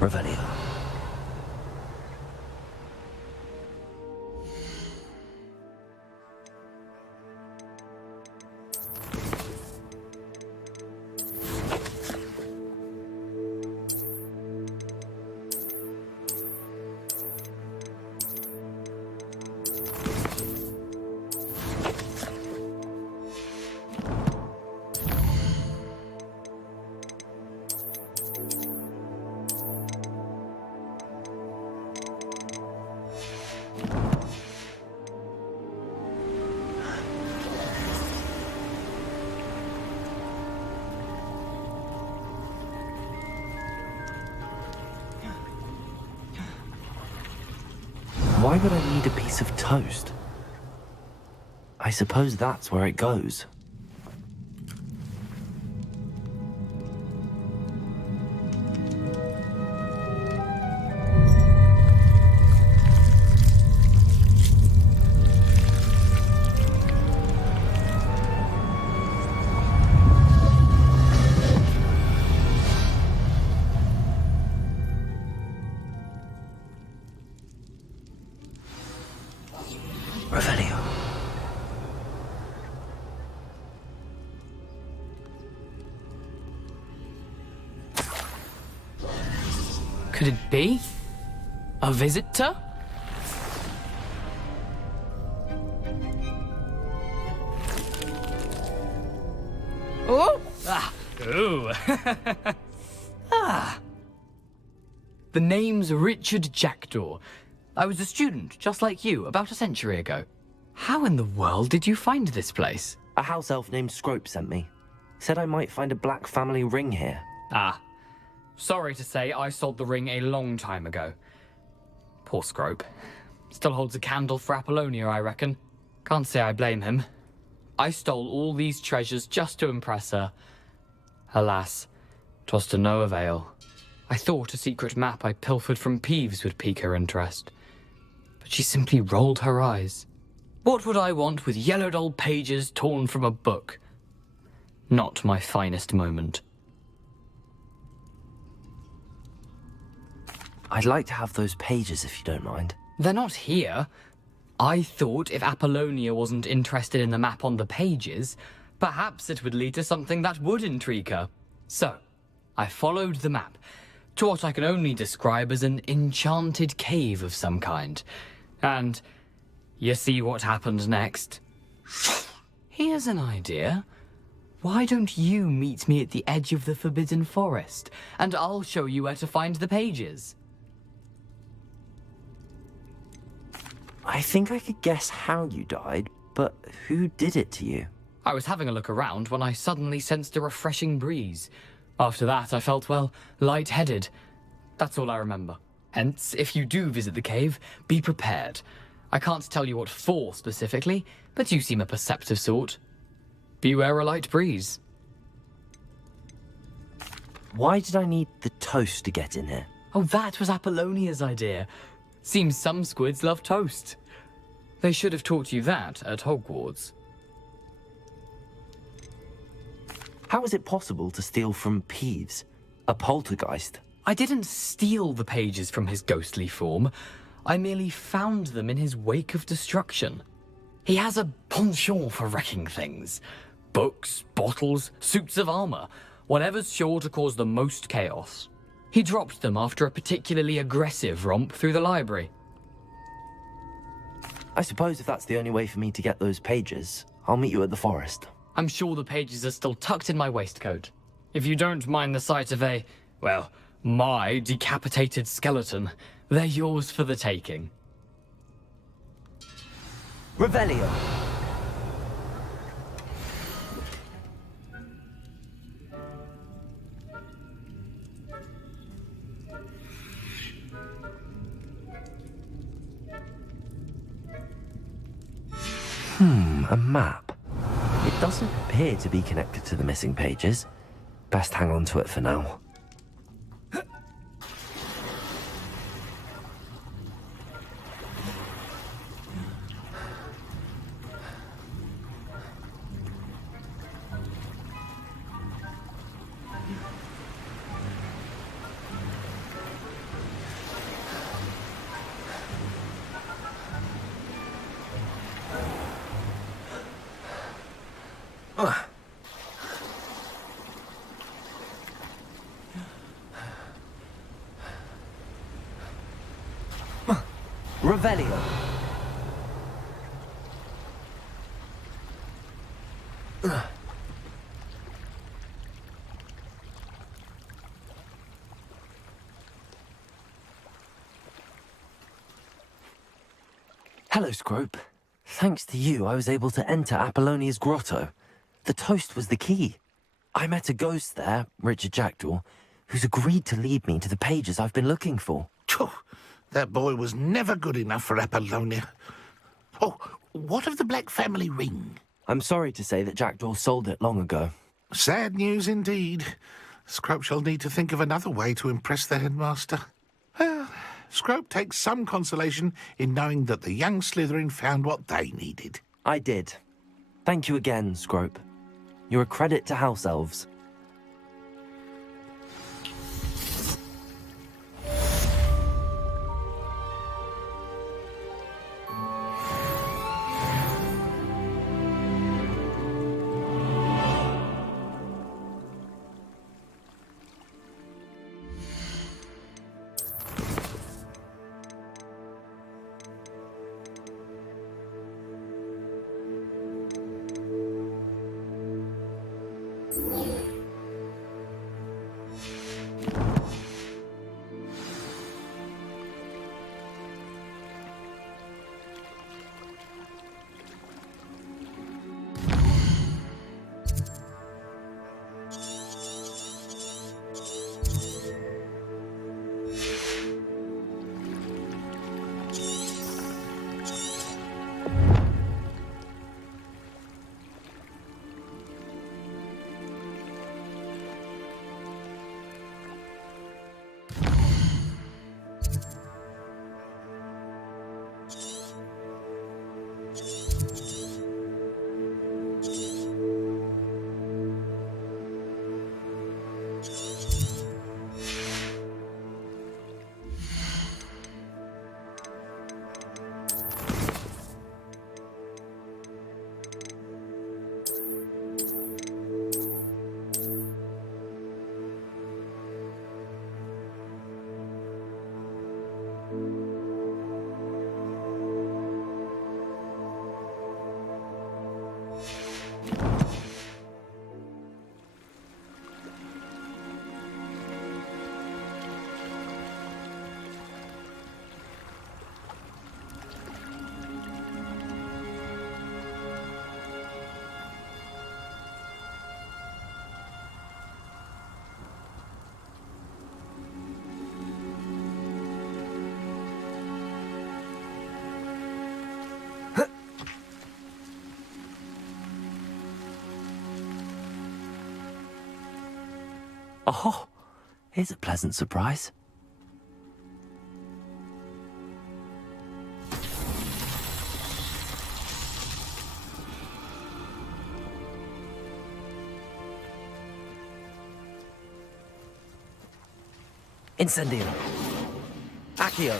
Revelio. Why would I need a piece of toast? I suppose that's where it goes. Revelio. Could it be? A visitor? Oh! Ah, Ooh. The name's Richard Jackdaw. I was a student, just like you, about a century ago. How in the world did you find this place? A house elf named Scrope sent me. Said I might find a black family ring here. Ah. Sorry to say, I sold the ring a long time ago. Poor Scrope. Still holds a candle for Apollonia, I reckon. Can't say I blame him. I stole all these treasures just to impress her. Alas, 'twas to no avail. I thought a secret map I pilfered from Peeves would pique her interest. But she simply rolled her eyes. What would I want with yellowed old pages torn from a book? Not my finest moment. I'd like to have those pages if you don't mind. They're not here. I thought if Apollonia wasn't interested in the map on the pages, perhaps it would lead to something that would intrigue her. So, I followed the map to what I can only describe as an enchanted cave of some kind. And you see what happened next? Here's an idea. Why don't you meet me at the edge of the Forbidden Forest, and I'll show you where to find the pages. I think I could guess how you died, but who did it to you? I was having a look around when I suddenly sensed a refreshing breeze. After that, I felt, well, lightheaded. That's all I remember. Hence, if you do visit the cave, be prepared. I can't tell you what for specifically, but you seem a perceptive sort. Beware a light breeze. Why did I need the toast to get in here? Oh, that was Apollonia's idea. Seems some squids love toast. They should have taught you that at Hogwarts. How is it possible to steal from Peeves, a poltergeist? I didn't steal the pages from his ghostly form. I merely found them in his wake of destruction. He has a penchant for wrecking things. Books, bottles, suits of armor, whatever's sure to cause the most chaos. He dropped them after a particularly aggressive romp through the library. I suppose if that's the only way for me to get those pages, I'll meet you at the forest. I'm sure the pages are still tucked in my waistcoat. If you don't mind the sight of a, well, my decapitated skeleton, they're yours for the taking. Revelio. A map. It doesn't appear to be connected to the missing pages. Best hang on to it for now. Revelio. Hello, Scrope. Thanks to you, I was able to enter Apollonia's grotto. The toast was the key. I met a ghost there, Richard Jackdaw, who's agreed to lead me to the pages I've been looking for. That boy was never good enough for Apollonia. Oh, what of the Black family ring? I'm sorry to say that Jackdaw sold it long ago. Sad news indeed. Scrope shall need to think of another way to impress the headmaster. Well, Scrope takes some consolation in knowing that the young Slytherin found what they needed. I did. Thank you again, Scrope. You're a credit to house elves. Oh, here's a pleasant surprise. Incendio. Accio.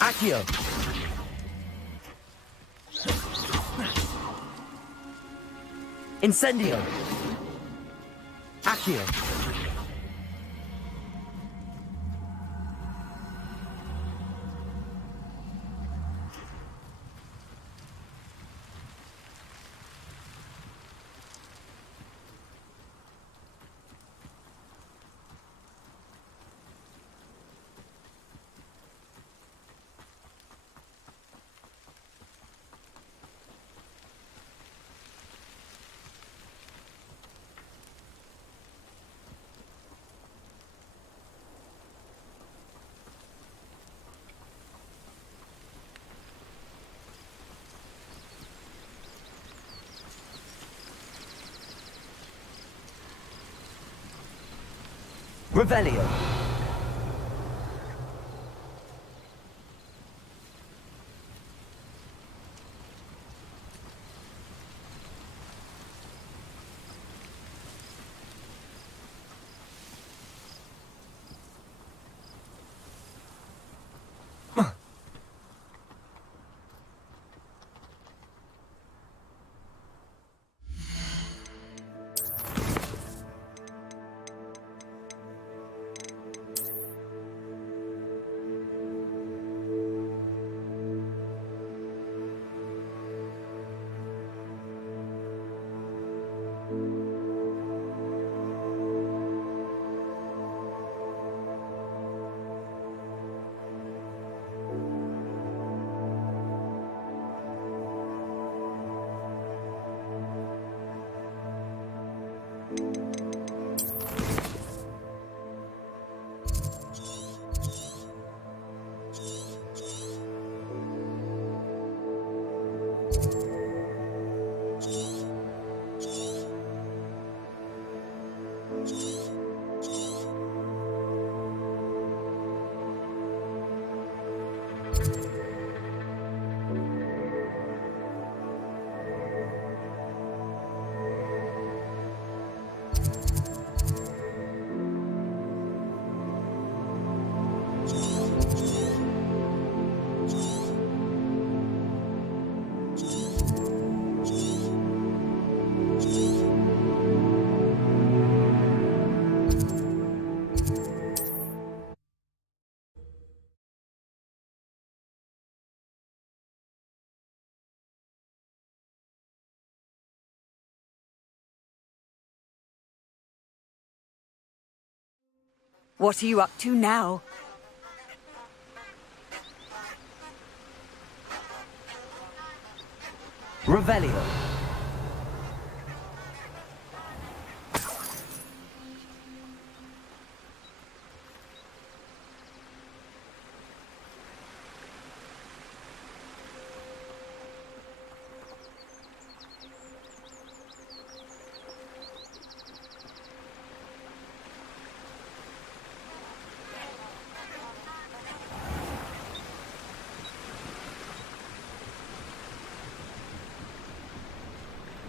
Accio. Incendio. Accio. Revelio. What are you up to now? Revelio.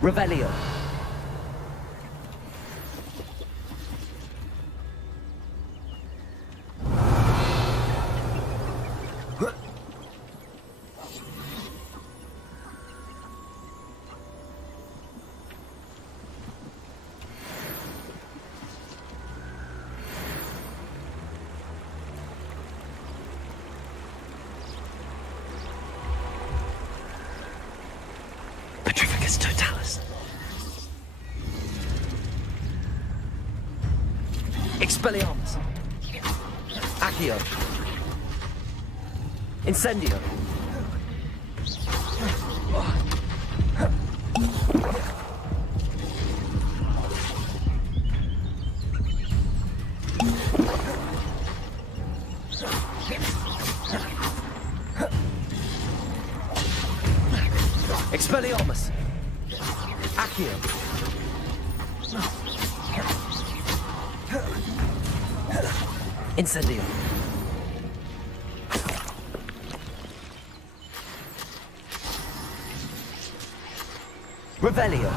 Revelio. Petrificus totalis. Expelliarmus. Accio. Incendio. Expelliarmus. Accio. Incendio. Revelio.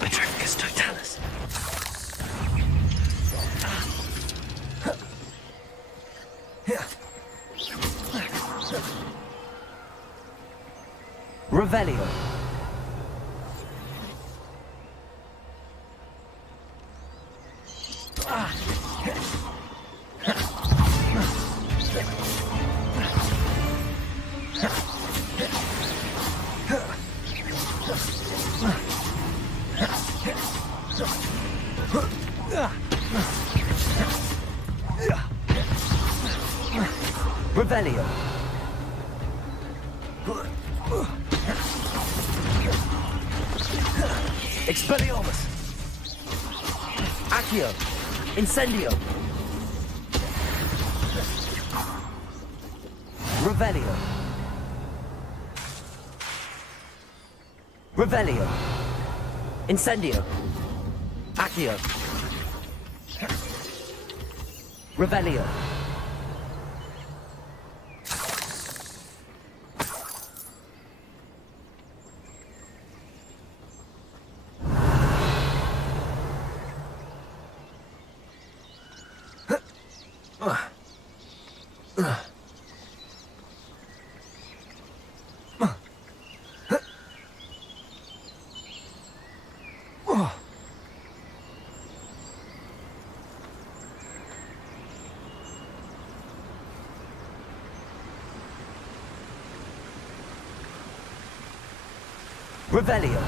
Petrificus totalis. Revelio. Revelio. Expelliarmus. Accio. Incendio. Revelio. Revelio. Incendio. Accio. Revelio. Revelio.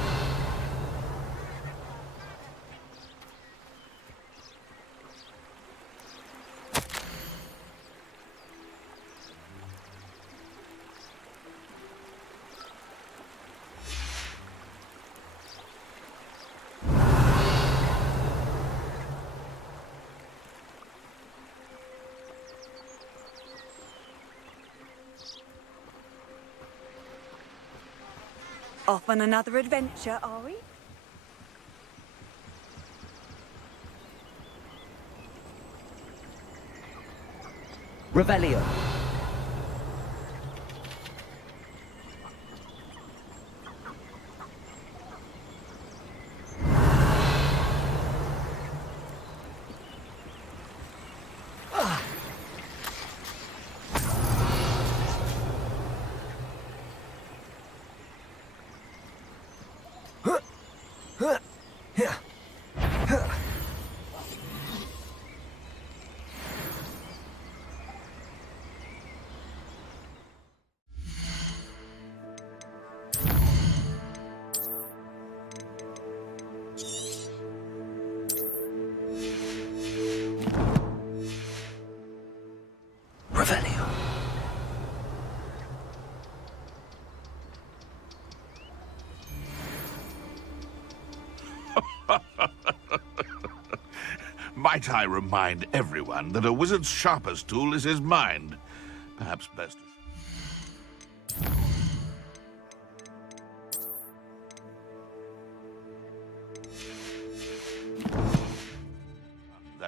Off on another adventure, are we? Revelio. Revelio. Might I remind everyone that a wizard's sharpest tool is his mind? Perhaps best.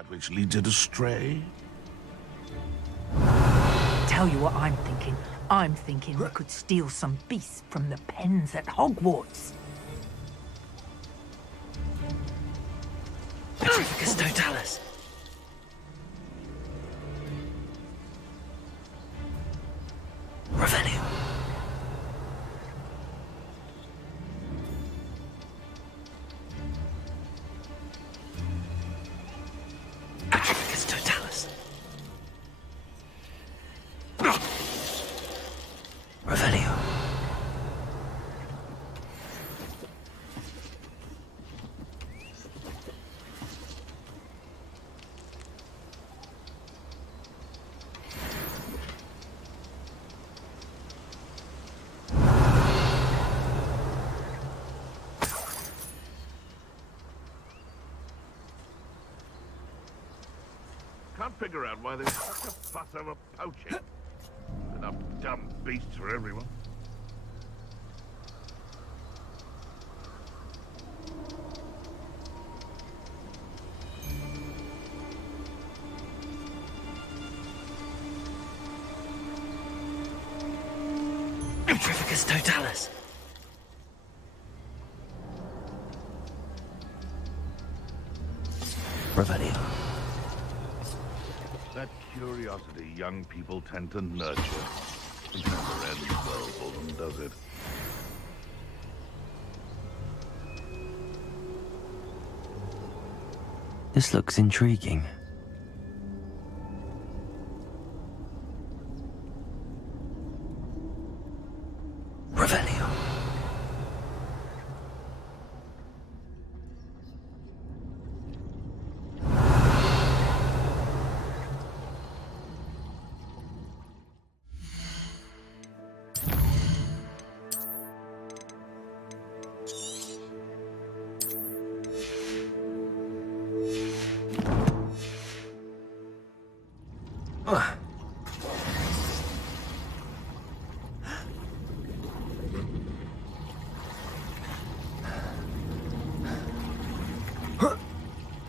that which leads it astray? Tell you what I'm thinking. I'm thinking we could steal some beasts from the pens at Hogwarts. Petrificus totalis. Revelio. Petrificus totalis. Revelio. Can't figure out why there's such a fuss over poaching. Enough dumb beasts for everyone. Petrificus totalis. Revelio. That curiosity young people tend to nurture. It never ends well for them, does it? This looks intriguing. Revelio.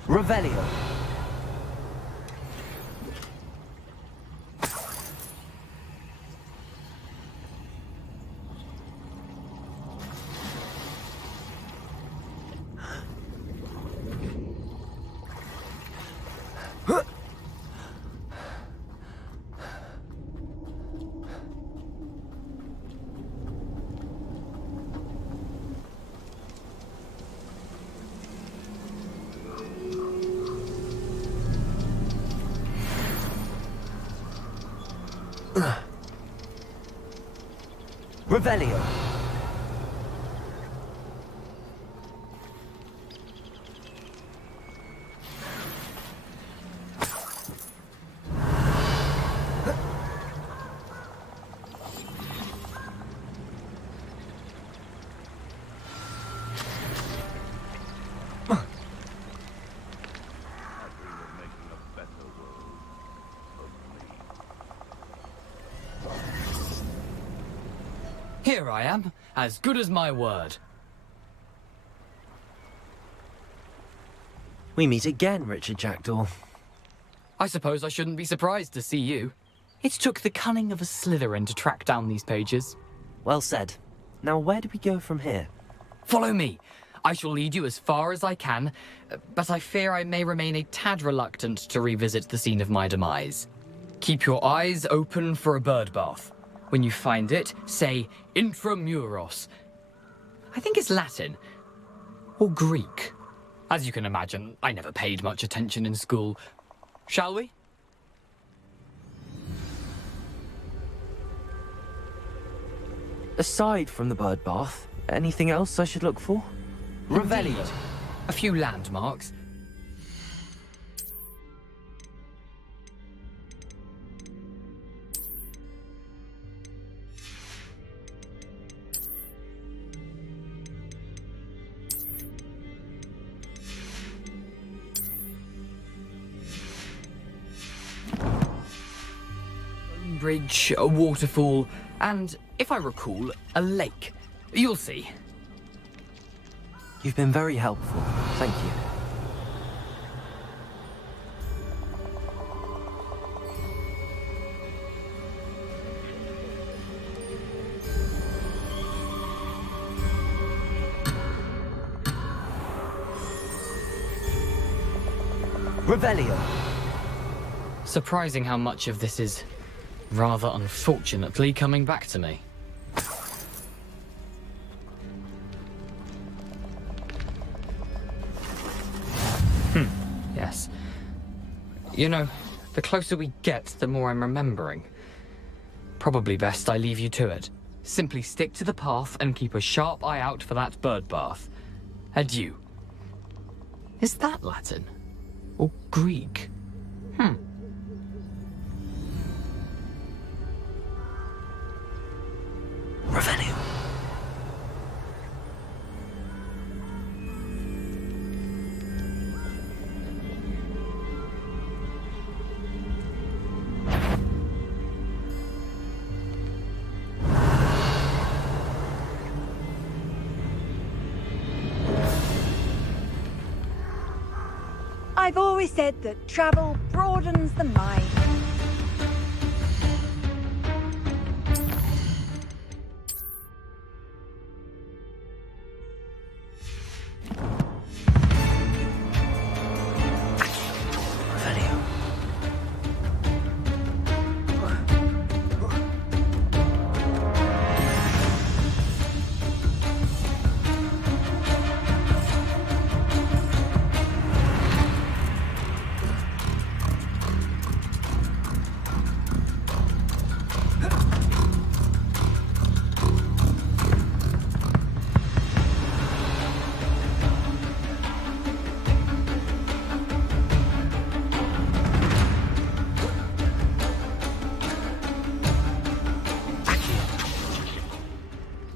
Revelio. Revelio. Here I am, as good as my word. We meet again, Richard Jackdaw. I suppose I shouldn't be surprised to see you. It took the cunning of a Slytherin to track down these pages. Well said. Now where do we go from here? Follow me. I shall lead you as far as I can, but I fear I may remain a tad reluctant to revisit the scene of my demise. Keep your eyes open for a bird bath. When you find it, say intramuros. I think it's Latin. Or Greek. As you can imagine, I never paid much attention in school. Shall we? Aside from the bird bath, anything else I should look for? Revelio. A few landmarks. Bridge, a waterfall, and, if I recall, a lake. You'll see. You've been very helpful. Thank you. Revelio. Surprising how much of this is, rather unfortunately, coming back to me. Yes. You know, the closer we get, the more I'm remembering. Probably best I leave you to it. Simply stick to the path and keep a sharp eye out for that bird bath. Adieu. Is that Latin? Or Greek? Revelio. I've always said that travel broadens the mind.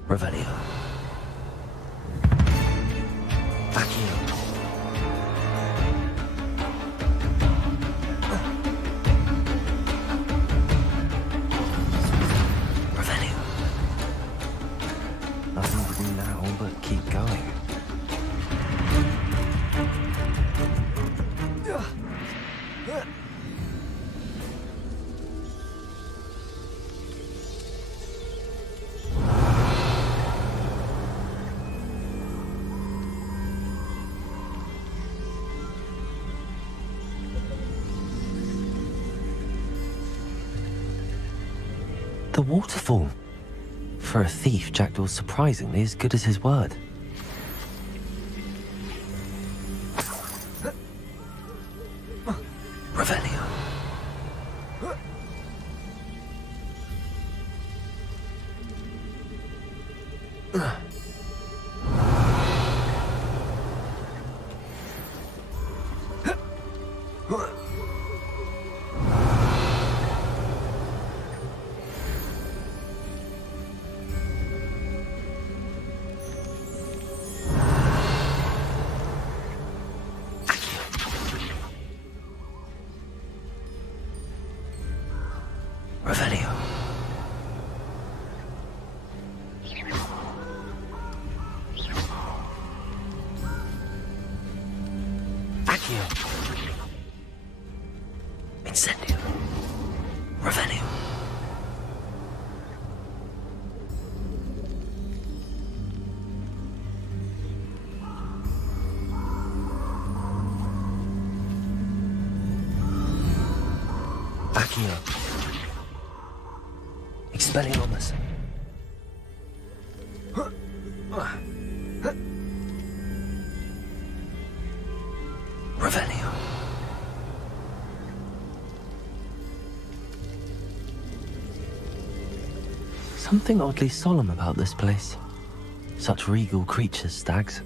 Revelio. Accio. Revelio. Nothing to do now but keep going. The waterfall. For a thief, Jackdaw's surprisingly as good as his word. Revelio. Revelio. Accio. Incendio. Revelio. Accio. Expelliarmus. Revelio. Something oddly solemn about this place. Such regal creatures, stags.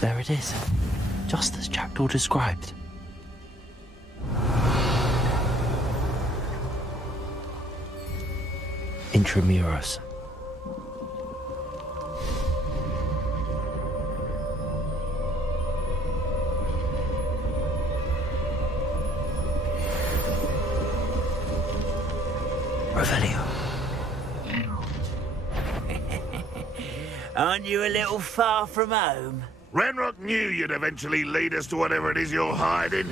There it is, just as Jackdaw described. Intramuros. Revelio. Aren't you a little far from home? Renrock knew you'd eventually lead us to whatever it is you're hiding.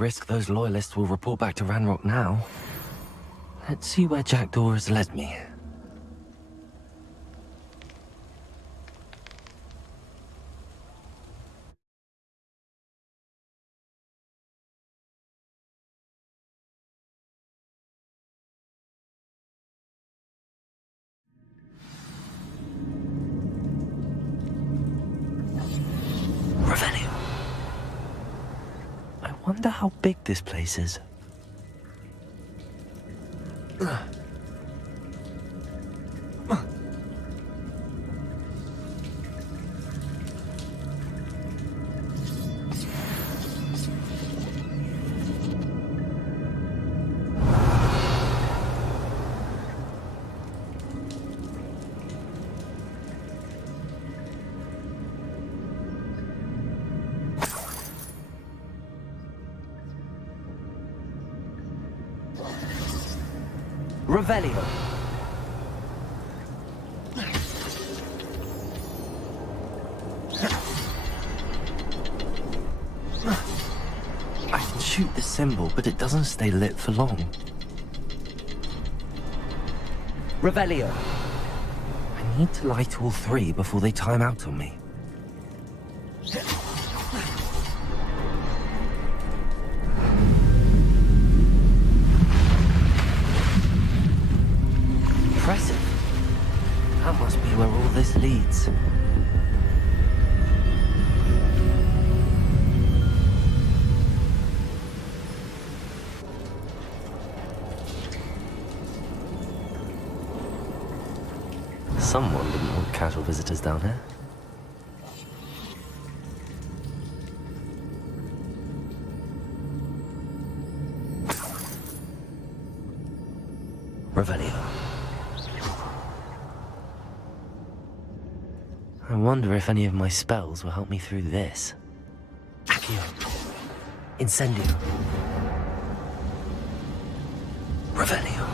risk those loyalists will report back to Ranrock now. Let's see where Jackdaw has led me. Revelio. I wonder how big this place is. Revelio. I can shoot the symbol, but it doesn't stay lit for long. Revelio. I need to light all three before they time out on me. Impressive. That must be where all this leads. Someone didn't want casual visitors down here. Revelio. I wonder if any of my spells will help me through this. Accio. Incendio. Revelio.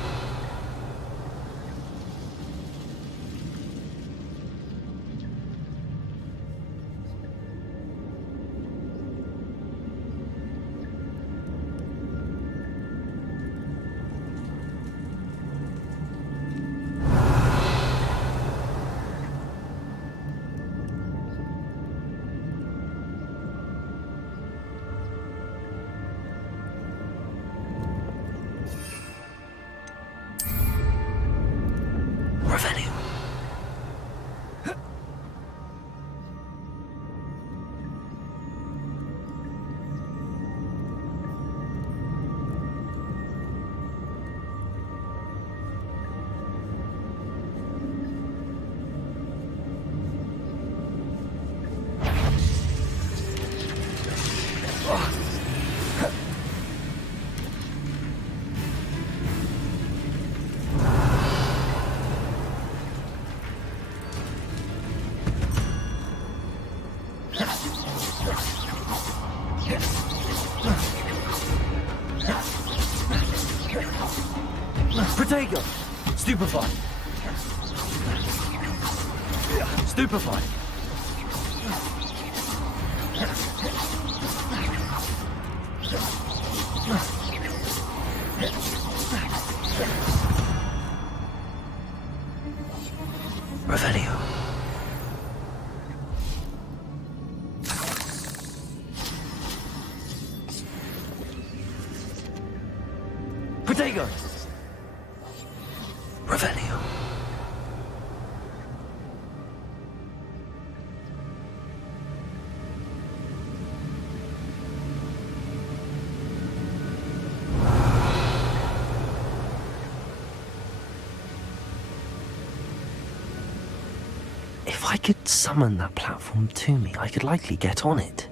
Revelio. Protego! Stupefy! Stupefy! Revelio. Protego! Revelio. If I could summon that platform to me, I could likely get on it.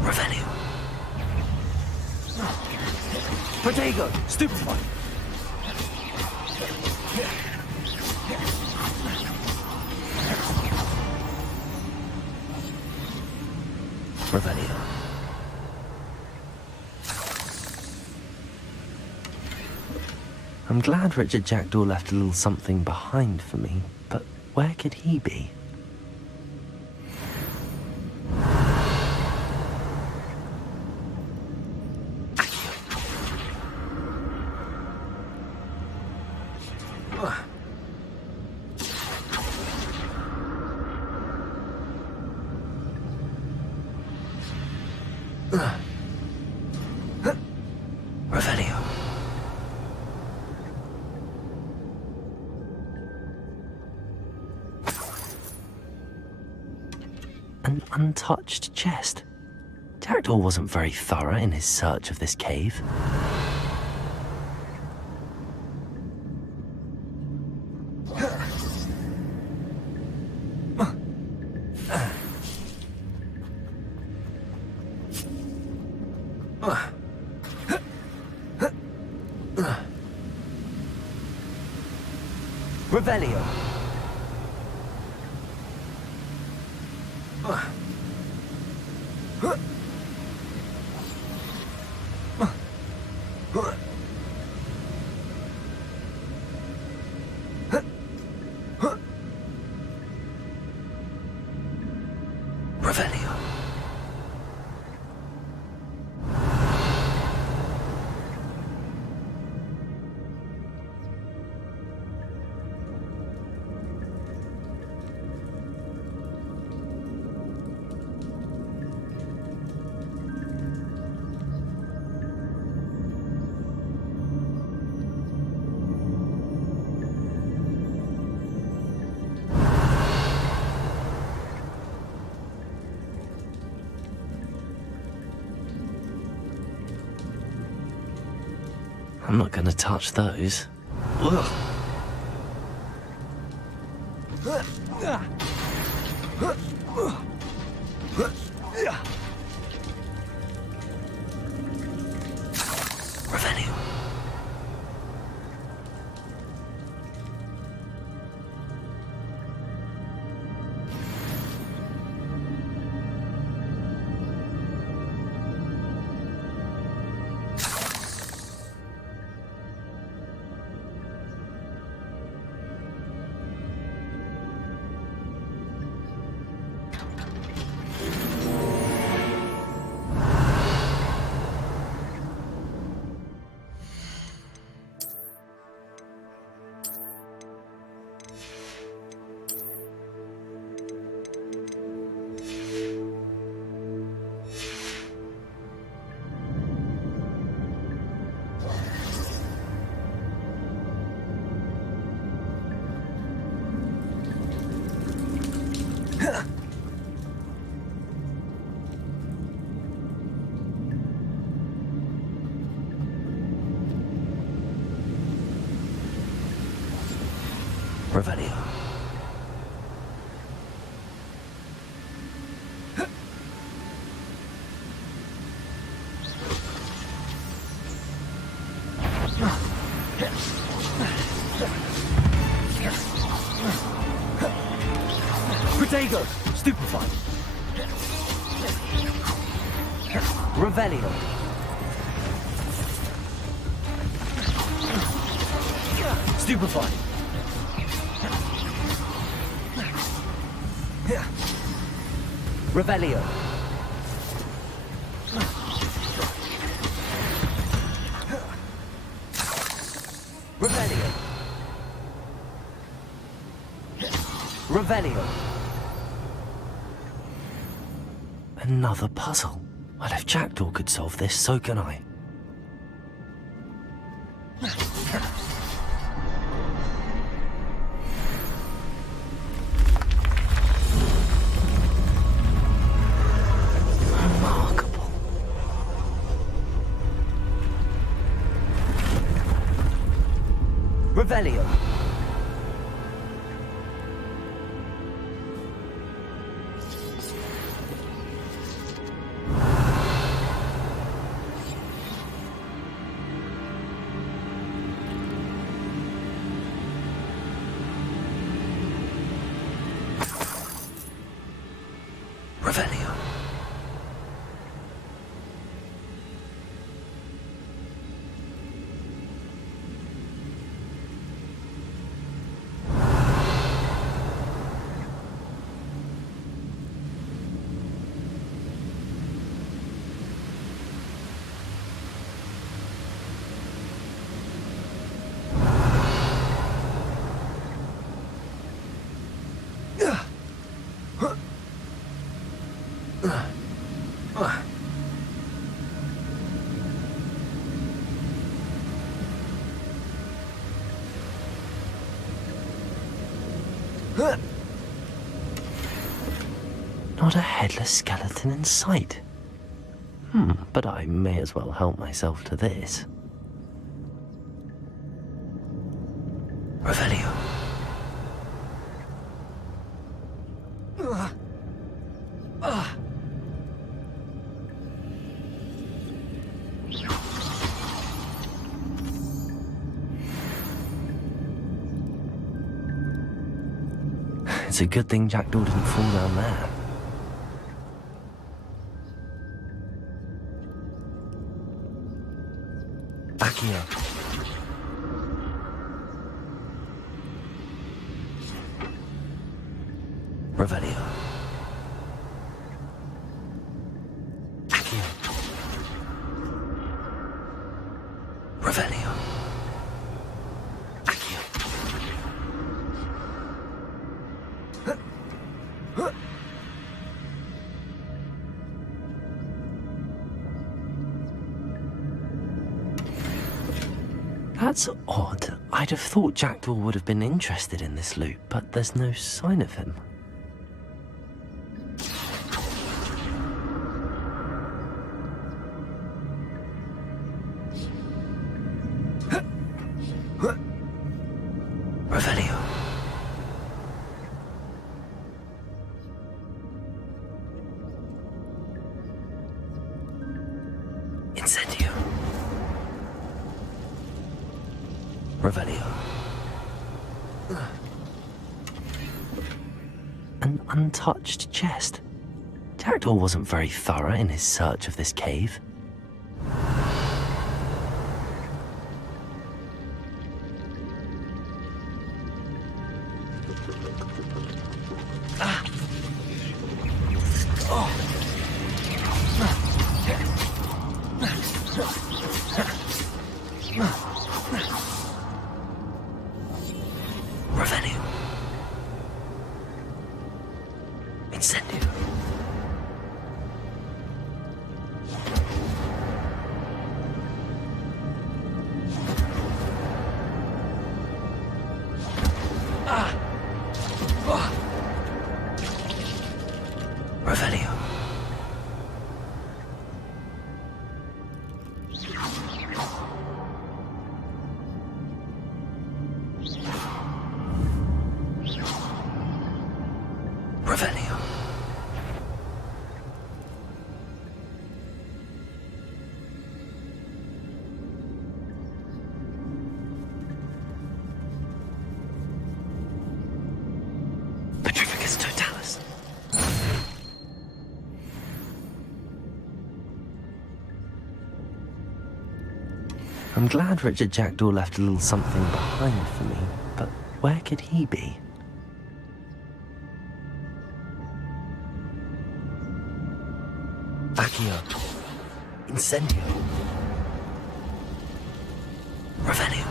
Revelio. Protego! Stupefy! Revelio. I'm glad Richard Jackdaw left a little something behind for me, but where could he be? Revelio. An untouched chest. Jackdaw wasn't very thorough in his search of this cave. Revelio. Revelio. I'm not gonna touch those. Ugh. Revelio. Revelio. Protego! Stupefied! Revelio. Stupefied! Revelio. Revelio. Revelio. Another puzzle. Well, if Jackdaw could solve this, so can I. Remarkable. Revelio. Revelio. Not a headless skeleton in sight. But I may as well help myself to this. Revelio. It's a good thing Jackdaw didn't fall down there. Accio. Revelio. Accio. Revelio. Accio. That's odd. I'd have thought Jackdaw would have been interested in this loot, but there's no sign of him. Revelio. Incendio. Revelio. An untouched chest. Jackdaw wasn't very thorough in his search of this cave. Revelio. Incendio. Revelio. Revelio. Petrificus totalis. I'm glad Richard Jackdaw left a little something behind for me, but where could he be? Accio. Incendio. Revelio.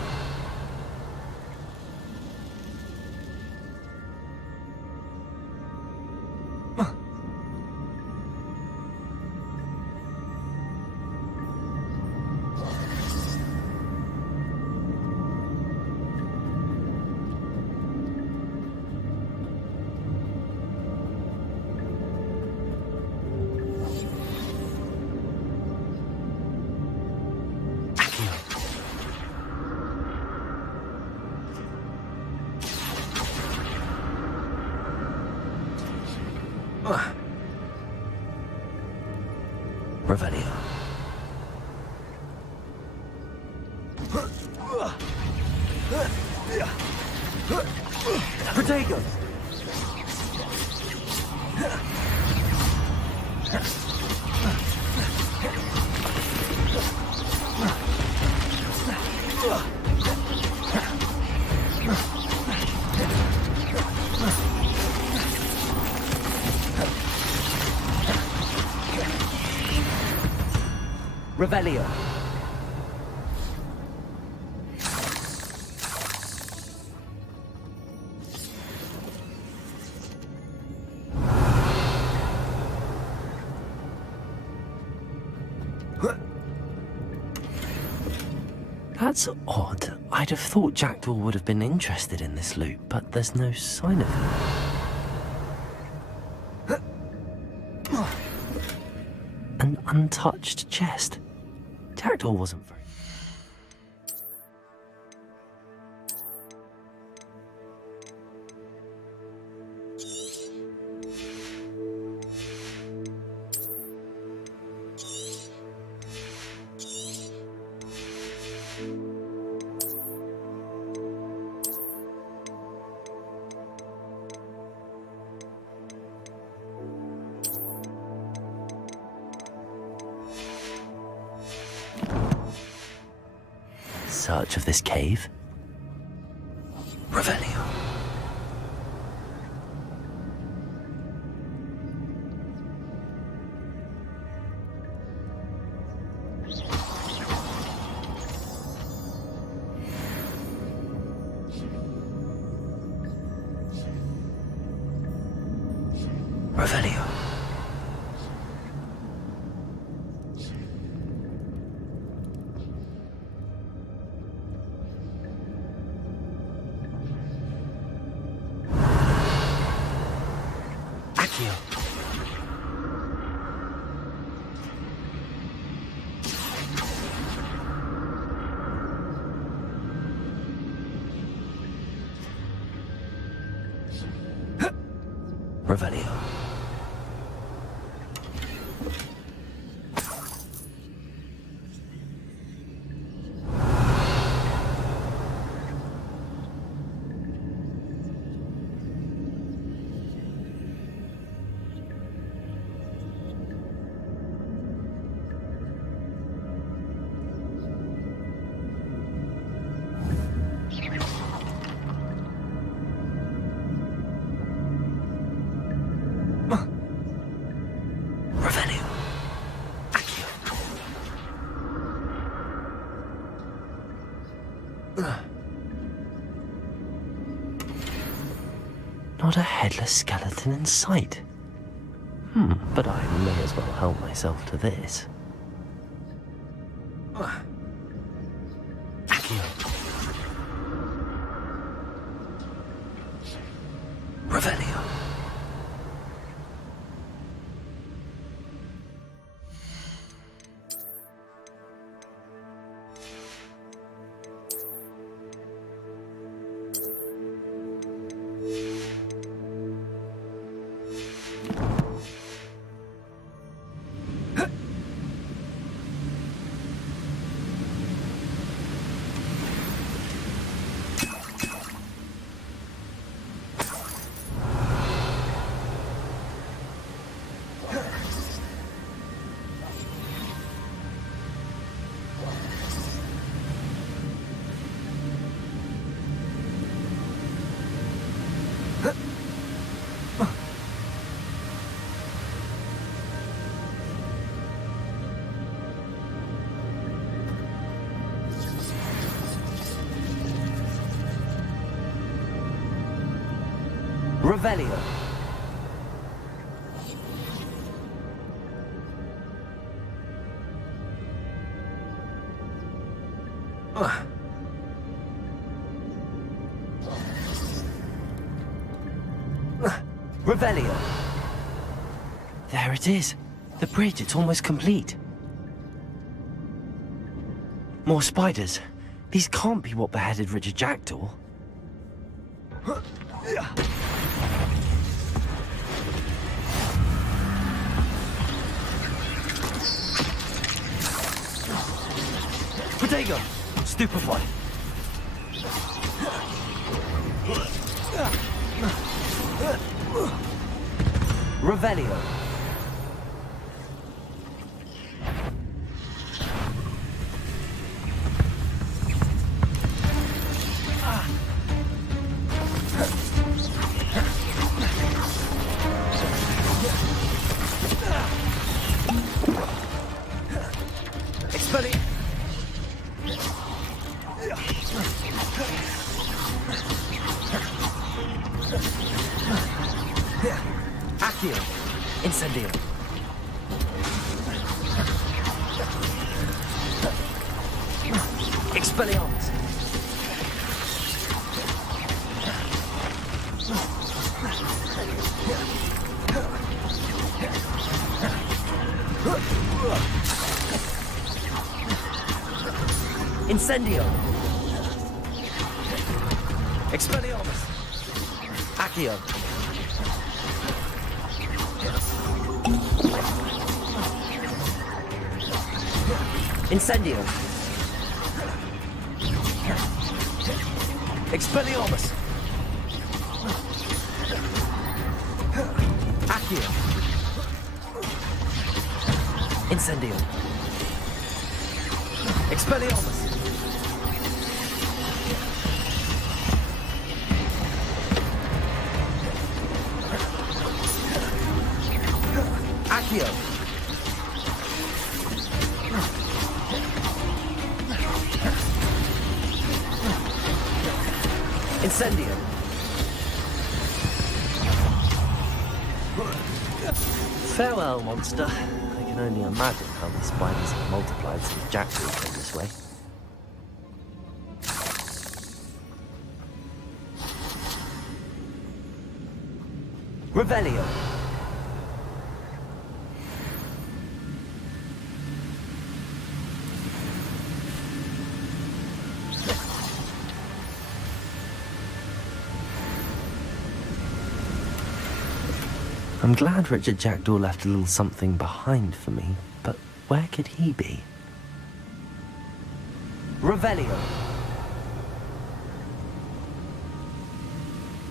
Revelio. Protego. Revelio. That's odd. I'd have thought Jackdaw would have been interested in this loot, but there's no sign of him. An untouched chest. Jackdaw wasn't very... Search of this cave. Revelio. Revelio. Revelio. Not a headless skeleton in sight. But I may as well help myself to this. Accio. Revelio. Revelio. Revelio. There it is. The bridge, it's almost complete. More spiders. These can't be what beheaded Richard Jackdaw. Protego! Stupefy! Revelio! Expelli! Accio! Incendio! Expelliarmus! Incendio! Expelliarmus! Accio! Incendio! Expelliarmus! Accio! Incendio! Expelliarmus! Accio! Incendio! Farewell, monster. I can only imagine how these spiders have multiplied since Jackson came this way. Revelio! I'm glad Richard Jackdaw left a little something behind for me, but where could he be? Revelio!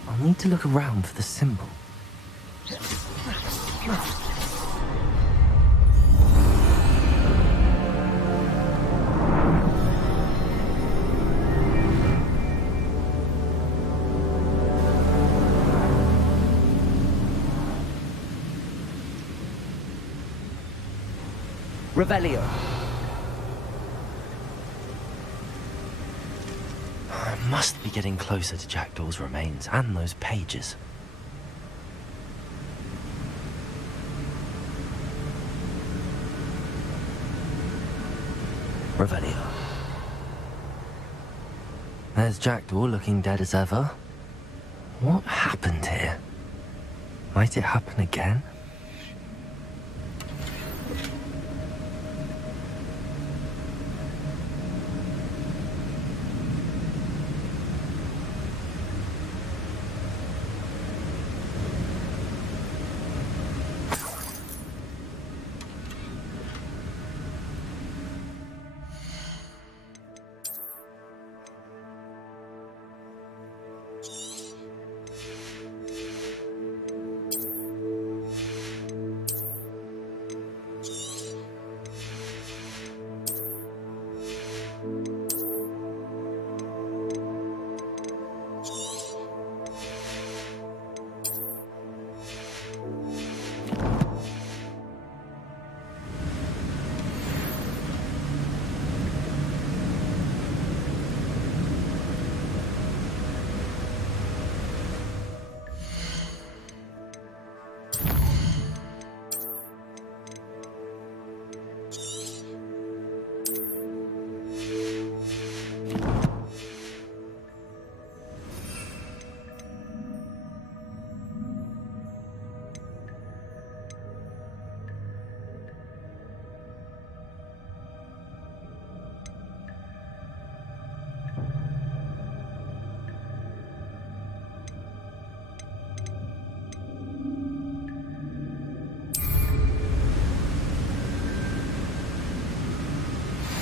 I'll need to look around for the symbol. Revelio. I must be getting closer to Jackdaw's remains and those pages. Revelio. There's Jackdaw looking dead as ever. What happened here? Might it happen again?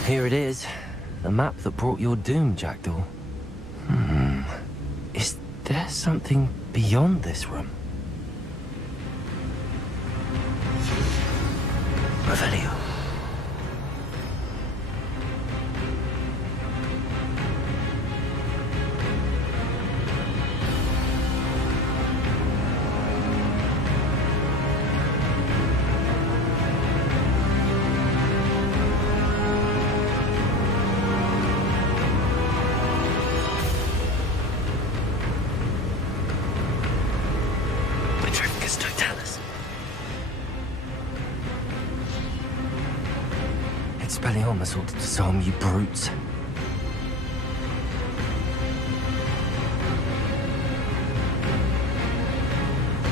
Here it is. The map that brought your doom, Jackdaw. Is there something beyond this room? Revelio. Expelliarmus ought to disarm you brutes.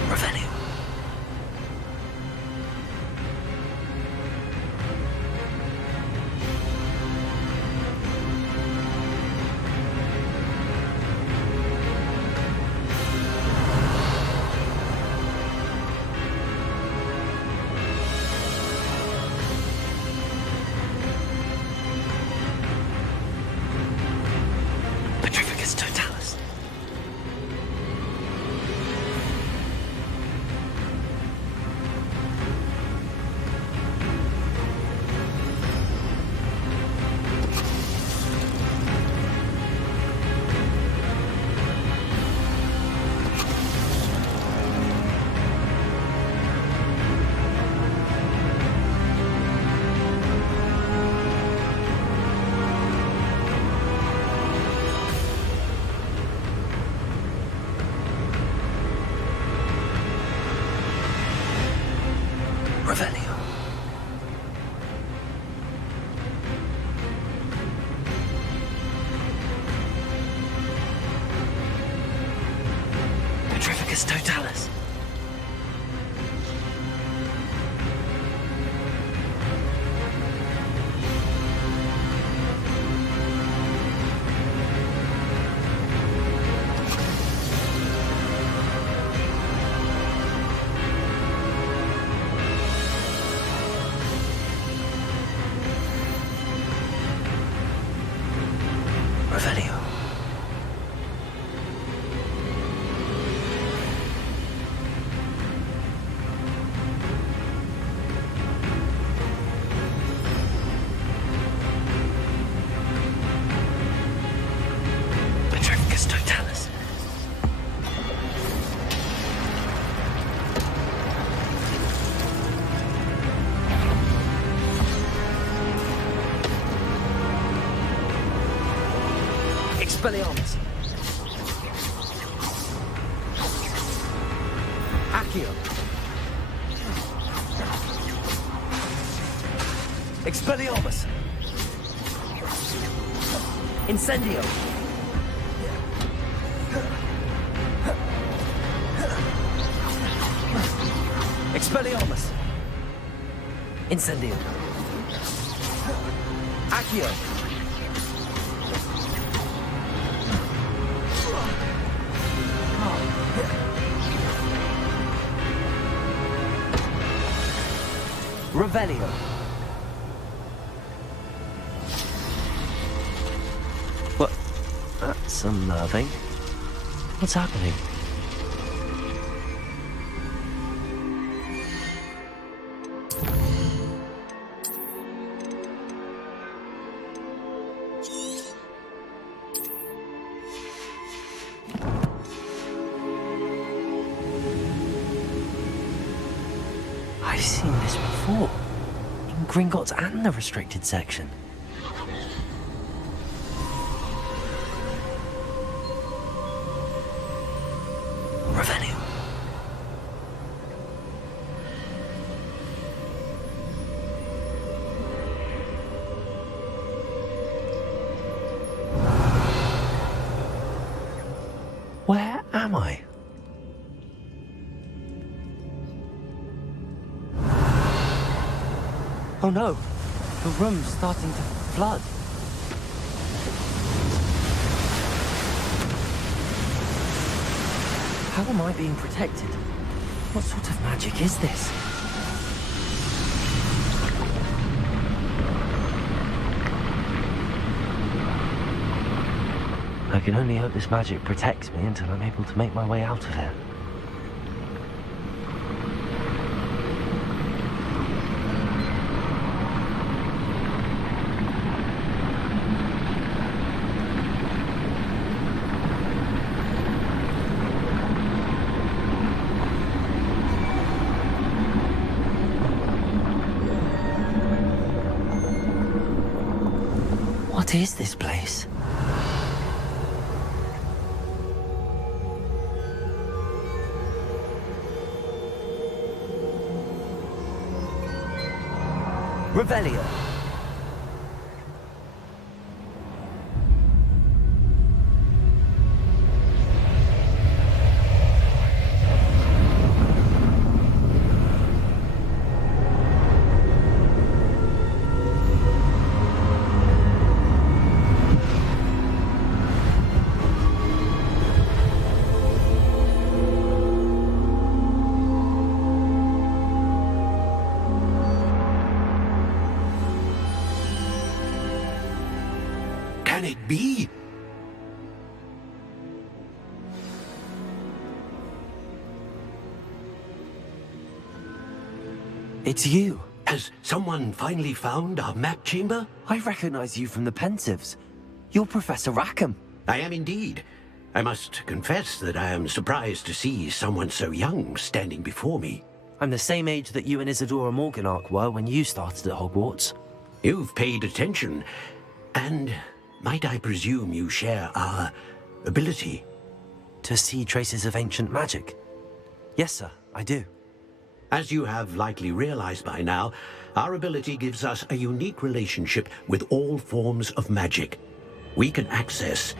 Revelio. Petrificus Totalis. Revelio. Petrificus Totalis. Expelliarmus. Accio. Expelliarmus. Incendio. Expelliarmus. Incendio. Accio. Revelio. What? That's unnerving. What's happening? I've seen this before. In Gringotts and the restricted section. Revenue. Where am I? Oh no, the room's starting to flood. How am I being protected? What sort of magic is this? I can only hope this magic protects me until I'm able to make my way out of here. What is this place? Revelio. Can it be? It's you. Has someone finally found our map chamber? I recognize you from the Pensives. You're Professor Rackham. I am indeed. I must confess that I am surprised to see someone so young standing before me. I'm the same age that you and Isadora Morganach were when you started at Hogwarts. You've paid attention, and might I presume you share our ability? To see traces of ancient magic? Yes, sir, I do. As you have likely realized by now, our ability gives us a unique relationship with all forms of magic. We can access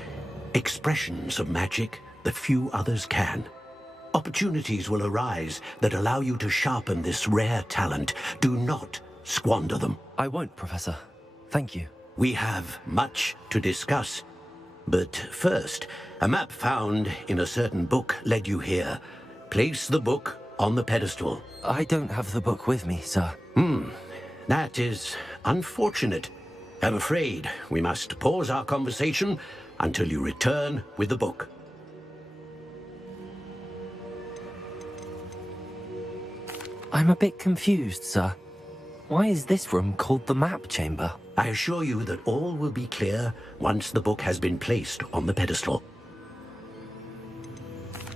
expressions of magic that few others can. Opportunities will arise that allow you to sharpen this rare talent. Do not squander them. I won't, Professor. Thank you. We have much to discuss. But first, a map found in a certain book led you here. Place the book on the pedestal. I don't have the book with me, sir. That is unfortunate. I'm afraid we must pause our conversation until you return with the book. I'm a bit confused, sir. Why is this room called the map chamber? I assure you that all will be clear once the book has been placed on the pedestal.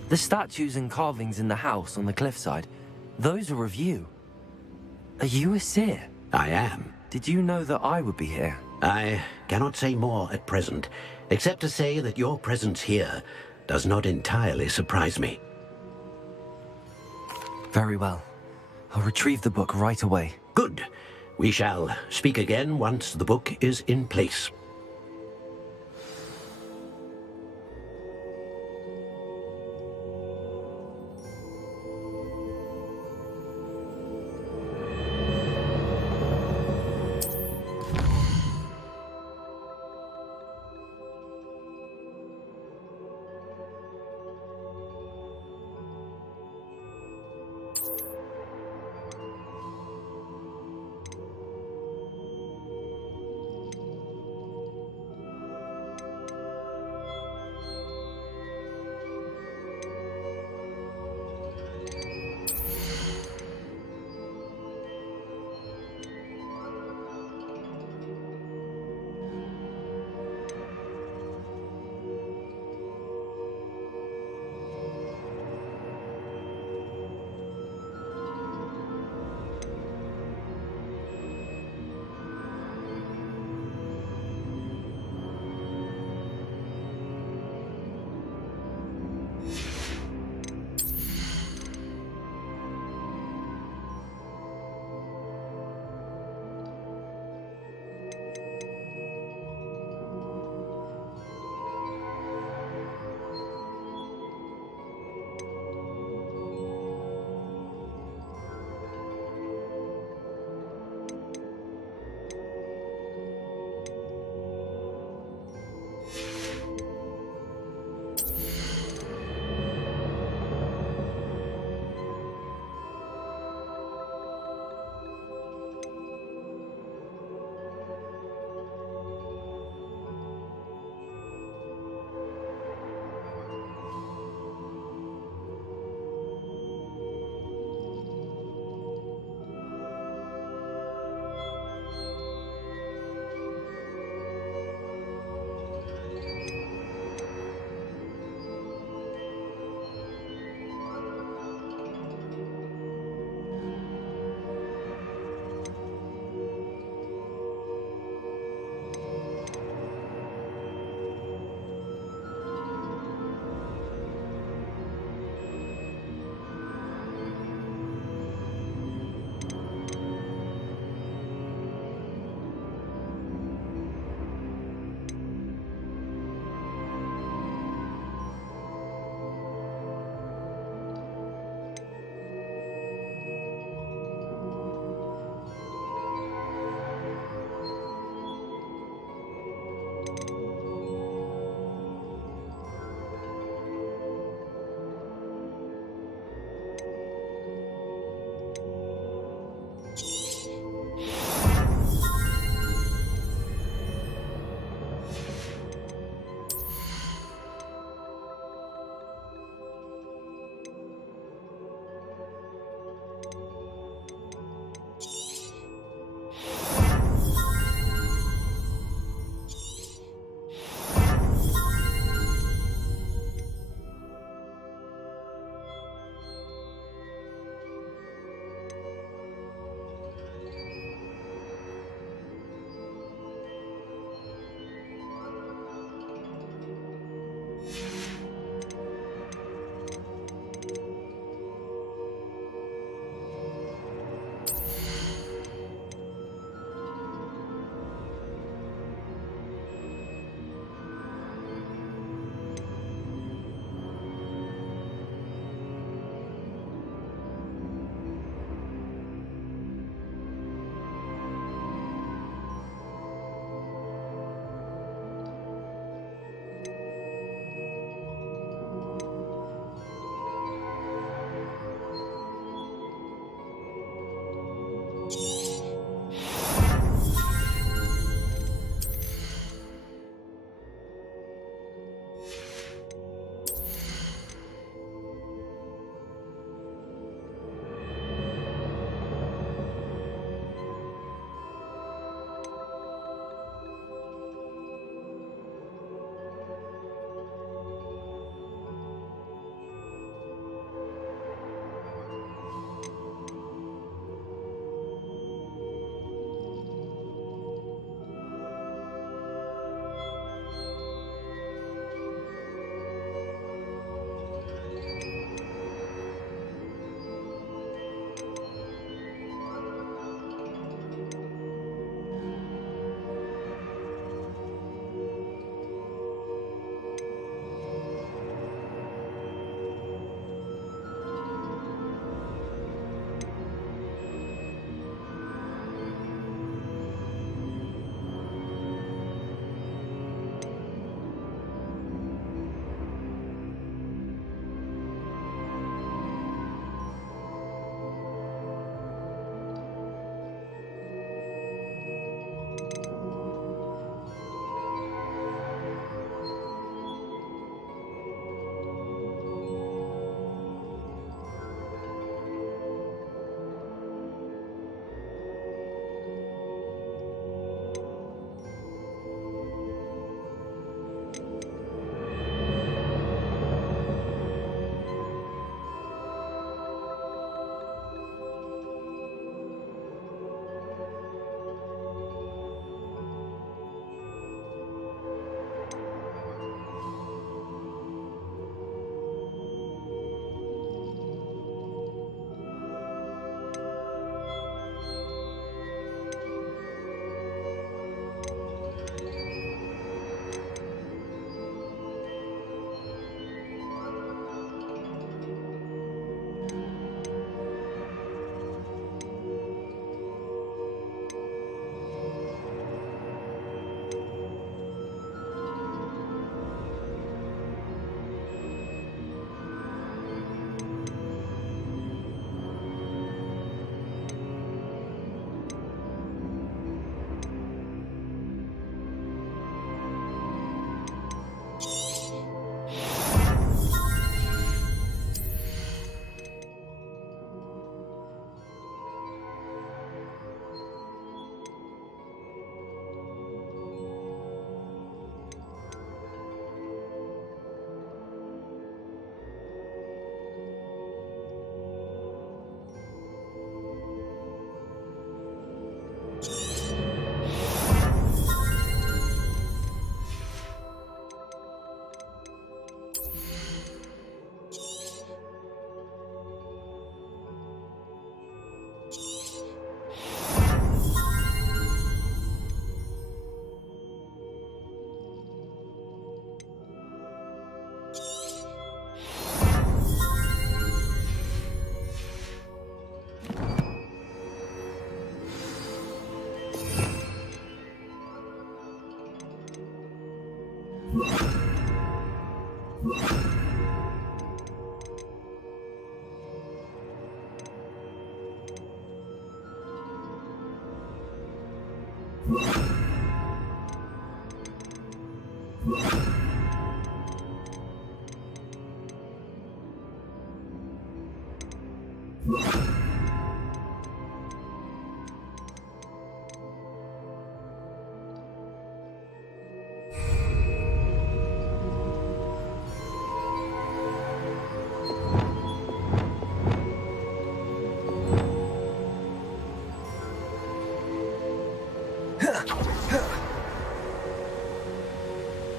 The statues and carvings in the house on the cliffside, those are of you. Are you a seer? I am. Did you know that I would be here? I cannot say more at present, except to say that your presence here does not entirely surprise me. Very well. I'll retrieve the book right away. Good. We shall speak again once the book is in place.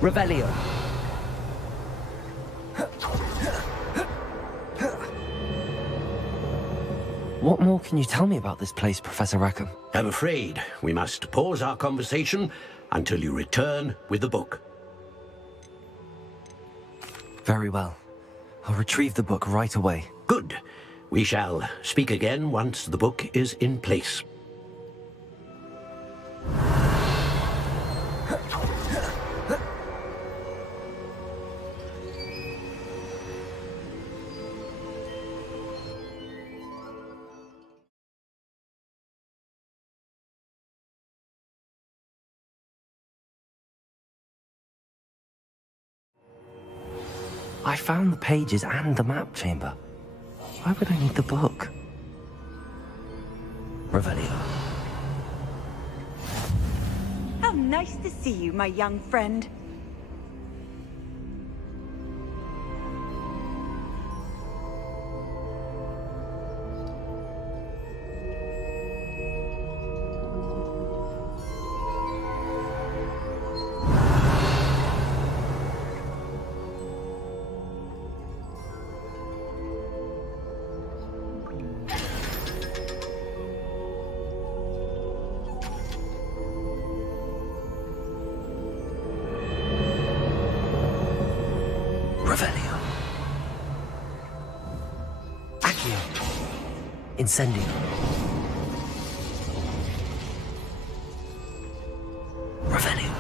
Revelio. What more can you tell me about this place, Professor Rackham? I'm afraid we must pause our conversation until you return with the book. Very well. I'll retrieve the book right away. Good. We shall speak again once the book is in place. I found the pages and the map chamber. Why would I need the book? Revelio. How nice to see you, my young friend. Revelio. Accio. Incendio. Revelio.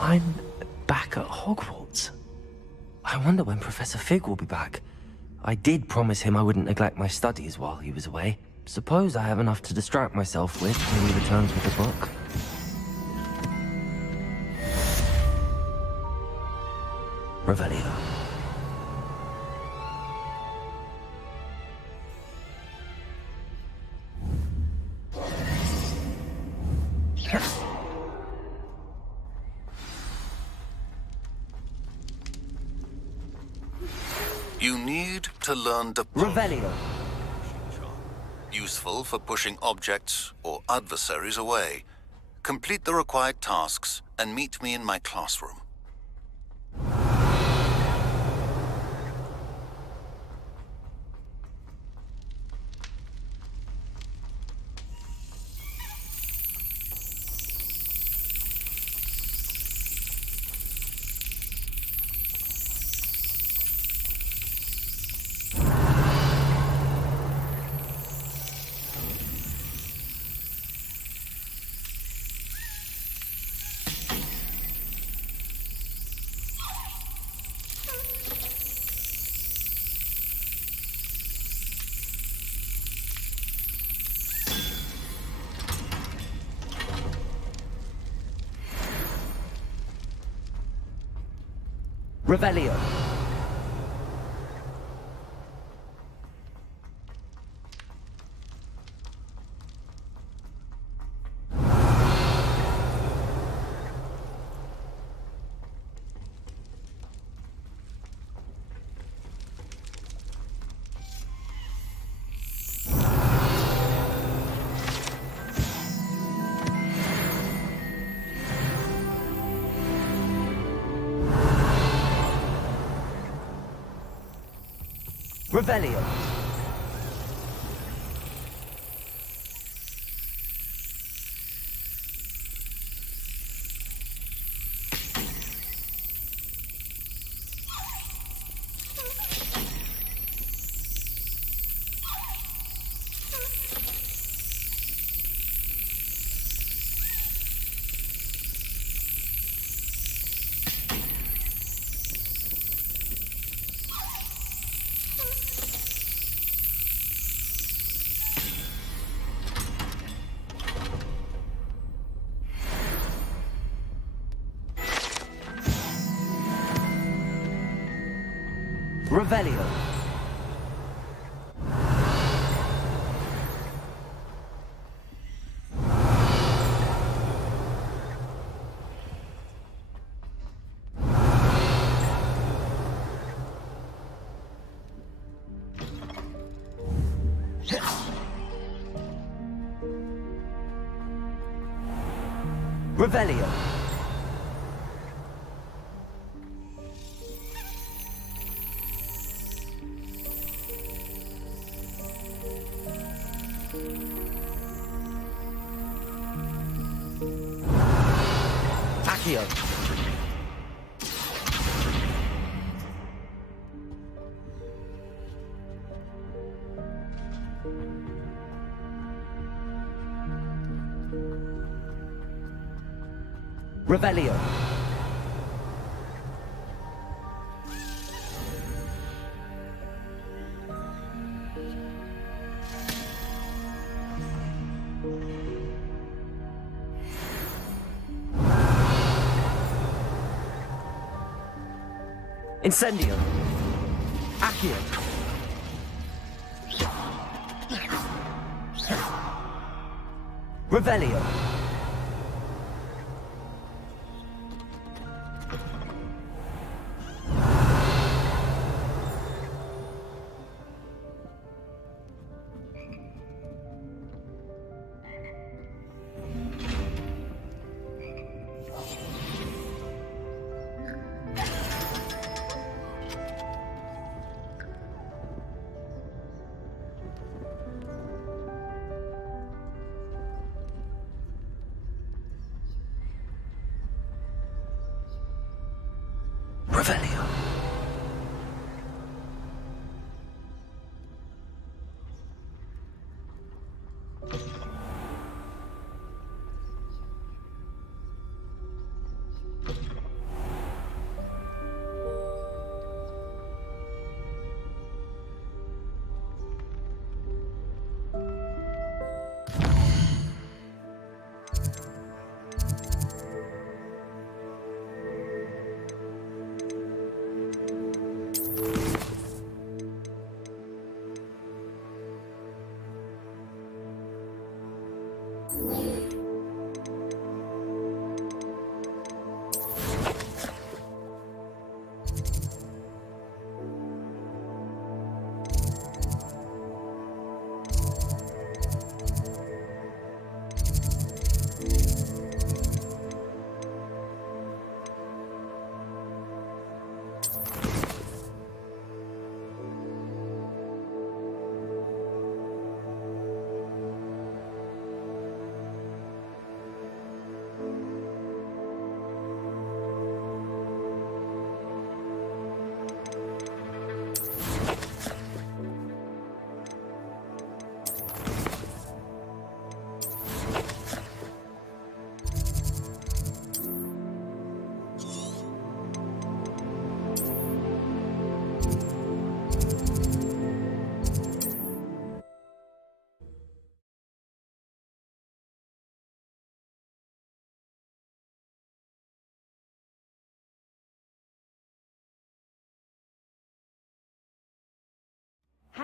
I'm back at Hogwarts. I wonder when Professor Fig will be back. I did promise him I wouldn't neglect my studies while he was away. Suppose I have enough to distract myself with when he returns with the book. Revelio. You need to learn the Revelio. Useful for pushing objects or adversaries away. Complete the required tasks and meet me in my classroom. Revelio. Revelio. Revelio. Revelio. Accio. Revelio. Incendio. Accio. Revelio. Revelio.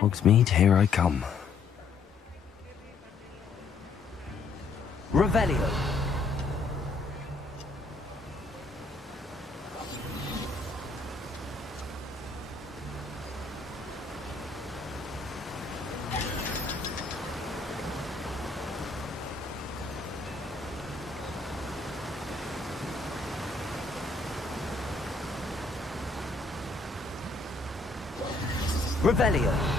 Hogsmeade, here I come. Revelio. Revelio.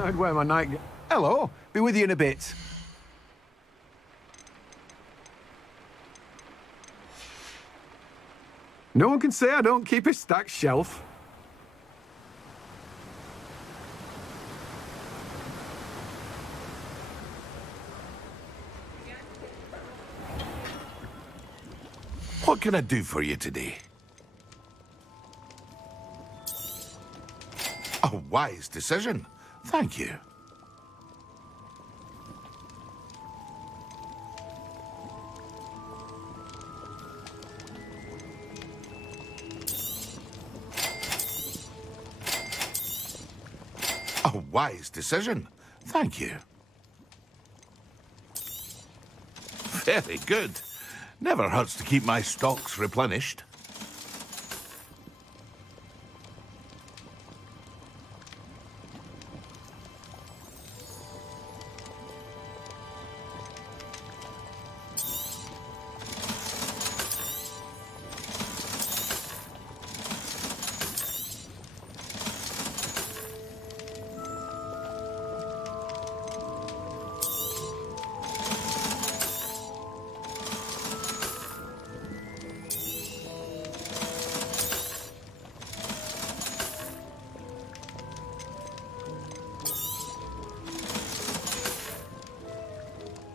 I'd wear my night... Hello, be with you in a bit. No one can say I don't keep a stacked shelf. What can I do for you today? A wise decision. Thank you. A wise decision. Thank you. Very good. Never hurts to keep my stocks replenished.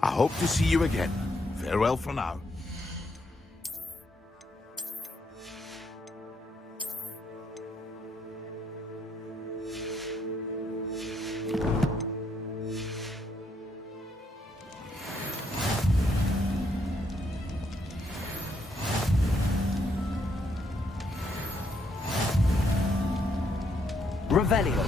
I hope to see you again. Farewell for now. Revelio.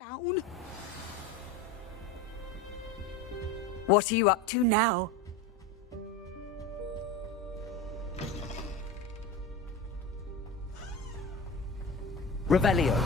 Down. What are you up to now? Revelio.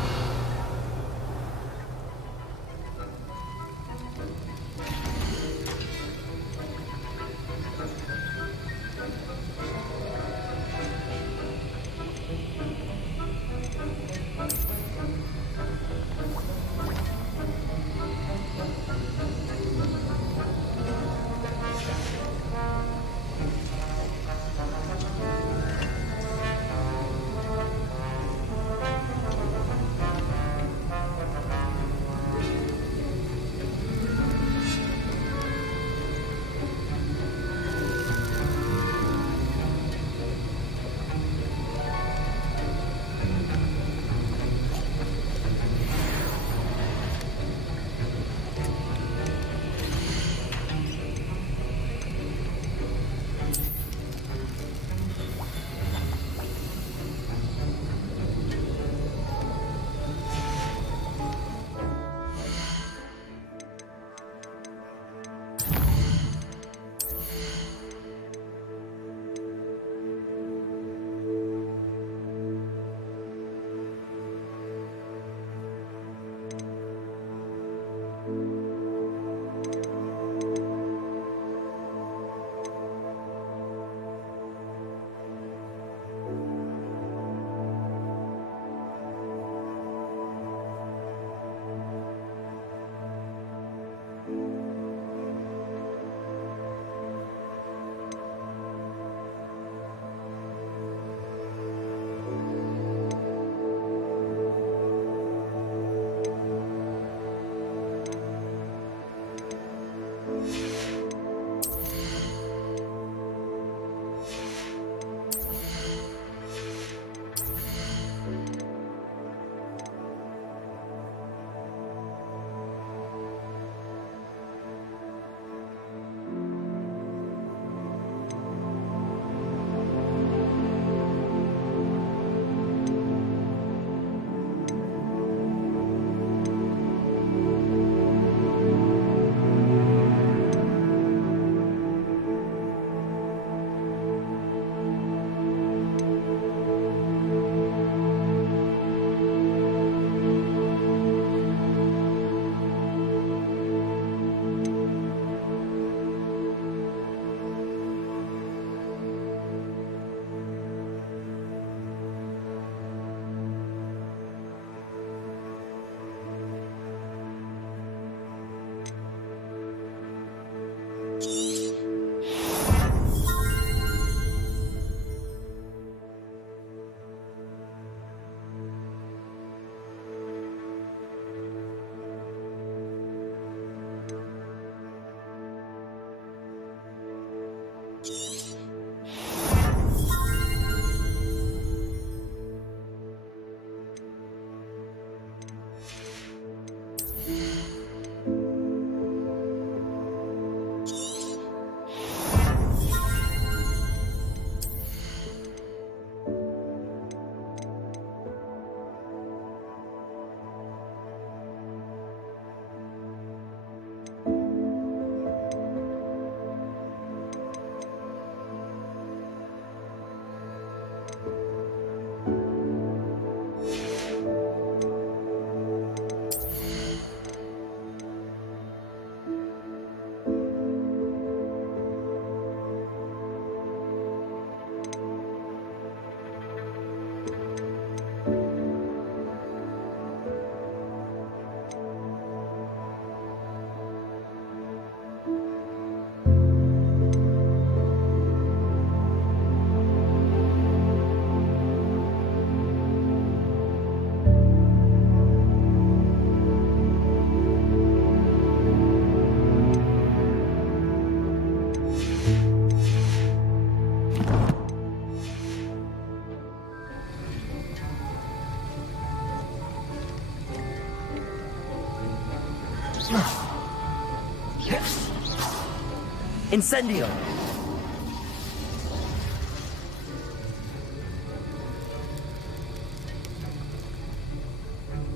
Incendio!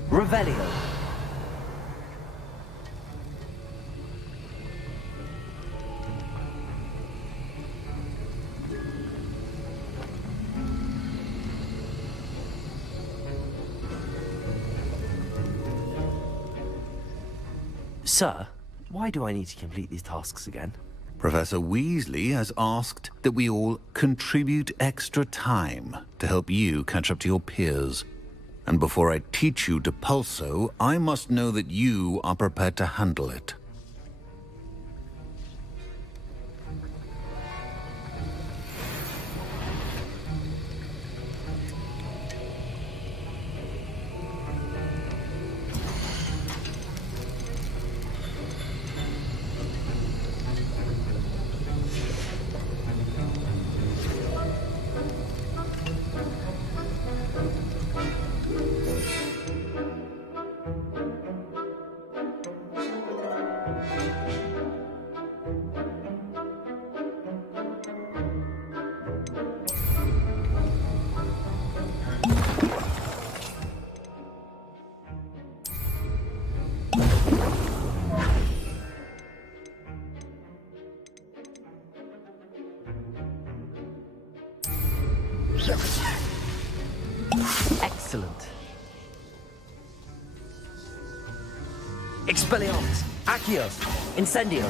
Revelio! Sir, why do I need to complete these tasks again? Professor Weasley has asked that we all contribute extra time to help you catch up to your peers. And before I teach you Depulso, I must know that you are prepared to handle it. Excellent. Expelliarmus! Accio! Incendio!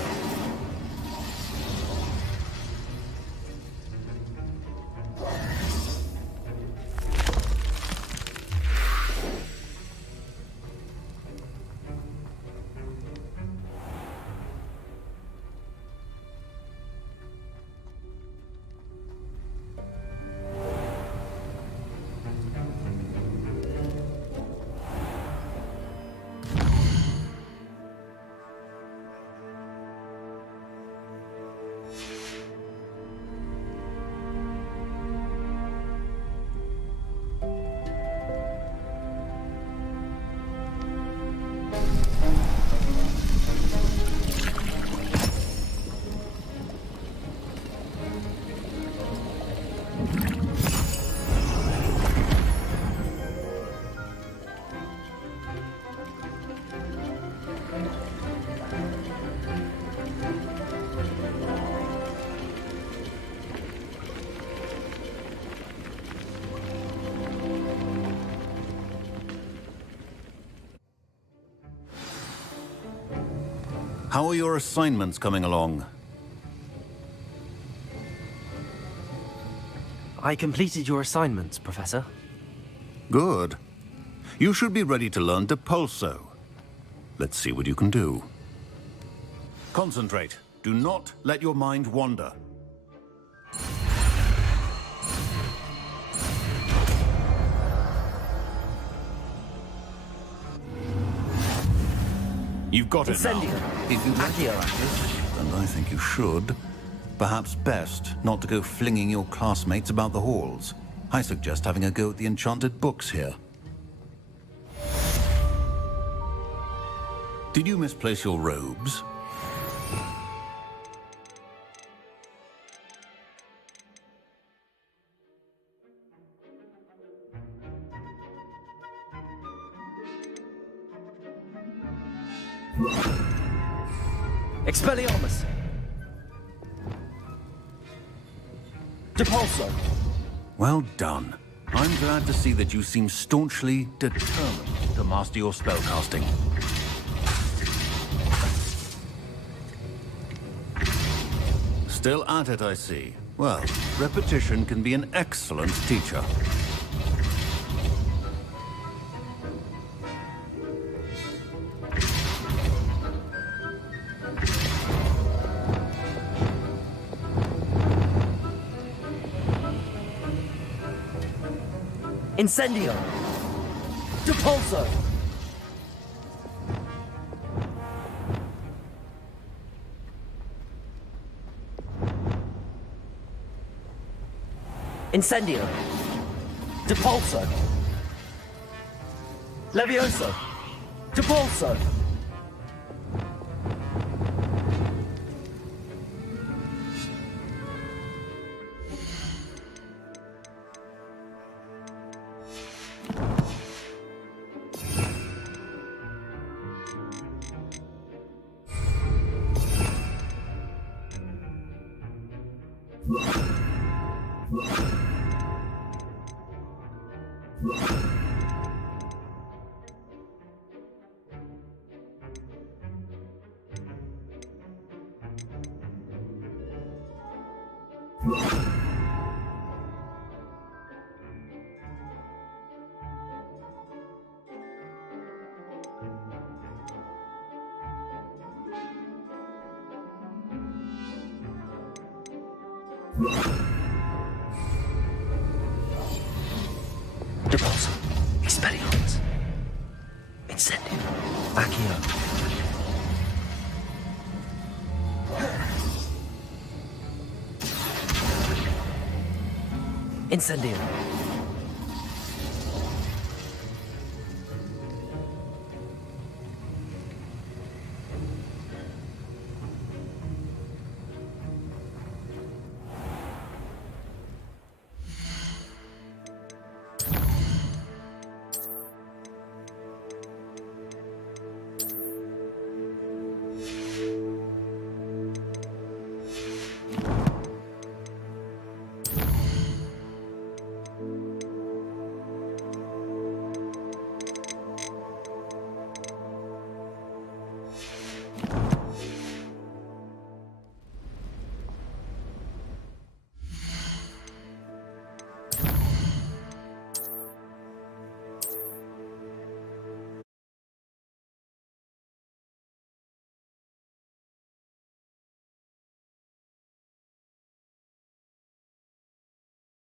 How are your assignments coming along? I completed your assignments, Professor. Good. You should be ready to learn Depulso. Let's see what you can do. Concentrate. Do not let your mind wander. You've got it now. If you like practice, and I think you should, perhaps best not to go flinging your classmates about the halls. I suggest having a go at the enchanted books here. Did you misplace your robes? Expelliarmus! Depulso! Well done. I'm glad to see that you seem staunchly determined to master your spellcasting. Still at it, I see. Well, repetition can be an excellent teacher. Incendio! Depulso! Incendio! Depulso! Levioso! Depulso! Repulsor. Expelliarmus. Incendio. Accio. Incendio.